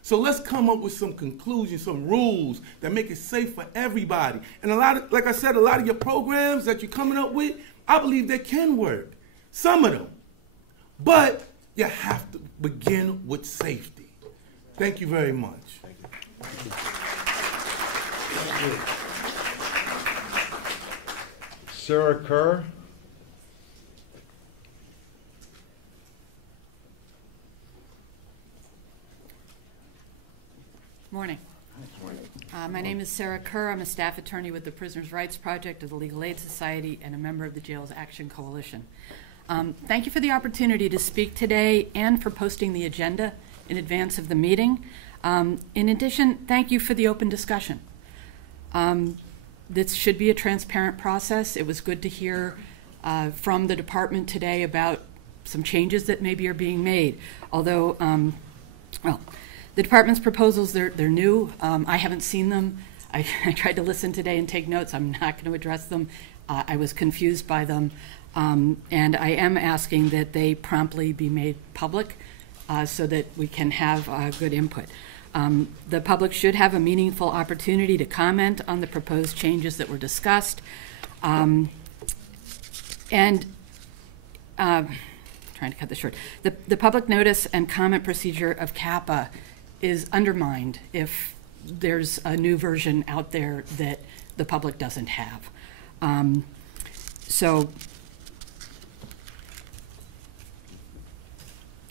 So let's come up with some conclusions, some rules that make it safe for everybody. And like I said, a lot of your programs that you're coming up with, I believe they can work. Some of them. But you have to begin with safety. Thank you very much. Thank you. Sarah Kerr. Morning. My name is Sarah Kerr. I'm a staff attorney with the Prisoners' Rights Project of the Legal Aid Society and a member of the Jails Action Coalition. Thank you for the opportunity to speak today and for posting the agenda in advance of the meeting. In addition, thank you for the open discussion. This should be a transparent process. It was good to hear from the department today about some changes that maybe are being made. Although, well, the department's proposals, they're new. I haven't seen them. I tried to listen today and take notes. I'm not going to address them. I was confused by them. And I am asking that they promptly be made public so that we can have good input. The public should have a meaningful opportunity to comment on the proposed changes that were discussed. Trying to cut this short. The public notice and comment procedure of CAPA is undermined if there's a new version out there that the public doesn't have. So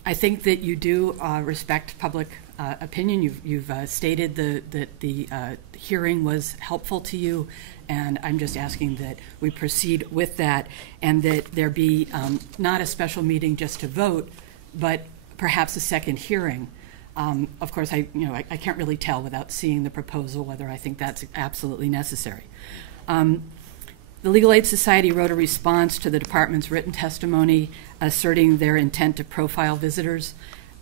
I think that you do respect public opinion. You've stated that the hearing was helpful to you, and I'm just asking that we proceed with that and that there be not a special meeting just to vote, but perhaps a second hearing. Of course, I can't really tell without seeing the proposal whether I think that's absolutely necessary. The Legal Aid Society wrote a response to the department's written testimony asserting their intent to profile visitors.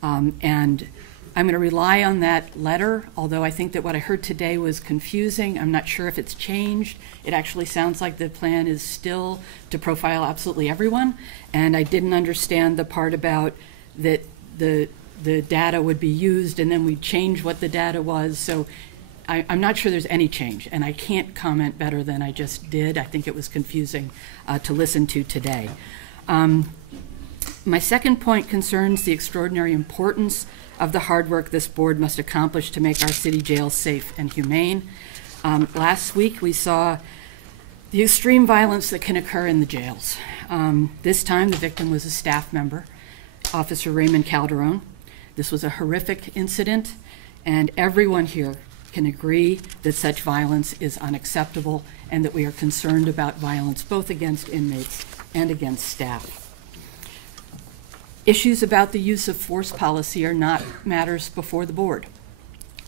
And I'm going to rely on that letter, although I think that what I heard today was confusing. I'm not sure if it's changed. It actually sounds like the plan is still to profile absolutely everyone. And I didn't understand the part about that the data would be used and then we'd change what the data was. So I'm not sure there's any change, and I can't comment better than I just did. I think it was confusing to listen to today. My second point concerns the extraordinary importance of the hard work this board must accomplish to make our city jails safe and humane. Last week we saw the extreme violence that can occur in the jails. This time the victim was a staff member, Officer Raymond Calderon. This was a horrific incident, and everyone here can agree that such violence is unacceptable and that we are concerned about violence both against inmates and against staff. Issues about the use of force policy are not matters before the board.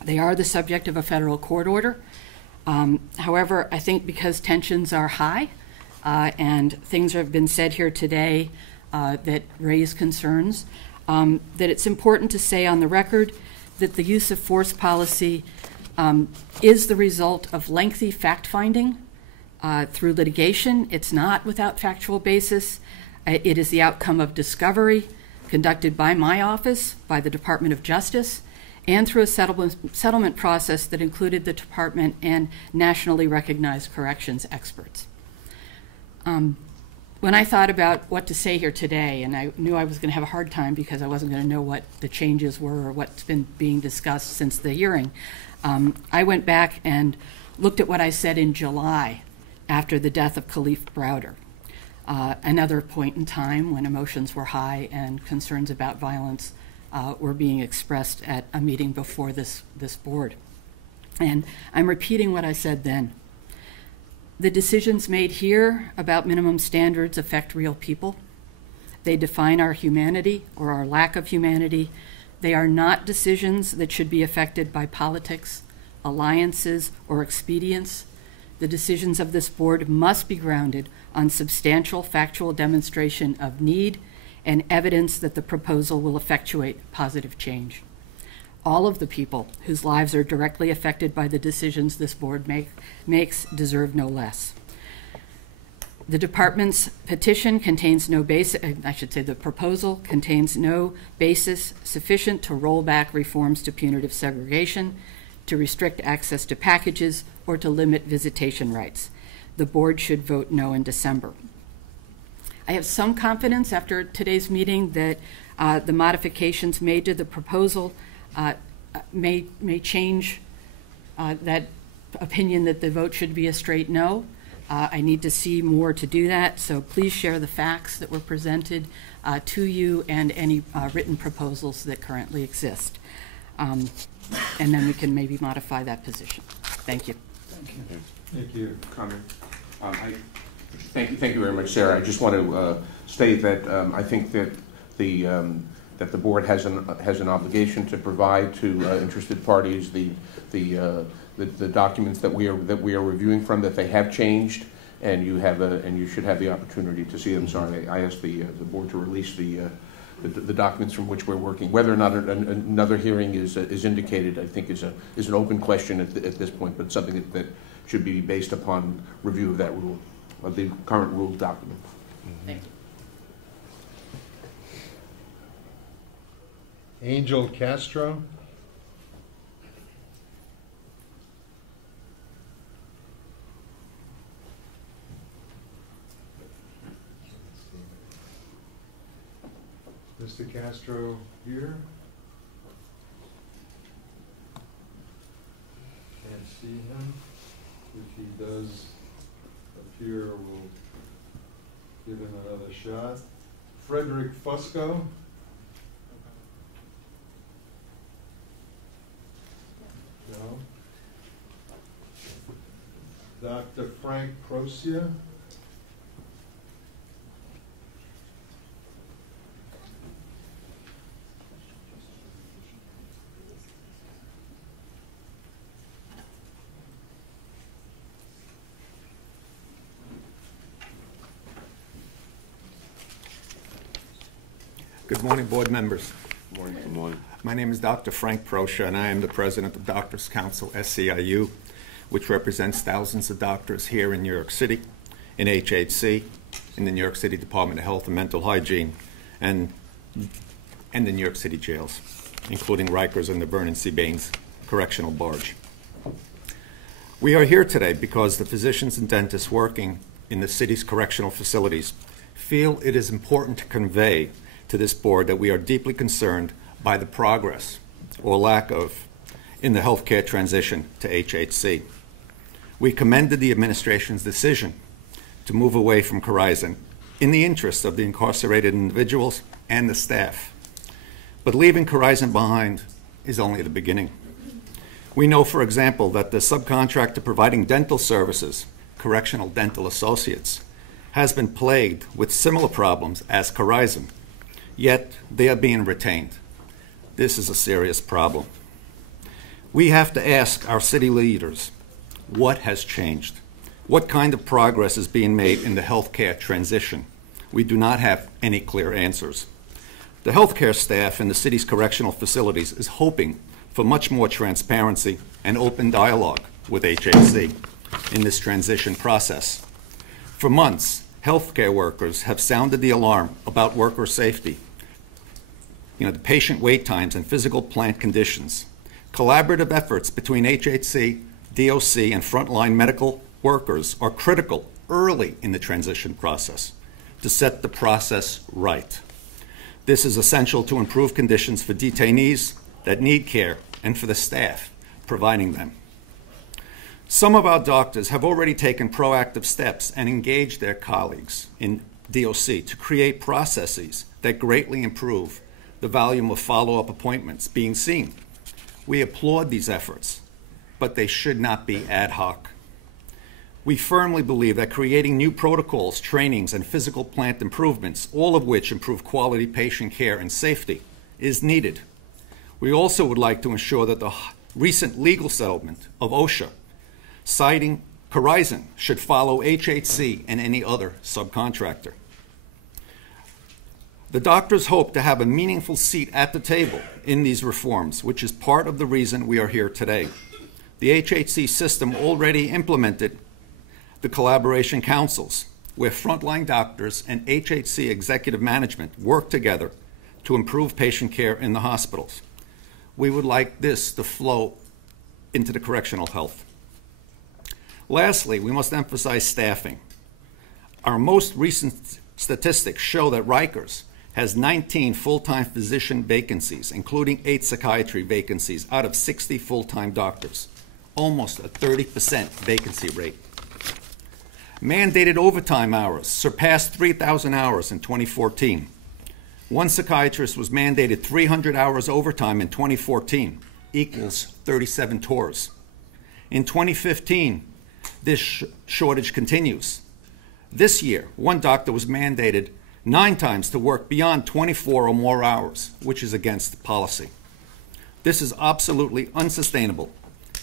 They are the subject of a federal court order. However, I think because tensions are high and things have been said here today that raise concerns, that it's important to say on the record that the use of force policy is the result of lengthy fact-finding through litigation. It's not without factual basis. It is the outcome of discovery conducted by my office, by the Department of Justice, and through a settlement process that included the department and nationally recognized corrections experts. When I thought about what to say here today, and I knew I was going to have a hard time because I wasn't going to know what the changes were or what's been being discussed since the hearing, I went back and looked at what I said in July after the death of Khalif Browder, another point in time when emotions were high and concerns about violence were being expressed at a meeting before this board. And I'm repeating what I said then. The decisions made here about minimum standards affect real people. They define our humanity or our lack of humanity. They are not decisions that should be affected by politics, alliances, or expedience. The decisions of this board must be grounded on substantial factual demonstration of need and evidence that the proposal will effectuate positive change. All of the people whose lives are directly affected by the decisions this board makes deserve no less. The department's petition contains no basis, I should say the proposal contains no basis sufficient to roll back reforms to punitive segregation, to restrict access to packages, or to limit visitation rights. The board should vote no in December. I have some confidence after today's meeting that the modifications made to the proposal may change that opinion that the vote should be a straight no. I need to see more to do that, so please share the facts that were presented to you and any written proposals that currently exist. And then we can maybe modify that position. Thank you. Thank you. Comment. Thank you very much, Sarah. I just want to state that I think that the board has an obligation to provide to interested parties the documents that we are reviewing from, that they have changed, and you should have the opportunity to see them. Sorry, I asked the board to release the documents from which we're working. Whether or not another hearing is indicated, I think is an open question at this point, but something that should be based upon review of that rule, of the current rule document. Thank you. Angel Castro. Mr. Castro here? Can't see him. If he does appear, we'll give him another shot. Frederick Fusco? No. Dr. Frank Procia? Good morning, board members. Good morning. Good morning. My name is Dr. Frank Proscia, and I am the president of Doctors Council, SCIU, which represents thousands of doctors here in New York City, in HHC, in the New York City Department of Health and Mental Hygiene, and the New York City jails, including Rikers and the Vernon C. Baines Correctional Barge. We are here today because the physicians and dentists working in the city's correctional facilities feel it is important to convey to this board that we are deeply concerned by the progress, or lack of, in the healthcare transition to HHC. We commended the administration's decision to move away from Corizon in the interest of the incarcerated individuals and the staff. But leaving Corizon behind is only the beginning. We know, for example, that the subcontractor providing dental services, Correctional Dental Associates, has been plagued with similar problems as Corizon, yet they are being retained. This is a serious problem. We have to ask our city leaders, what has changed? What kind of progress is being made in the healthcare transition? We do not have any clear answers. The healthcare staff in the city's correctional facilities is hoping for much more transparency and open dialogue with HHC in this transition process. For months, healthcare workers have sounded the alarm about worker safety, the patient wait times and physical plant conditions. Collaborative efforts between HHC, DOC, and frontline medical workers are critical early in the transition process to set the process right. This is essential to improve conditions for detainees that need care and for the staff providing them. Some of our doctors have already taken proactive steps and engaged their colleagues in DOC to create processes that greatly improve the volume of follow-up appointments being seen. We applaud these efforts, but they should not be ad hoc. We firmly believe that creating new protocols, trainings, and physical plant improvements, all of which improve quality patient care and safety, is needed. We also would like to ensure that the recent legal settlement of OSHA, citing Corizon, should follow HHC and any other subcontractor. The doctors hope to have a meaningful seat at the table in these reforms, which is part of the reason we are here today. The HHC system already implemented the collaboration councils, where frontline doctors and HHC executive management work together to improve patient care in the hospitals. We would like this to flow into the correctional health. Lastly, we must emphasize staffing. Our most recent statistics show that Rikers has 19 full-time physician vacancies, including 8 psychiatry vacancies out of 60 full-time doctors, almost a 30% vacancy rate. Mandated overtime hours surpassed 3,000 hours in 2014. One psychiatrist was mandated 300 hours overtime in 2014, equals 37 tours. In 2015, this shortage continues. This year, one doctor was mandated 9 times to work beyond 24 or more hours, which is against policy. This is absolutely unsustainable.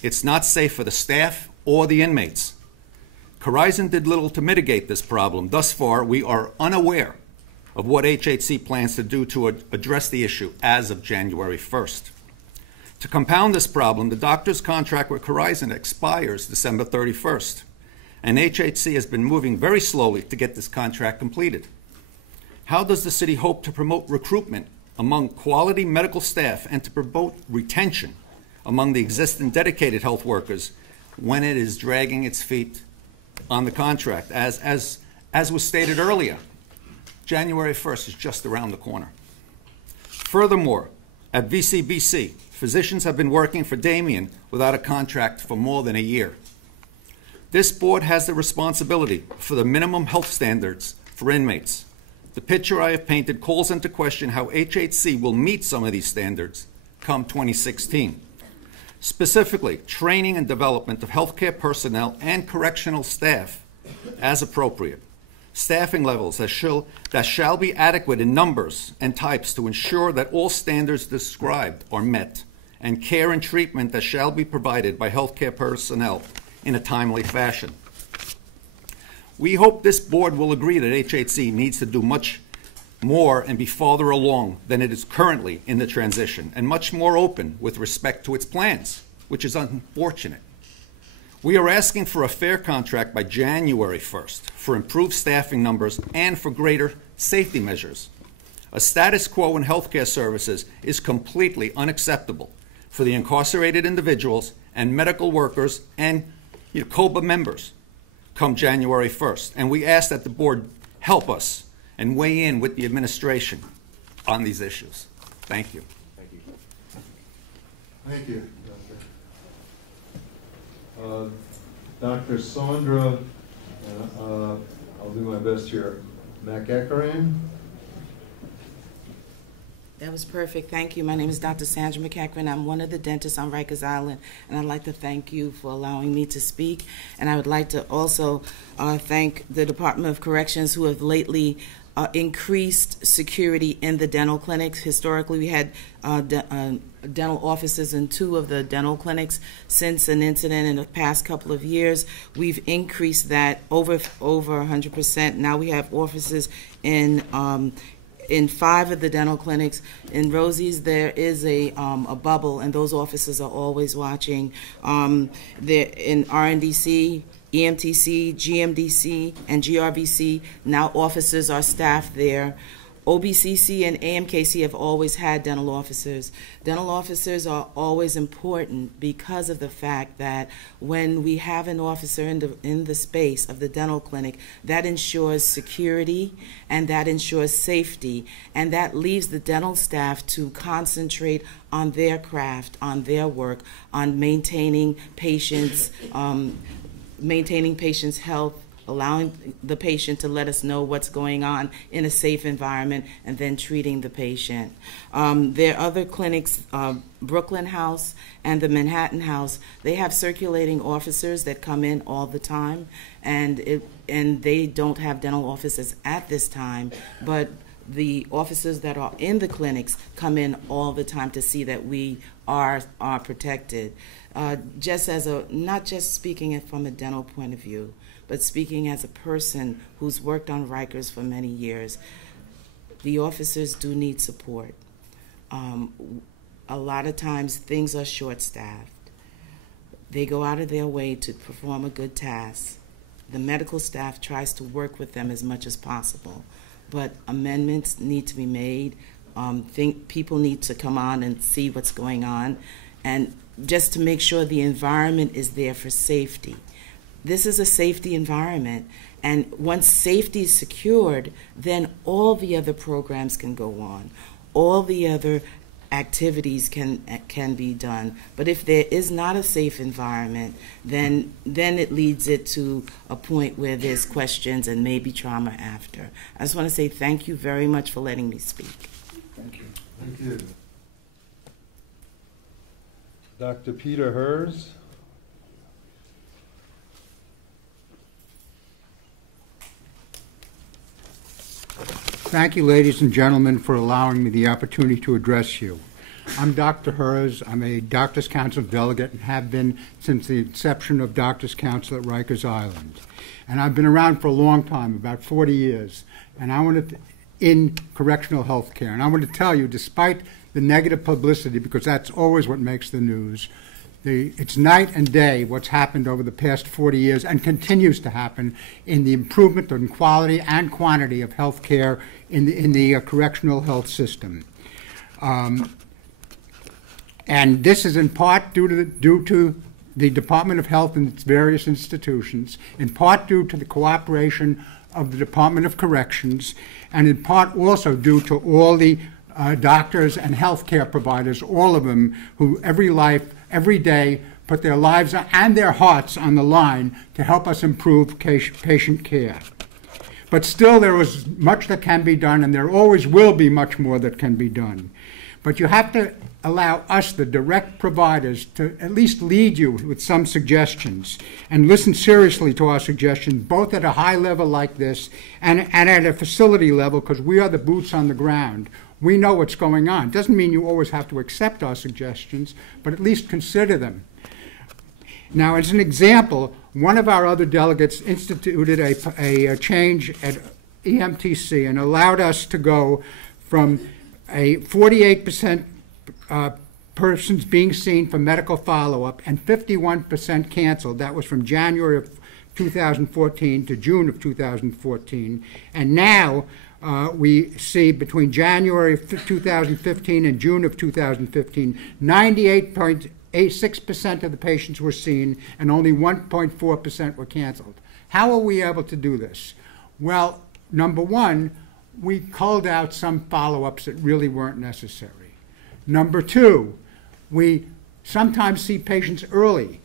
It's not safe for the staff or the inmates. Corizon did little to mitigate this problem. Thus far, we are unaware of what HHC plans to do to address the issue as of January 1st. To compound this problem, the doctor's contract with Corizon expires December 31st, and HHC has been moving very slowly to get this contract completed. How does the city hope to promote recruitment among quality medical staff and to promote retention among the existing dedicated health workers when it is dragging its feet on the contract? As was stated earlier, January 1st is just around the corner. Furthermore, at VCBC, physicians have been working for Damien without a contract for more than a year. This board has the responsibility for the minimum health standards for inmates. The picture I have painted calls into question how HHC will meet some of these standards come 2016. Specifically, training and development of healthcare personnel and correctional staff as appropriate. Staffing levels that shall be adequate in numbers and types to ensure that all standards described are met, and care and treatment that shall be provided by healthcare personnel in a timely fashion. We hope this board will agree that HHC needs to do much more and be farther along than it is currently in the transition, and much more open with respect to its plans, which is unfortunate. We are asking for a fair contract by January 1st for improved staffing numbers and for greater safety measures. A status quo in healthcare services is completely unacceptable for the incarcerated individuals and medical workers and COBA members come January 1st. And we ask that the board help us and weigh in with the administration on these issues. Thank you. Thank you. Thank you, Doctor. Dr. Sandra, I'll do my best here. McEachran. That was perfect. Thank you. My name is Dr. Sandra McEachran. I'm one of the dentists on Rikers Island, and I'd like to thank you for allowing me to speak. And I would like to also thank the Department of Corrections, who have lately increased security in the dental clinics. Historically, we had dental offices in 2 of the dental clinics. Since an incident in the past couple of years, we've increased that over 100%. Now we have offices in 5 of the dental clinics. In Rosie's, there is a bubble, and those offices are always watching. There in RNDC, EMTC, GMDC, and GRVC, now officers are staffed there. OBCC and AMKC have always had dental officers. Dental officers are always important because of the fact that when we have an officer in the space of the dental clinic, that ensures security and that ensures safety, and that leaves the dental staff to concentrate on their craft, on their work, on maintaining patients' health, allowing the patient to let us know what's going on in a safe environment, and then treating the patient. There are other clinics, Brooklyn House and the Manhattan House. They have circulating officers that come in all the time, and they don't have dental offices at this time, but the officers that are in the clinics come in all the time to see that we are protected. Not just speaking it from a dental point of view, but speaking as a person who's worked on Rikers for many years, the officers do need support. A lot of times things are short-staffed. They go out of their way to perform a good task. The medical staff tries to work with them as much as possible, but amendments need to be made. People need to come on and see what's going on, and just to make sure the environment is there for safety. This is a safety environment, and once safety is secured, then all the other programs can go on. All the other activities can be done. But if there is not a safe environment, then it leads it to a point where there's questions and maybe trauma after. I just want to say thank you very much for letting me speak. Thank you. Thank you. Dr. Peter Hers. Thank you, ladies and gentlemen, for allowing me the opportunity to address you. I'm Dr. Hers. I'm a Doctors Council delegate and have been since the inception of Doctors Council at Rikers Island. And I've been around for a long time, about 40 years, and in correctional health care. And I want to tell you, despite the negative publicity, because that's always what makes the news, it's night and day what's happened over the past 40 years and continues to happen in the improvement in quality and quantity of health care in the correctional health system. And this is in part due to the Department of Health and its various institutions, in part due to the cooperation of the Department of Corrections, and in part also due to all the doctors and health care providers, all of them, who every day put their lives and their hearts on the line to help us improve patient care. But still, there is much that can be done, and there always will be much more that can be done. But you have to allow us, the direct providers, to at least lead you with some suggestions and listen seriously to our suggestions, both at a high level like this and at a facility level, because we are the boots on the ground. We know what's going on. Doesn't mean you always have to accept our suggestions, but at least consider them. Now, as an example, one of our other delegates instituted a change EMTC and allowed us to go from a 48% persons being seen for medical follow-up and 51% canceled. That was from January of 2014 to June of 2014. And now we see between January of 2015 and June of 2015, 98.86% of the patients were seen and only 1.4% were canceled. How are we able to do this? Well, number one, we culled out some follow-ups that really weren't necessary. Number two, we sometimes see patients early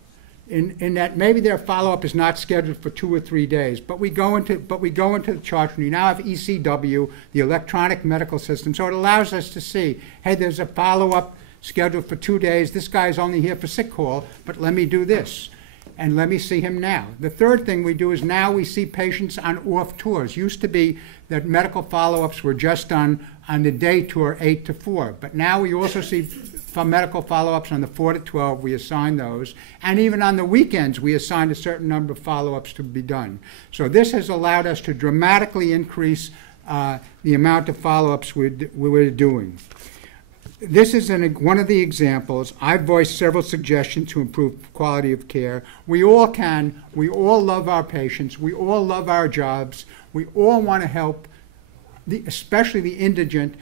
in that maybe their follow-up is not scheduled for 2 or 3 days, but we go into the chart, and we now have ECW, the electronic medical system, so it allows us to see, hey, there's a follow-up scheduled for 2 days. This guy's only here for sick call, but let me do this, and let me see him now. The third thing we do is now we see patients on off tours. Used to be that medical follow-ups were just done on the day tour 8 to 4, but now we also see for medical follow-ups on the 4 to 12, we assign those, and even on the weekends we assign a certain number of follow-ups to be done. So this has allowed us to dramatically increase the amount of follow-ups we're doing. This is one of the examples. I've voiced several suggestions to improve quality of care. We all can. We all love our patients. We all love our jobs. We all want to help, especially the indigent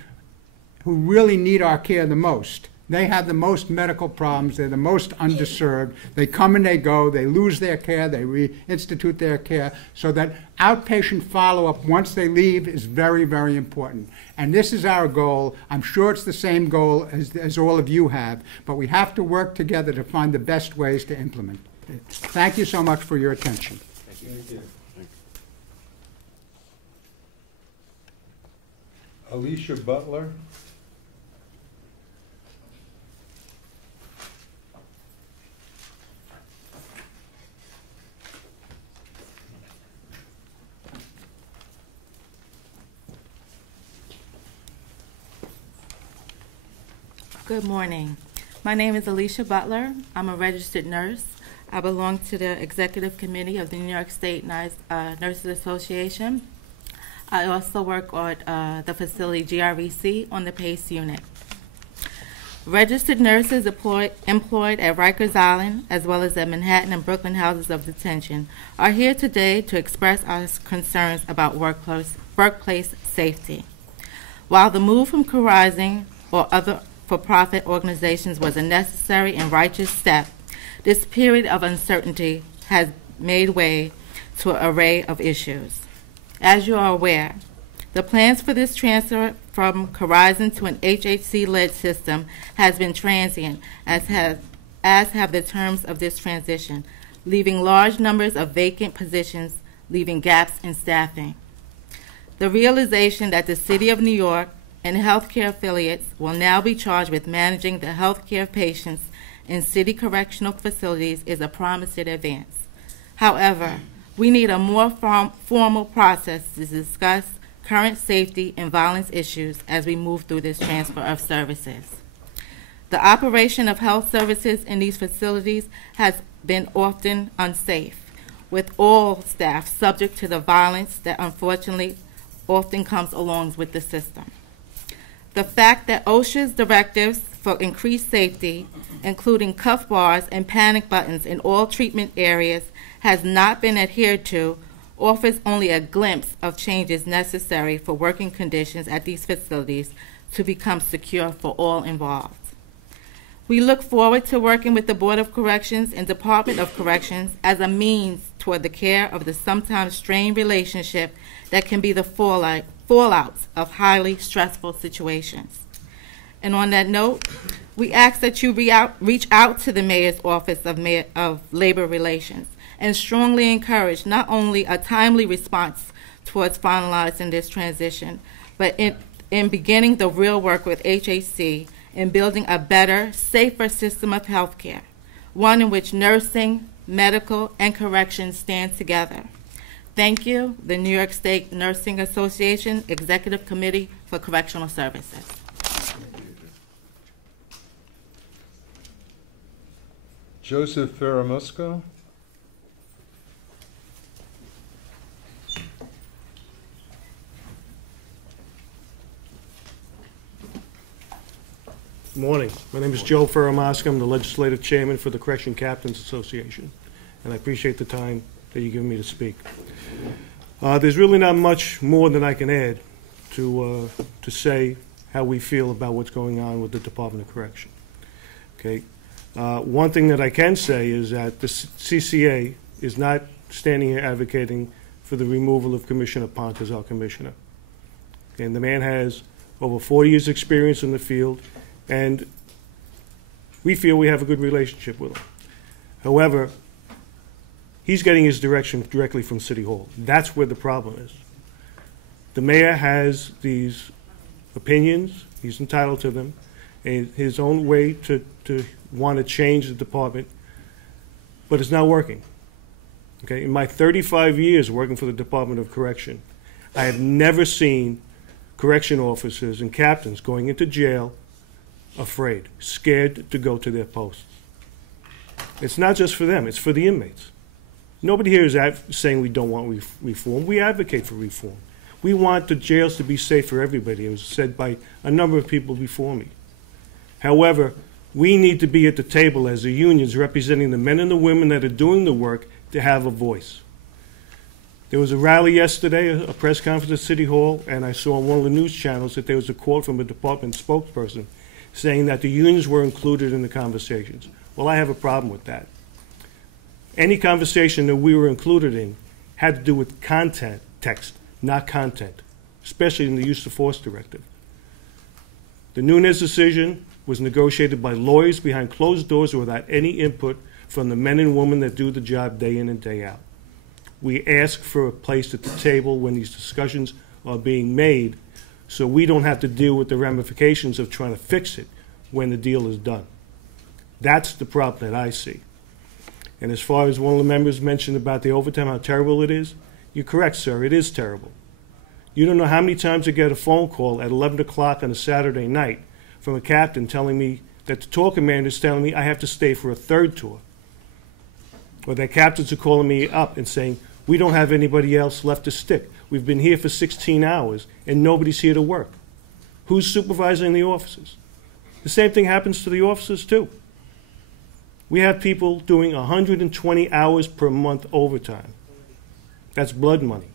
who really need our care the most. They have the most medical problems. They're the most underserved. They come and they go. They lose their care. They reinstitute their care. So that outpatient follow-up once they leave is very, very important. And this is our goal. I'm sure it's the same goal as all of you have, but we have to work together to find the best ways to implement it. Thank you so much for your attention. Thank you. Alicia Butler. Good morning. My name is Alicia Butler. I'm a registered nurse. I belong to the Executive Committee of the New York State Nurses Association. I also work at the facility GREC on the PACE unit. Registered nurses employed at Rikers Island, as well as at Manhattan and Brooklyn houses of detention, are here today to express our concerns about workplace safety. While the move from Correctional or other for-profit organizations was a necessary and righteous step, this period of uncertainty has made way to an array of issues. As you are aware, the plans for this transfer from Correctional to an HHC-led system has been transient, as have the terms of this transition, leaving large numbers of vacant positions, leaving gaps in staffing. The realization that the City of New York and healthcare affiliates will now be charged with managing the healthcare of patients in city correctional facilities is a promising advance. However, we need a more formal process to discuss current safety and violence issues as we move through this transfer of services. The operation of health services in these facilities has been often unsafe, with all staff subject to the violence that unfortunately often comes along with the system. The fact that OSHA's directives for increased safety, including cuff bars and panic buttons in all treatment areas, has not been adhered to, offers only a glimpse of changes necessary for working conditions at these facilities to become secure for all involved. We look forward to working with the Board of Corrections and Department of Corrections as a means toward the care of the sometimes strained relationship that can be the fallouts of highly stressful situations. And on that note, we ask that you reach out to the Mayor's Office of Labor Relations and strongly encourage not only a timely response towards finalizing this transition, but in beginning the real work with HHC in building a better, safer system of health care, one in which nursing, medical, and corrections stand together. Thank you, the New York State Nursing Association Executive Committee for Correctional Services. Joseph Ferramusco. Morning. My name is Joe Ferramaska. I'm the legislative chairman for the Correction Captains Association, and I appreciate the time that you're giving me to speak. There's really not much more than I can add to say how we feel about what's going on with the Department of Correction. Okay. One thing that I can say is that the CCA is not standing here advocating for the removal of Commissioner Ponte as our commissioner. And the man has over 40 years' experience in the field, and we feel we have a good relationship with him. However, he's getting his direction directly from City Hall. That's where the problem is. The mayor has these opinions, he's entitled to them, and his own way to want to change the department, but it's not working. Okay, in my 35 years working for the Department of Correction, I have never seen correction officers and captains going into jail afraid, scared to go to their posts. It's not just for them, it's for the inmates. Nobody here is saying we don't want reform. We advocate for reform. We want the jails to be safe for everybody. It was said by a number of people before me. However, we need to be at the table as the unions representing the men and the women that are doing the work to have a voice. There was a rally yesterday, a press conference at City Hall, and I saw on one of the news channels that there was a quote from a department spokesperson saying that the unions were included in the conversations. Well, I have a problem with that. Any conversation that we were included in had to do with content, text, not content, especially in the use of force directive. The Nunes decision was negotiated by lawyers behind closed doors without any input from the men and women that do the job day in and day out. We ask for a place at the table when these discussions are being made so we don't have to deal with the ramifications of trying to fix it when the deal is done. That's the problem that I see. And as far as one of the members mentioned about the overtime, how terrible it is, you're correct, sir, it is terrible. You don't know how many times I get a phone call at 11 o'clock on a Saturday night from a captain telling me that the tour commander is telling me I have to stay for a third tour. Or that captains are calling me up and saying, we don't have anybody else left to stick. We've been here for 16 hours and nobody's here to work. Who's supervising the officers? The same thing happens to the officers too. We have people doing 120 hours per month overtime. That's blood money.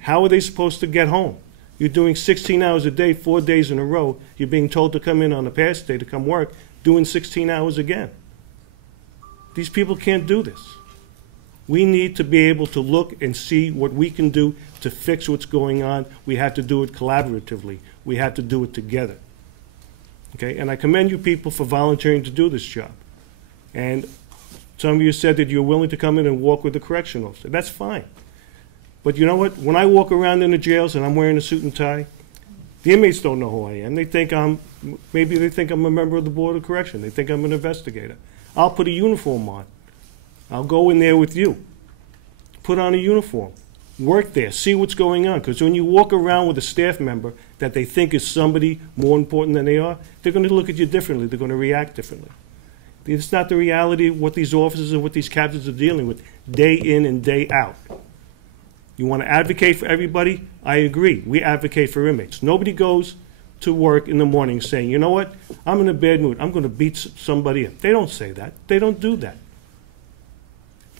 How are they supposed to get home? You're doing 16 hours a day, 4 days in a row. You're being told to come in on a past day to come work, doing 16 hours again. These people can't do this. We need to be able to look and see what we can do to fix what's going on. We have to do it collaboratively. We have to do it together. Okay? And I commend you people for volunteering to do this job. And some of you said that you're willing to come in and walk with the correction officer. That's fine. But you know what? When I walk around in the jails and I'm wearing a suit and tie, the inmates don't know who I am. They think maybe they think I'm a member of the Board of Correction. They think I'm an investigator. I'll put a uniform on. I'll go in there with you. Put on a uniform. Work there. See what's going on. Because when you walk around with a staff member that they think is somebody more important than they are, they're going to look at you differently. They're going to react differently. It's not the reality of what these officers and what these captains are dealing with day in and day out. You want to advocate for everybody? I agree. We advocate for inmates. Nobody goes to work in the morning saying, you know what, I'm in a bad mood. I'm going to beat somebody up. They don't say that. They don't do that.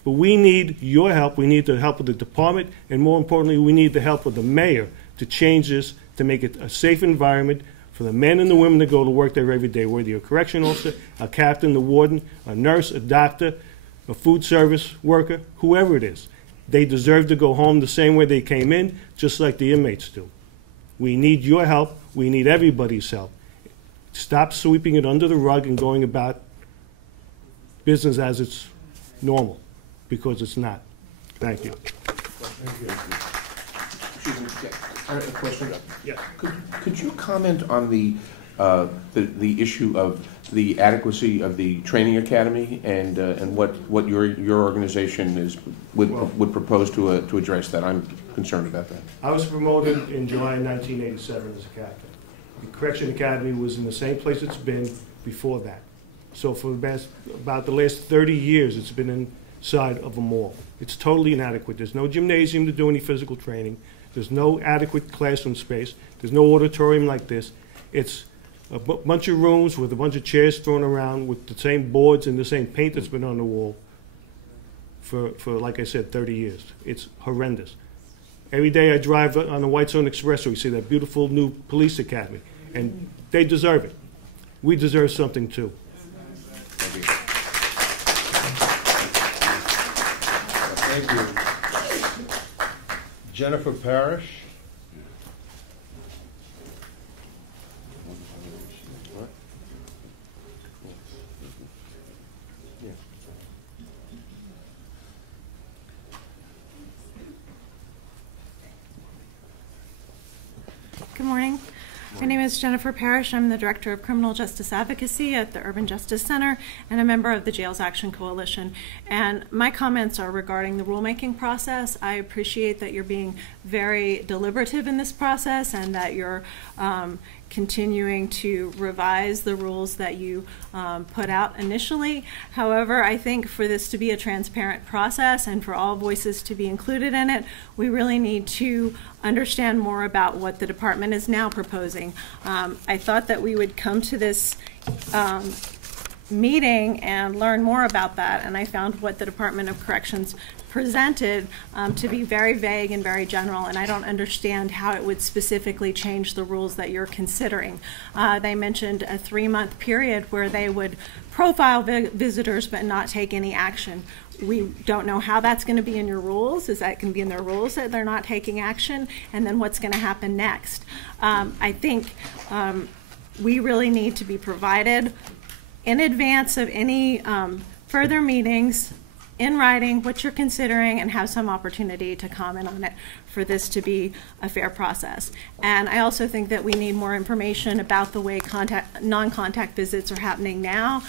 But we need your help. We need the help of the department. And more importantly, we need the help of the mayor to change this, to make it a safe environment for the men and the women to go to work there every day, whether you're a correction officer, a captain, the warden, a nurse, a doctor, a food service worker, whoever it is. They deserve to go home the same way they came in, just like the inmates do. We need your help. We need everybody's help. Stop sweeping it under the rug and going about business as it's normal, because it's not. Thank you. Excuse me, I have a question. Yeah. Could you comment on the issue of the adequacy of the training academy and what your organization would propose to address that? I'm concerned about that. I was promoted in July 1987 as a captain. The Correction Academy was in the same place it's been before that. So for about the last 30 years, it's been inside of a mall. It's totally inadequate. There's no gymnasium to do any physical training. There's no adequate classroom space. There's no auditorium like this. It's a bunch of rooms with a bunch of chairs thrown around with the same boards and the same paint that's been on the wall for like I said, 30 years. It's horrendous. Every day I drive on the Whitestone Expressway, see that beautiful new police academy, and they deserve it. We deserve something too. Thank you. Jennifer Parrish. Good morning. My name is Jennifer Parrish. I'm the Director of Criminal Justice Advocacy at the Urban Justice Center and a member of the Jails Action Coalition. And my comments are regarding the rulemaking process. I appreciate that you're being very deliberative in this process and that you're continuing to revise the rules that you put out initially. However, I think for this to be a transparent process and for all voices to be included in it, we really need to understand more about what the department is now proposing. I thought that we would come to this meeting and learn more about that, and I found what the Department of Corrections presented to be very vague and very general, and I don't understand how it would specifically change the rules that you're considering. They mentioned a 3-month period where they would profile visitors but not take any action. We don't know how that's going to be in your rules. Is that going to be in their rules that they're not taking action? And then what's going to happen next? I think we really need to be provided in advance of any further meetings in writing what you're considering and have some opportunity to comment on it for this to be a fair process. And I also think that we need more information about the way non-contact visits are happening now.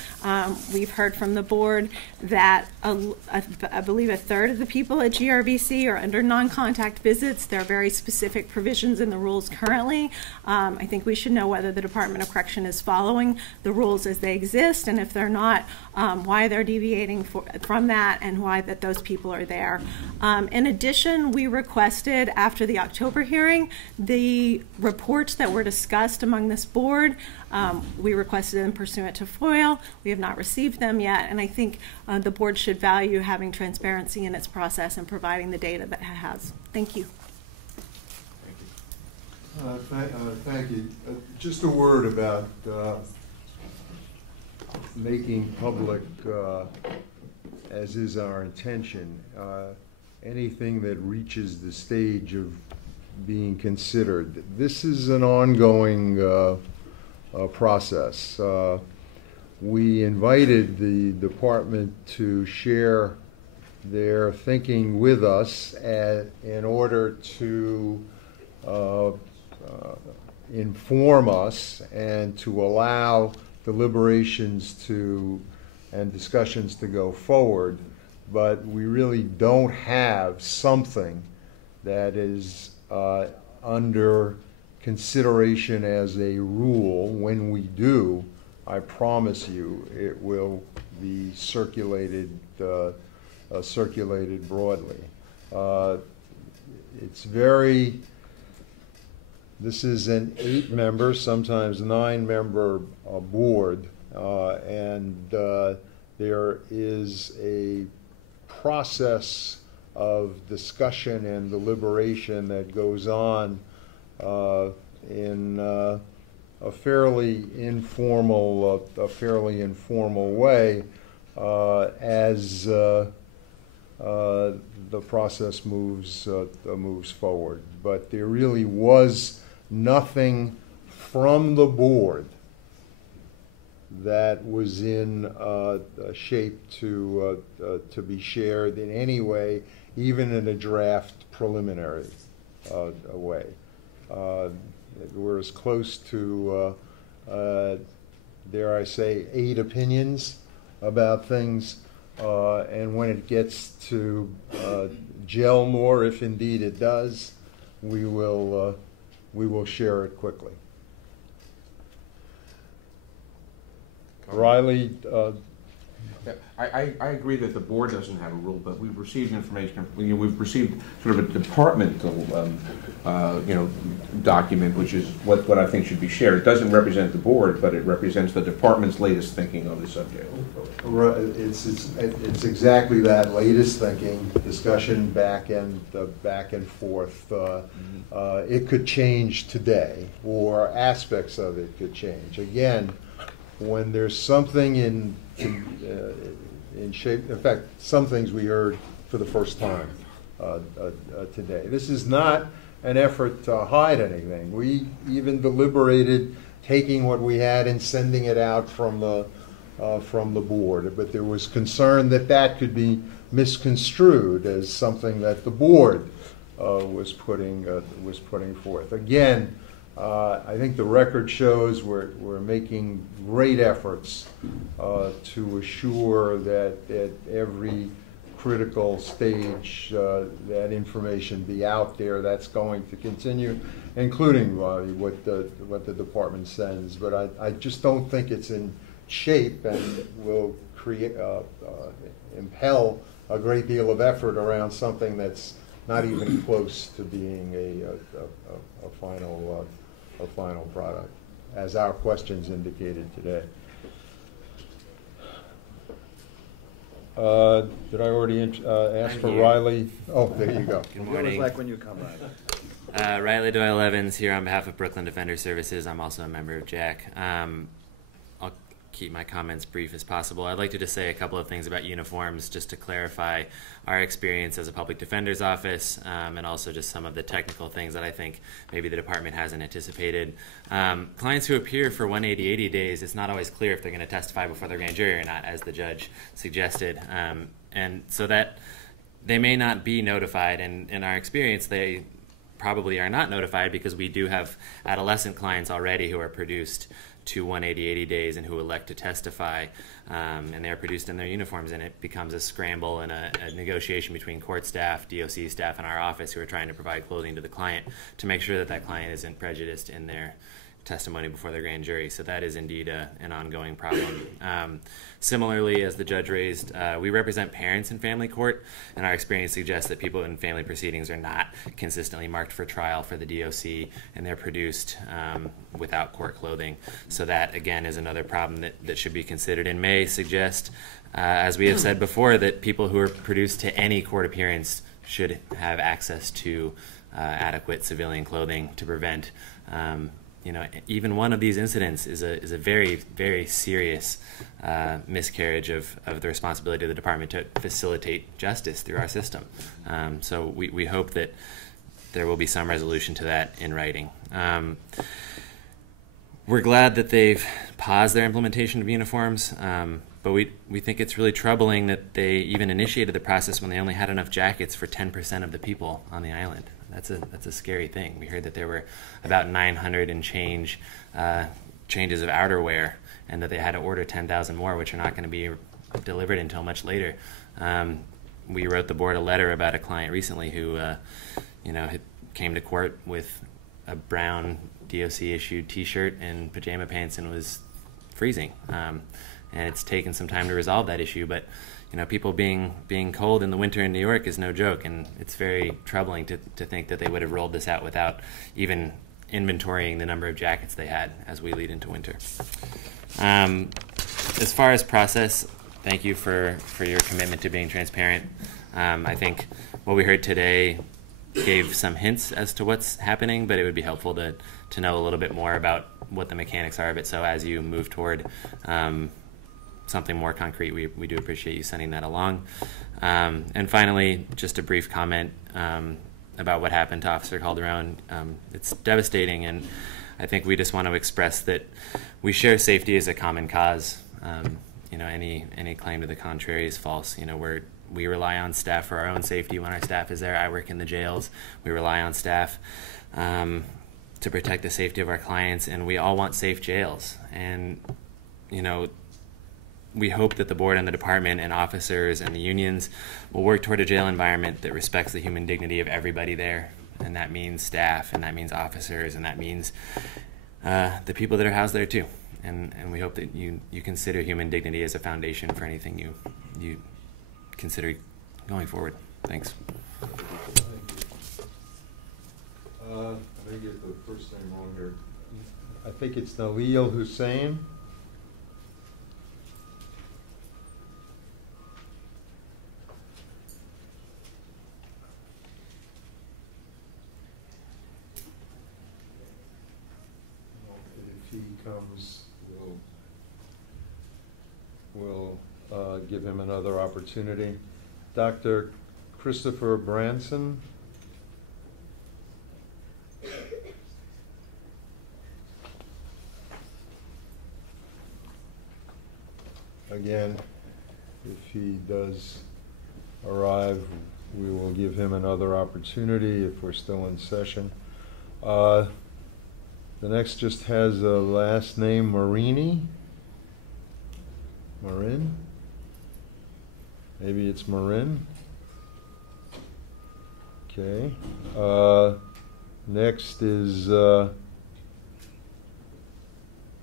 We've heard from the board that I believe a third of the people at GRVC are under non-contact visits. There are very specific provisions in the rules currently. I think we should know whether the Department of Correction is following the rules as they exist, and if they're not, why they're deviating from that and why that those people are there. In addition, we requested after the October hearing the reports that were discussed among this board. We requested them pursuant to FOIL. We have not received them yet, and I think the board should value having transparency in its process and providing the data that it has. Thank you. Thank you. Just a word about making public, as is our intention, anything that reaches the stage of being considered. This is an ongoing process. We invited the department to share their thinking with us in order to inform us and to allow deliberations and discussions to go forward. But we really don't have something that is under consideration as a rule. When we do, I promise you it will be circulated broadly. This is an 8-member, sometimes 9-member board, and there is a process of discussion and deliberation that goes on in a fairly informal way as the process moves forward. But there really was nothing from the board that was in shape to be shared in any way, even in a draft preliminary way. We're as close to, dare I say, 8 opinions about things, and when it gets to gel more, if indeed it does, we will share it quickly. Riley, Yeah, I agree that the board doesn't have a rule, but we've received information. We've received sort of a departmental, document, which is what I think should be shared. It doesn't represent the board, but it represents the department's latest thinking on the subject. It's exactly that latest thinking, discussion back and forth. It could change today, or aspects of it could change. Again, when there's something in shape, in fact, some things we heard for the first time today. This is not an effort to hide anything. We even deliberated taking what we had and sending it out from the board, but there was concern that that could be misconstrued as something that the board was putting forth. Again, I think the record shows we're making great efforts to assure that at every critical stage that information be out there. That's going to continue, including what the department sends. But I just don't think it's in shape and will create impel a great deal of effort around something that's not even close to being a final product, as our questions indicated today. Did I already ask for Riley? Oh, there you go. Good morning. What was like when you come by? Riley Doyle Evans here on behalf of Brooklyn Defender Services. I'm also a member of JAC. I'll keep my comments brief as possible. I'd like to just say a couple of things about uniforms, just to clarify our experience as a public defender's office, and also just some of the technical things that I think maybe the department hasn't anticipated. Clients who appear for 180 days, it's not always clear if they're going to testify before their grand jury or not, as the judge suggested. And so that they may not be notified, and in our experience, they probably are not notified, because we do have adolescent clients already who are produced to 180 days and who elect to testify, and they're produced in their uniforms, and it becomes a scramble and a negotiation between court staff, DOC staff, and our office, who are trying to provide clothing to the client to make sure that that client isn't prejudiced in their testimony before the grand jury. So that is indeed an ongoing problem. Similarly, as the judge raised, we represent parents in family court, and our experience suggests that people in family proceedings are not consistently marked for trial for the DOC, and they're produced without court clothing. So that, again, is another problem that should be considered, and may suggest, as we have said before, that people who are produced to any court appearance should have access to adequate civilian clothing to prevent even one of these incidents is a very, very serious miscarriage of the responsibility of the department to facilitate justice through our system. So we hope that there will be some resolution to that in writing. We're glad that they've paused their implementation of uniforms, but we think it's really troubling that they even initiated the process when they only had enough jackets for 10% of the people on the island. That's a scary thing. We heard that there were about 900 and change changes of outerwear, and that they had to order 10,000 more, which are not going to be delivered until much later. We wrote the board a letter about a client recently who, came to court with a brown DOC-issued T-shirt and pajama pants and was freezing. And it's taken some time to resolve that issue, but people being cold in the winter in New York is no joke, and it's very troubling to think that they would have rolled this out without even inventorying the number of jackets they had as we lead into winter. As far as process, thank you for your commitment to being transparent. I think what we heard today gave some hints as to what's happening, but it would be helpful to know a little bit more about what the mechanics are of it, so as you move toward something more concrete, we do appreciate you sending that along. And finally, just a brief comment about what happened to Officer Calderon. It's devastating, and I think we just want to express that we share safety as a common cause. Any claim to the contrary is false. We rely on staff for our own safety when our staff is there. I work in the jails. We rely on staff to protect the safety of our clients, and we all want safe jails. And we hope that the board and the department and officers and the unions will work toward a jail environment that respects the human dignity of everybody there. And that means staff, and that means officers, and that means the people that are housed there too. and we hope that you consider human dignity as a foundation for anything you consider going forward. Thanks. I may get the first name wrong here. I think it's Nalil Hussein. If he comes, we'll give him another opportunity. Dr. Christopher Branson. Again, if he does arrive, we will give him another opportunity if we're still in session. The next just has a last name, Marini. Marin? Maybe it's Marin. Okay. Next is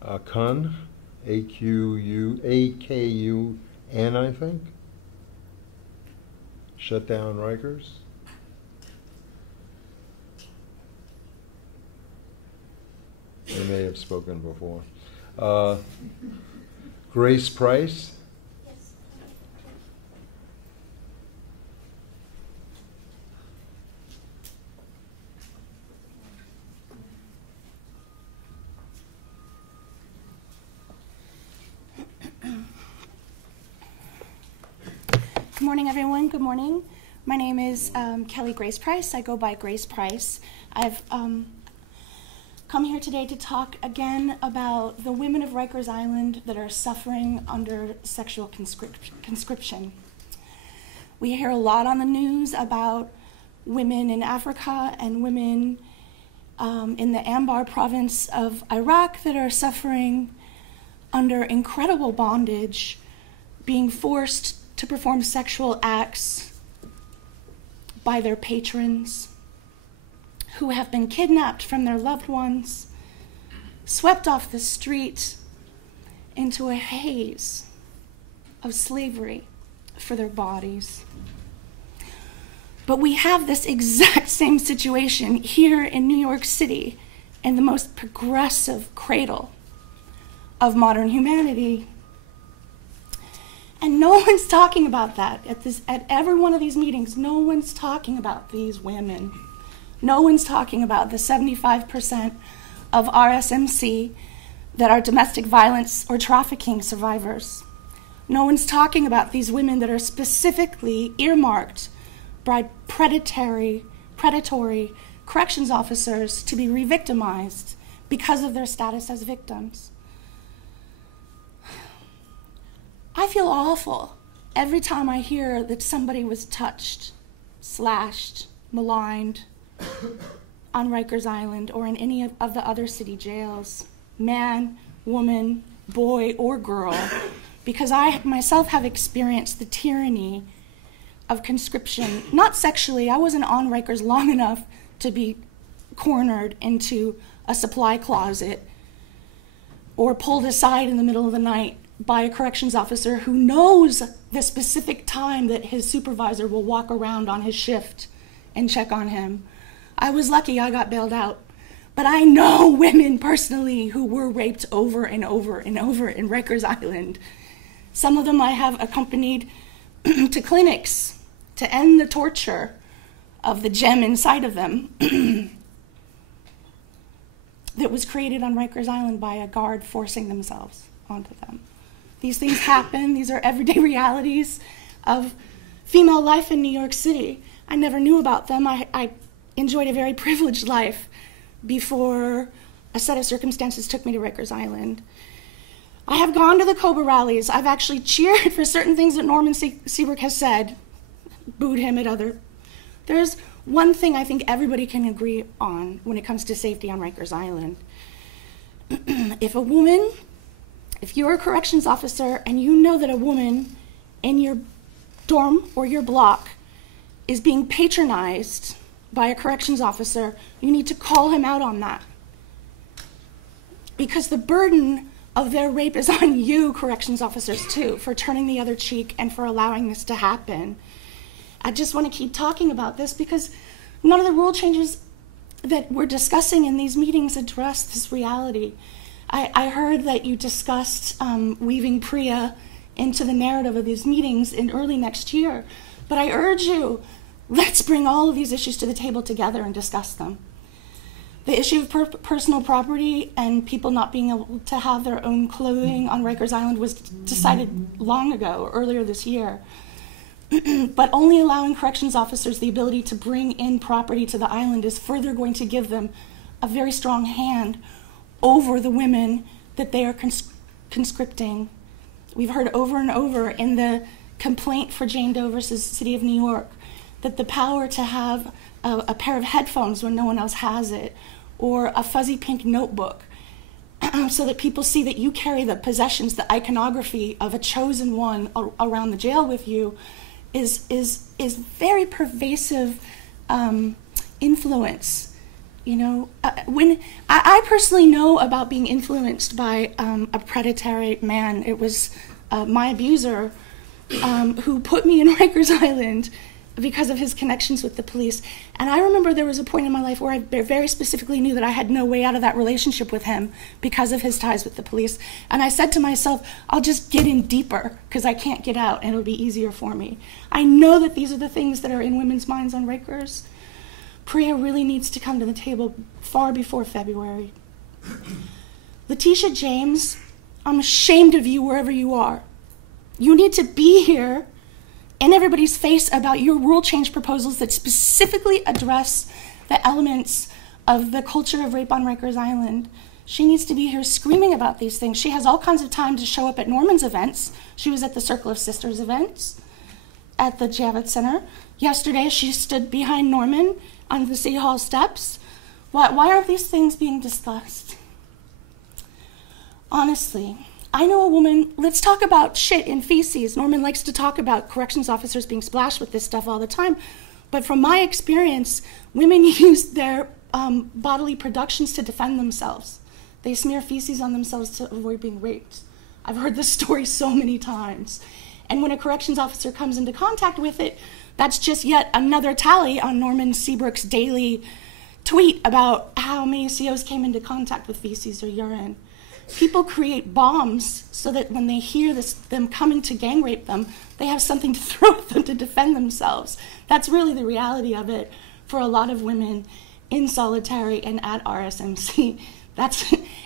Akun. A-K-U-N, I think. Shut down Rikers. They may have spoken before. Grace Price. Good morning, everyone. Good morning. My name is Kelly Grace Price. I go by Grace Price. I've come here today to talk again about the women of Rikers Island that are suffering under sexual conscription. We hear a lot on the news about women in Africa and women in the Anbar province of Iraq that are suffering under incredible bondage, being forced to perform sexual acts by their patrons, who have been kidnapped from their loved ones, swept off the street into a haze of slavery for their bodies. But we have this exact same situation here in New York City, in the most progressive cradle of modern humanity. And no one's talking about that. At every one of these meetings, no one's talking about these women. No one's talking about the 75% of RSMC that are domestic violence or trafficking survivors. No one's talking about these women that are specifically earmarked by predatory corrections officers to be re-victimized because of their status as victims. I feel awful every time I hear that somebody was touched, slashed, maligned on Rikers Island or in any of the other city jails, man, woman, boy, or girl, because I myself have experienced the tyranny of conscription, not sexually. I wasn't on Rikers long enough to be cornered into a supply closet or pulled aside in the middle of the night by a corrections officer who knows the specific time that his supervisor will walk around on his shift and check on him. I was lucky I got bailed out. But I know women personally who were raped over and over and over in Rikers Island. Some of them I have accompanied to clinics to end the torture of the gem inside of them that was created on Rikers Island by a guard forcing themselves onto them. These things happen. These are everyday realities of female life in New York City. I never knew about them. I enjoyed a very privileged life before a set of circumstances took me to Rikers Island. I have gone to the COBRA rallies. I've actually cheered for certain things that Norman Seabrook has said, booed him at other. There's one thing I think everybody can agree on when it comes to safety on Rikers Island. If you're a corrections officer and you know that a woman in your dorm or your block is being patronized by a corrections officer, you need to call him out on that. Because the burden of their rape is on you, corrections officers, too, for turning the other cheek and for allowing this to happen. I just want to keep talking about this because none of the rule changes that we're discussing in these meetings address this reality. I heard that you discussed weaving PREA into the narrative of these meetings in early next year, but I urge you, let's bring all of these issues to the table together and discuss them. The issue of personal property and people not being able to have their own clothing on Rikers Island was decided long ago, earlier this year. But only allowing corrections officers the ability to bring in property to the island is further going to give them a very strong hand over the women that they are conscripting. We've heard over and over in the complaint for Jane Doe versus City of New York that the power to have a pair of headphones when no one else has it, or a fuzzy pink notebook, so that people see that you carry the possessions, the iconography of a chosen one around the jail with you, is very pervasive influence. You know, when I personally know about being influenced by a predatory man. It was my abuser who put me in Rikers Island because of his connections with the police. And I remember there was a point in my life where I very specifically knew that I had no way out of that relationship with him because of his ties with the police. And I said to myself, I'll just get in deeper because I can't get out and it'll be easier for me. I know that these are the things that are in women's minds on Rikers. PREA really needs to come to the table far before February. Letitia James, I'm ashamed of you wherever you are. You need to be here in everybody's face about your rule change proposals that specifically address the elements of the culture of rape on Rikers Island. She needs to be here screaming about these things. She has all kinds of time to show up at Norman's events. She was at the Circle of Sisters events at the Javits Center. Yesterday, she stood behind Norman on the City Hall steps. Why aren't these things being discussed? Honestly, I know a woman, let's talk about shit in feces. Norman likes to talk about corrections officers being splashed with this stuff all the time. But from my experience, women use their bodily productions to defend themselves. They smear feces on themselves to avoid being raped. I've heard this story so many times. And when a corrections officer comes into contact with it, that's just yet another tally on Norman Seabrook's daily tweet about how many COs came into contact with feces or urine. People create bombs so that when they hear them coming to gang rape them, they have something to throw at them to defend themselves. That's really the reality of it for a lot of women in solitary and at RSMC.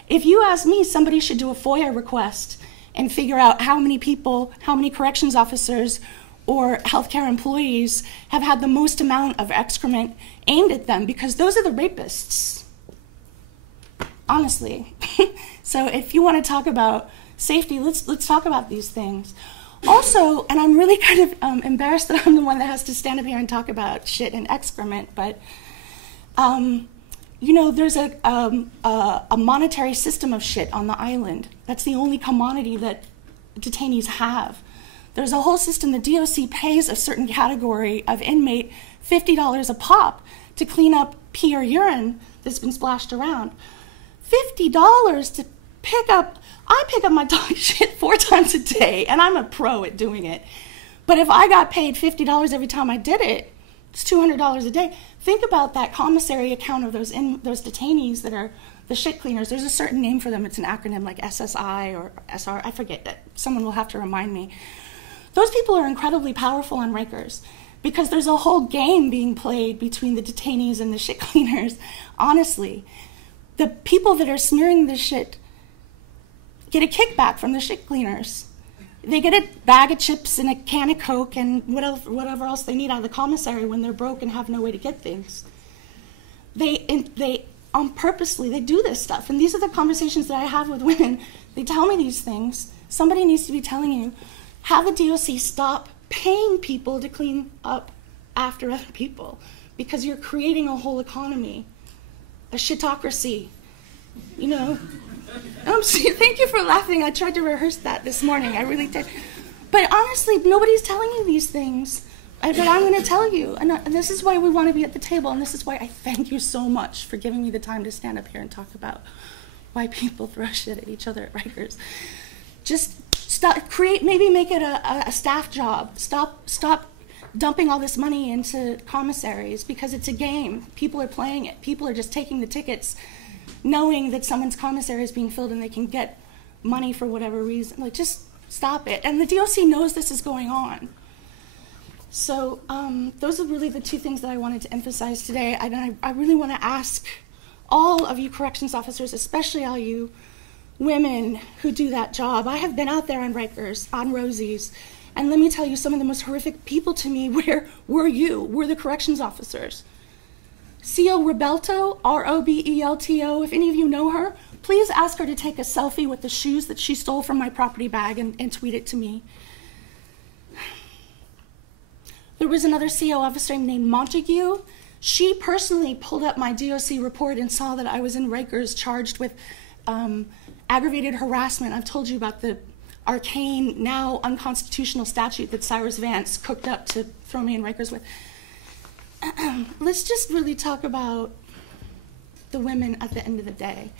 If you ask me, somebody should do a FOIA request and figure out how many people, how many corrections officers or healthcare employees have had the most amount of excrement aimed at them, because those are the rapists. Honestly. So if you want to talk about safety, let's talk about these things. Also, and I'm really kind of embarrassed that I'm the one that has to stand up here and talk about shit and excrement, but you know, there's a monetary system of shit on the island. That's the only commodity that detainees have. There's a whole system. The DOC pays a certain category of inmate $50 a pop to clean up pee or urine that's been splashed around. $50 to pick up, I pick up my dog shit 4 times a day, and I'm a pro at doing it. But if I got paid $50 every time I did it, it's $200 a day. Think about that commissary account of those detainees that are the shit cleaners. There's a certain name for them. It's an acronym like SSI or SR. I forget that. Someone will have to remind me. Those people are incredibly powerful on Rikers because there's a whole game being played between the detainees and the shit cleaners. Honestly, the people that are smearing this shit get a kickback from the shit cleaners. They get a bag of chips and a can of Coke and whatever else they need out of the commissary when they're broke and have no way to get things. They purposely, they do this stuff. And these are the conversations that I have with women. They tell me these things. Somebody needs to be telling you, have the DOC stop paying people to clean up after other people, because you're creating a whole economy, a shitocracy, you know. Thank you for laughing. I tried to rehearse that this morning. I really did. But honestly, nobody's telling you these things. But I'm going to tell you. And this is why we want to be at the table. And this is why I thank you so much for giving me the time to stand up here and talk about why people throw shit at each other at Rikers. Just maybe make it a staff job. Stop dumping all this money into commissaries because it's a game. People are playing it. People are just taking the tickets knowing that someone's commissary is being filled and they can get money for whatever reason. Like, just stop it. And the DOC knows this is going on. So those are really the two things that I wanted to emphasize today. I really want to ask all of you corrections officers, especially all you women who do that job. I have been out there on Rikers, on Rosie's, and let me tell you, some of the most horrific people to me were the corrections officers. CO Roberto, R-O-B-E-L-T-O, if any of you know her, please ask her to take a selfie with the shoes that she stole from my property bag and tweet it to me. There was another CO officer named Montague. She personally pulled up my DOC report and saw that I was in Rikers charged with aggravated harassment. I've told you about the arcane, now unconstitutional statute that Cyrus Vance cooked up to throw me in Rikers with. Let's just really talk about the women at the end of the day.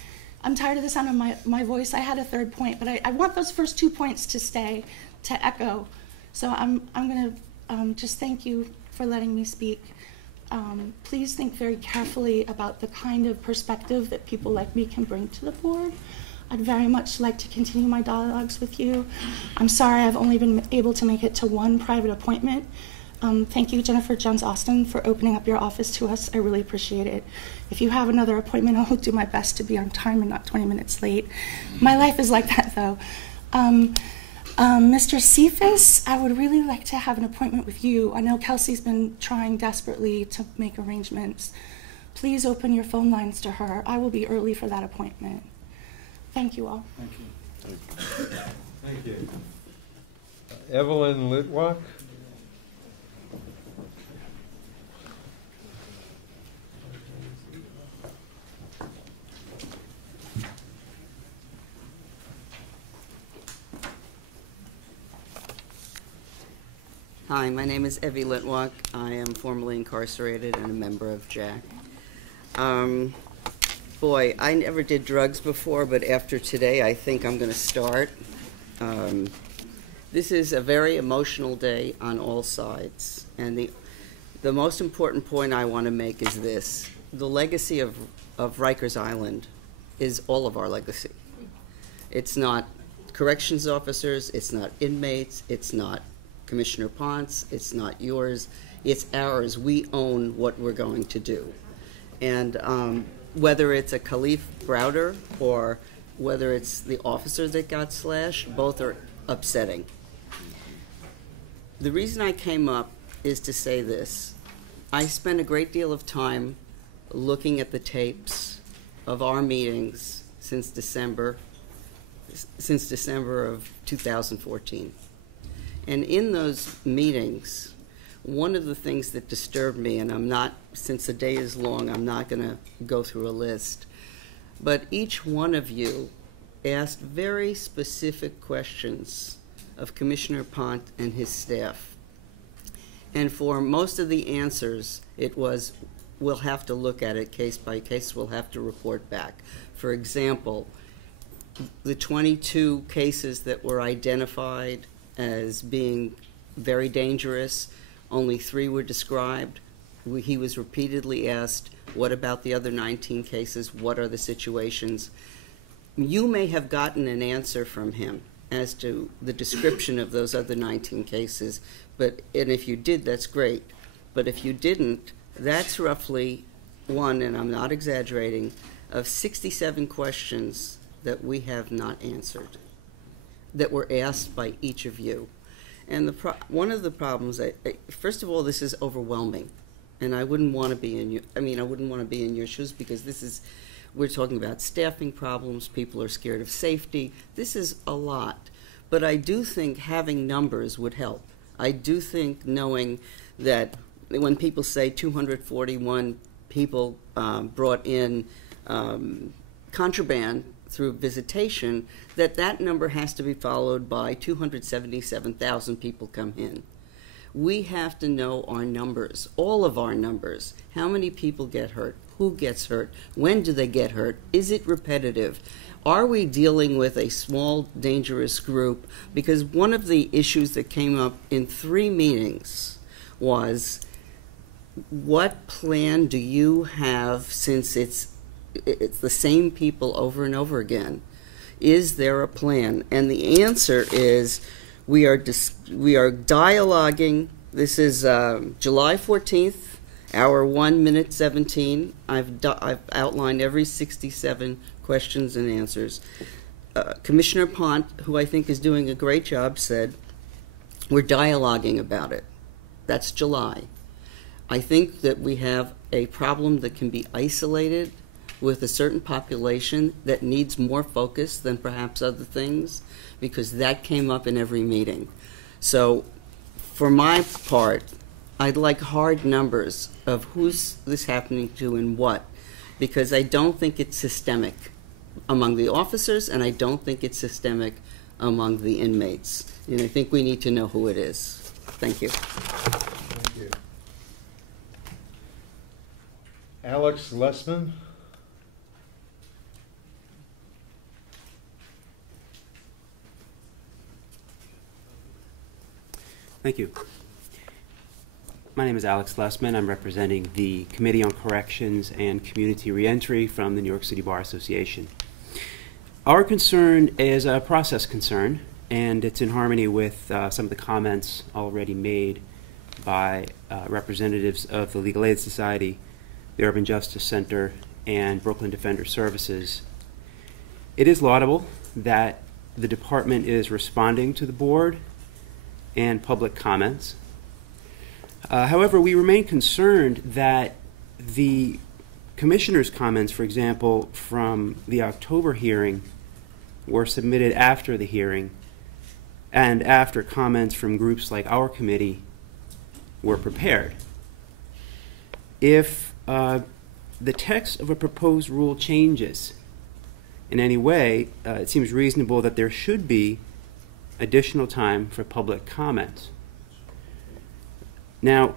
I'm tired of the sound of my voice. I had a third point, but I want those first 2 points to stay, to echo. So I'm going to just thank you for letting me speak. Please think very carefully about the kind of perspective that people like me can bring to the board. I'd very much like to continue my dialogues with you. I'm sorry I've only been able to make it to one private appointment. Thank you, Jennifer Jones-Austin, for opening up your office to us. I really appreciate it. If you have another appointment, I'll do my best to be on time and not 20 minutes late. My life is like that, though. Mr. Cephas, I would really like to have an appointment with you. I know Kelsey's been trying desperately to make arrangements. Please open your phone lines to her. I will be early for that appointment. Thank you all. Thank you. Thank you. Evelyn Litwack. Hi, my name is Evie Litwack. I am formerly incarcerated and a member of JAC. Boy, I never did drugs before, but after today, I think I'm going to start. This is a very emotional day on all sides, and the most important point I want to make is this. The legacy of Rikers Island is all of our legacy. It's not corrections officers, it's not inmates, it's not Commissioner Ponce, it's not yours, it's ours. We own what we're going to do. And whether it's a Khalif Browder or whether it's the officer that got slashed, both are upsetting. The reason I came up is to say this. I spent a great deal of time looking at the tapes of our meetings since December of 2014. And in those meetings, one of the things that disturbed me, and I'm not, since the day is long, I'm not going to go through a list, but each one of you asked very specific questions of Commissioner Ponce and his staff. And for most of the answers, it was, we'll have to look at it case by case, we'll have to report back. For example, the 22 cases that were identified as being very dangerous, only 3 were described. He was repeatedly asked, what about the other 19 cases? What are the situations? You may have gotten an answer from him as to the description of those other 19 cases, and if you did, that's great. But if you didn't, that's roughly one, and I'm not exaggerating, of 67 questions that we have not answered, that were asked by each of you. And one of the problems, first of all, this is overwhelming, and I wouldn't want to be in I wouldn't want to be in your shoes, because we're talking about staffing problems, people are scared of safety. This is a lot. But I do think having numbers would help. I do think knowing that when people say 241 people brought in contraband through visitation, that number has to be followed by 277,000 people come in. We have to know our numbers, all of our numbers. How many people get hurt? Who gets hurt? When do they get hurt? Is it repetitive? Are we dealing with a small, dangerous group? Because one of the issues that came up in 3 meetings was, what plan do you have, since it's the same people over and over again? Is there a plan? And the answer is, we are dialoguing. This is July 14th, hour 1 minute 17. I've outlined every 67 questions and answers. Commissioner Pont, who I think is doing a great job, said, we're dialoguing about it. That's July. I think that we have a problem that can be isolated with a certain population that needs more focus than perhaps other things, because that came up in every meeting. So for my part, I'd like hard numbers of who's this happening to and what, because I don't think it's systemic among the officers, and I don't think it's systemic among the inmates. And I think we need to know who it is. Thank you. Thank you. Alex Lessman. Thank you. My name is Alex Lessman. I'm representing the Committee on Corrections and Community Reentry from the New York City Bar Association. Our concern is a process concern, and it's in harmony with some of the comments already made by representatives of the Legal Aid Society, the Urban Justice Center, and Brooklyn Defender Services. It is laudable that the department is responding to the board and public comments. However, we remain concerned that the commissioner's comments, for example, from the October hearing, were submitted after the hearing and after comments from groups like our committee were prepared. If the text of a proposed rule changes in any way, it seems reasonable that there should be additional time for public comments. Now,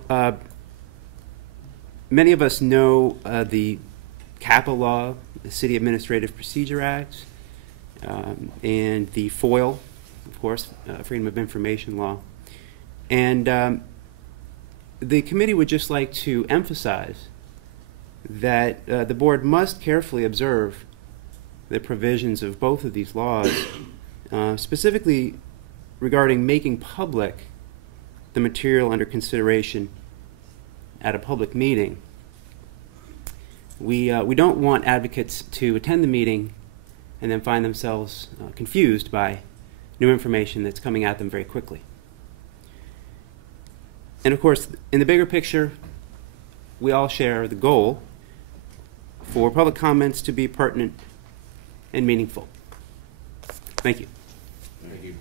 many of us know the CAPA law, the City Administrative Procedure Act, and the FOIL, of course, Freedom of Information Law. And the committee would just like to emphasize that the board must carefully observe the provisions of both of these laws, specifically regarding making public the material under consideration at a public meeting. We don't want advocates to attend the meeting and then find themselves confused by new information that's coming at them very quickly. And of course, in the bigger picture, we all share the goal for public comments to be pertinent and meaningful. Thank you. Thank you.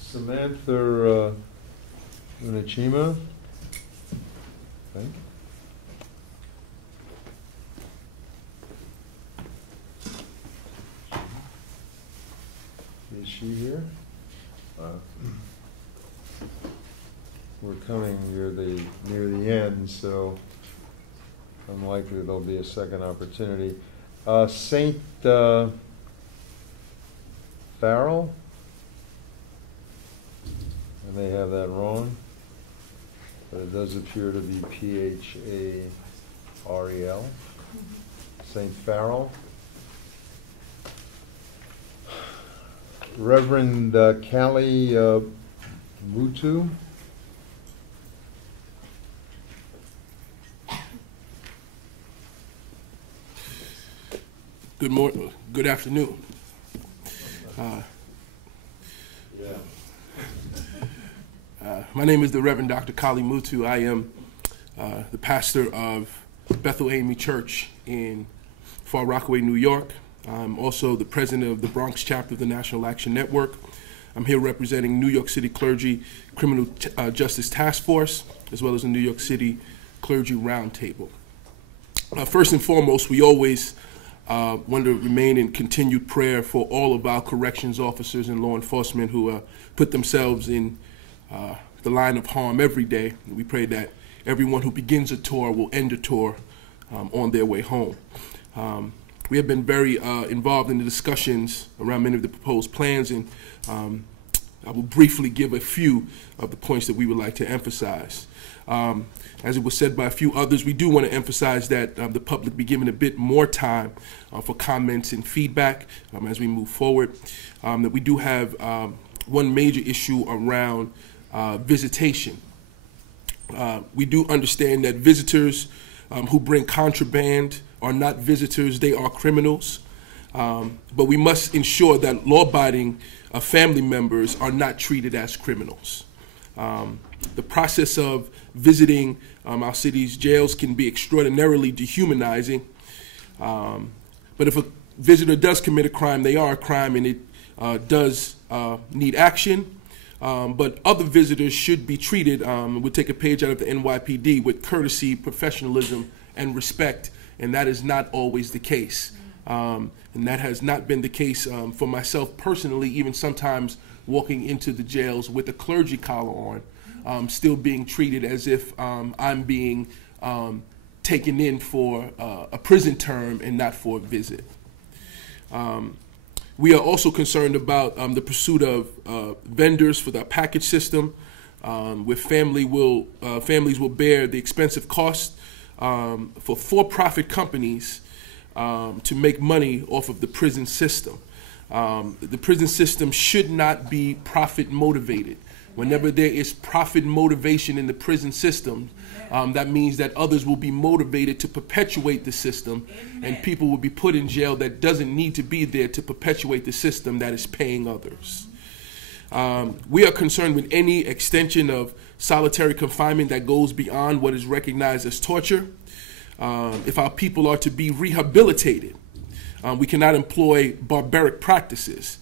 Samantha Unachima. Okay. Is she here? We're coming near the end, so unlikely there'll be a second opportunity. Saint Farrell. I may have that wrong, but it does appear to be P-H-A-R-E-L. St. Farrell. Reverend Callie Mutu. Good morning. Good afternoon. My name is the Reverend Dr. Kali Mutu. I am the pastor of Bethel AME Church in Far Rockaway, New York. I'm also the president of the Bronx chapter of the National Action Network. I'm here representing New York City Clergy Criminal Justice Task Force, as well as the New York City Clergy Roundtable. First and foremost, we always want to remain in continued prayer for all of our corrections officers and law enforcement who put themselves in the line of harm every day. We pray that everyone who begins a tour will end a tour on their way home. We have been very involved in the discussions around many of the proposed plans, and I will briefly give a few of the points that we would like to emphasize. As it was said by a few others, we do want to emphasize that the public be given a bit more time for comments and feedback as we move forward. That we do have one major issue around visitation. We do understand that visitors who bring contraband are not visitors, they are criminals. But we must ensure that law-abiding family members are not treated as criminals. The process of visiting our city's jails can be extraordinarily dehumanizing. But if a visitor does commit a crime, they are a crime, and it does need action. But other visitors should be treated, we'll take a page out of the NYPD, with courtesy, professionalism, and respect, and that is not always the case. And that has not been the case for myself personally, even sometimes walking into the jails with a clergy collar on, still being treated as if I'm being taken in for a prison term and not for a visit. We are also concerned about the pursuit of vendors for the package system, where families will bear the expensive cost for for-profit companies to make money off of the prison system. The prison system should not be profit motivated. Whenever there is profit motivation in the prison system, that means that others will be motivated to perpetuate the system, and people will be put in jail that doesn't need to be there to perpetuate the system that is paying others. We are concerned with any extension of solitary confinement that goes beyond what is recognized as torture. If our people are to be rehabilitated, we cannot employ barbaric practices.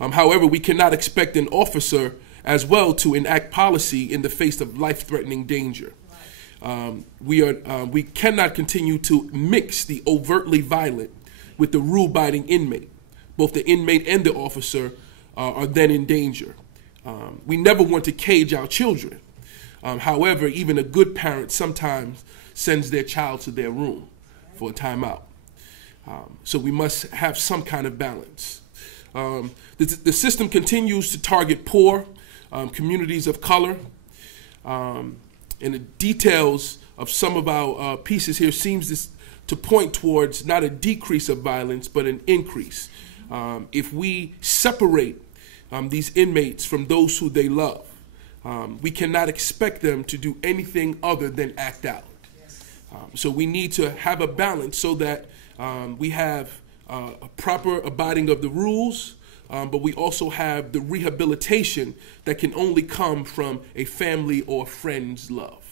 However, we cannot expect an officer as well to enact policy in the face of life-threatening danger. We cannot continue to mix the overtly violent with the rule-abiding inmate. Both the inmate and the officer are then in danger. We never want to cage our children. However, even a good parent sometimes sends their child to their room for a timeout. So we must have some kind of balance. The system continues to target poor communities of color, and the details of some of our pieces here seems to point towards not a decrease of violence, but an increase. If we separate these inmates from those who they love, we cannot expect them to do anything other than act out. So we need to have a balance so that we have a proper abiding of the rules, but we also have the rehabilitation that can only come from a family or friend's love.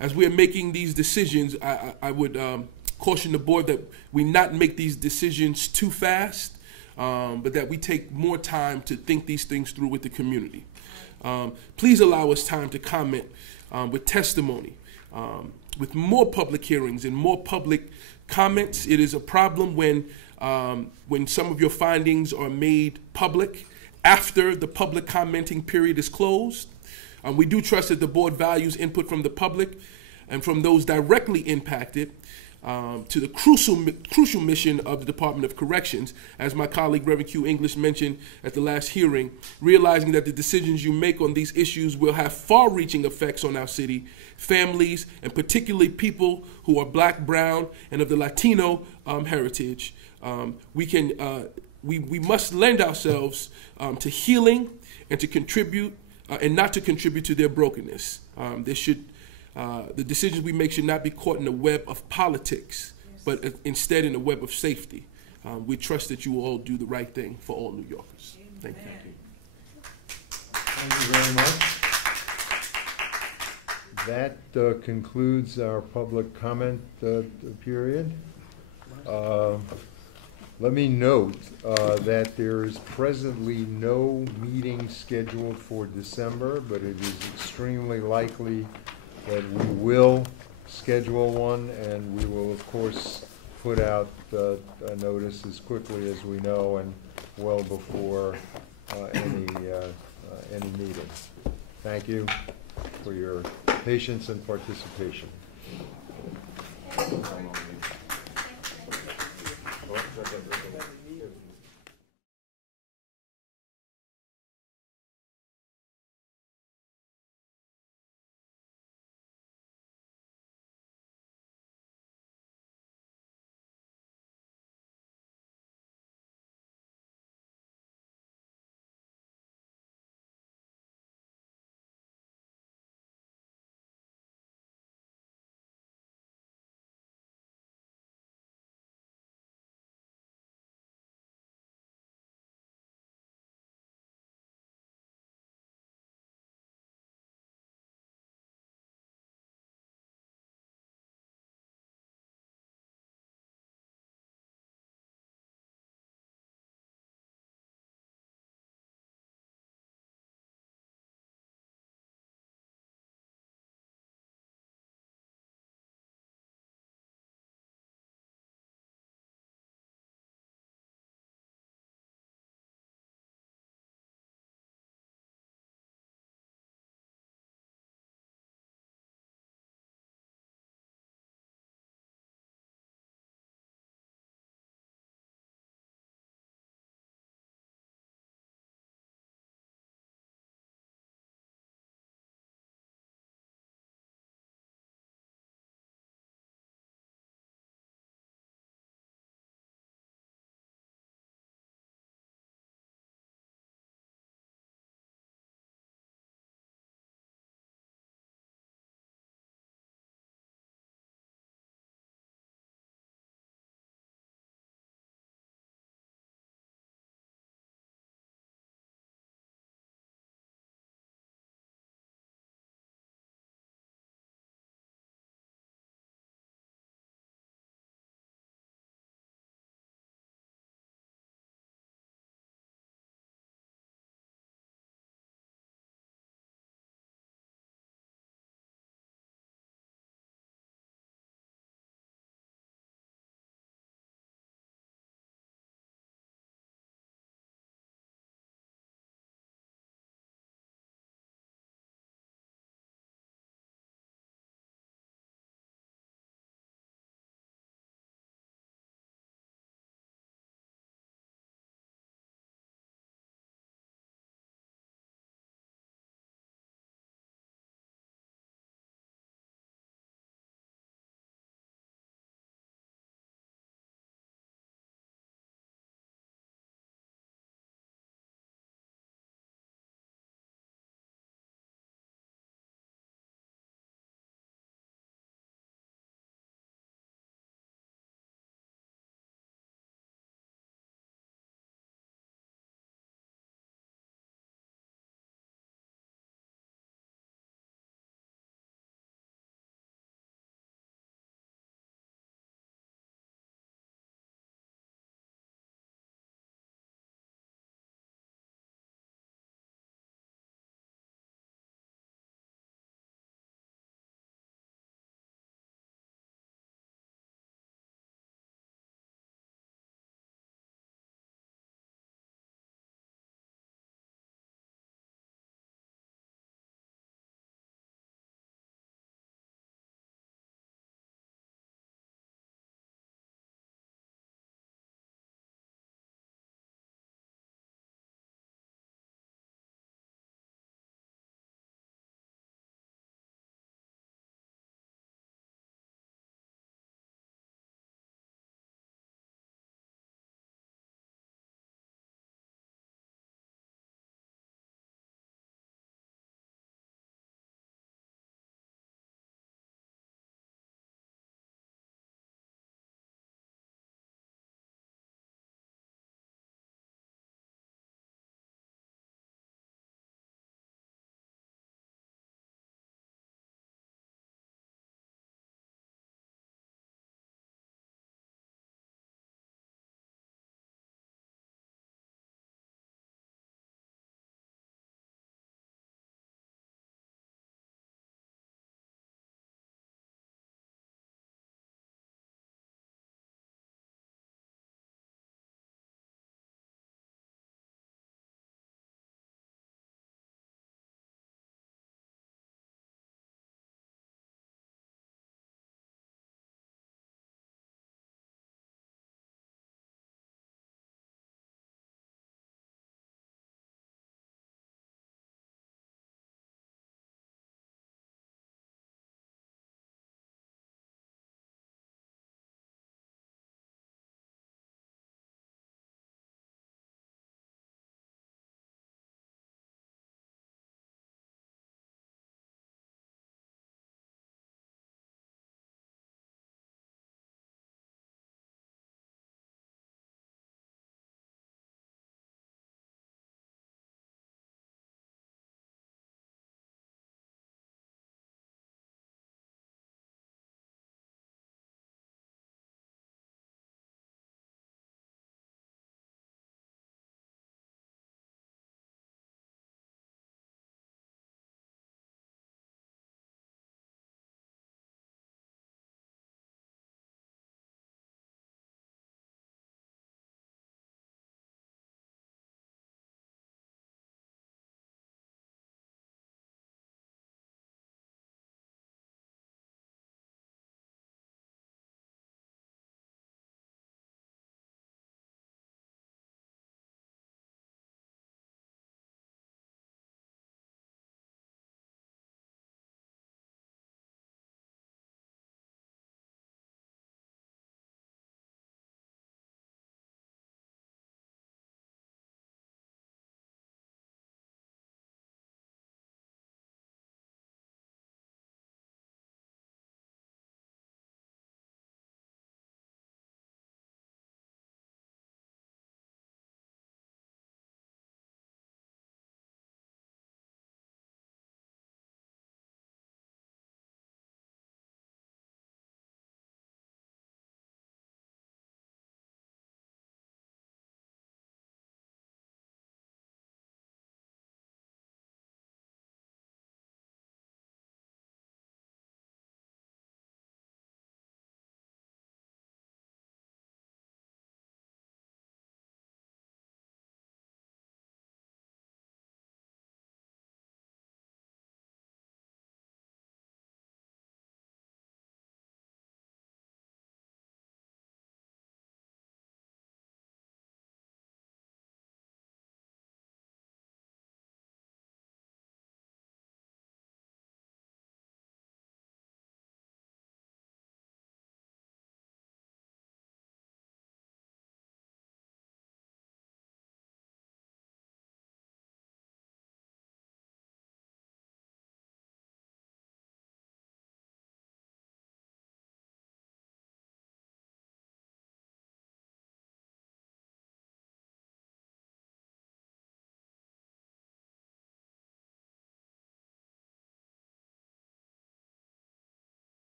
As we are making these decisions, I would caution the board that we not make these decisions too fast, but that we take more time to think these things through with the community. Please allow us time to comment with testimony, with more public hearings and more public comments. It is a problem when some of your findings are made public after the public commenting period is closed. We do trust that the board values input from the public and from those directly impacted to the crucial mission of the Department of Corrections, as my colleague Reverend Q. English mentioned at the last hearing, realizing that the decisions you make on these issues will have far-reaching effects on our city, families, and particularly people who are Black, brown, and of the Latino heritage. We must lend ourselves to healing and to contribute, and not to contribute to their brokenness. The decisions we make should not be caught in the web of politics, but instead in the web of safety. We trust that you will all do the right thing for all New Yorkers. Thank you. Thank you very much. That concludes our public comment period. Let me note that there is presently no meeting scheduled for December, but it is extremely likely that we will schedule one, and we will, of course, put out a notice as quickly as we know and well before any meeting. Thank you for your patience and participation.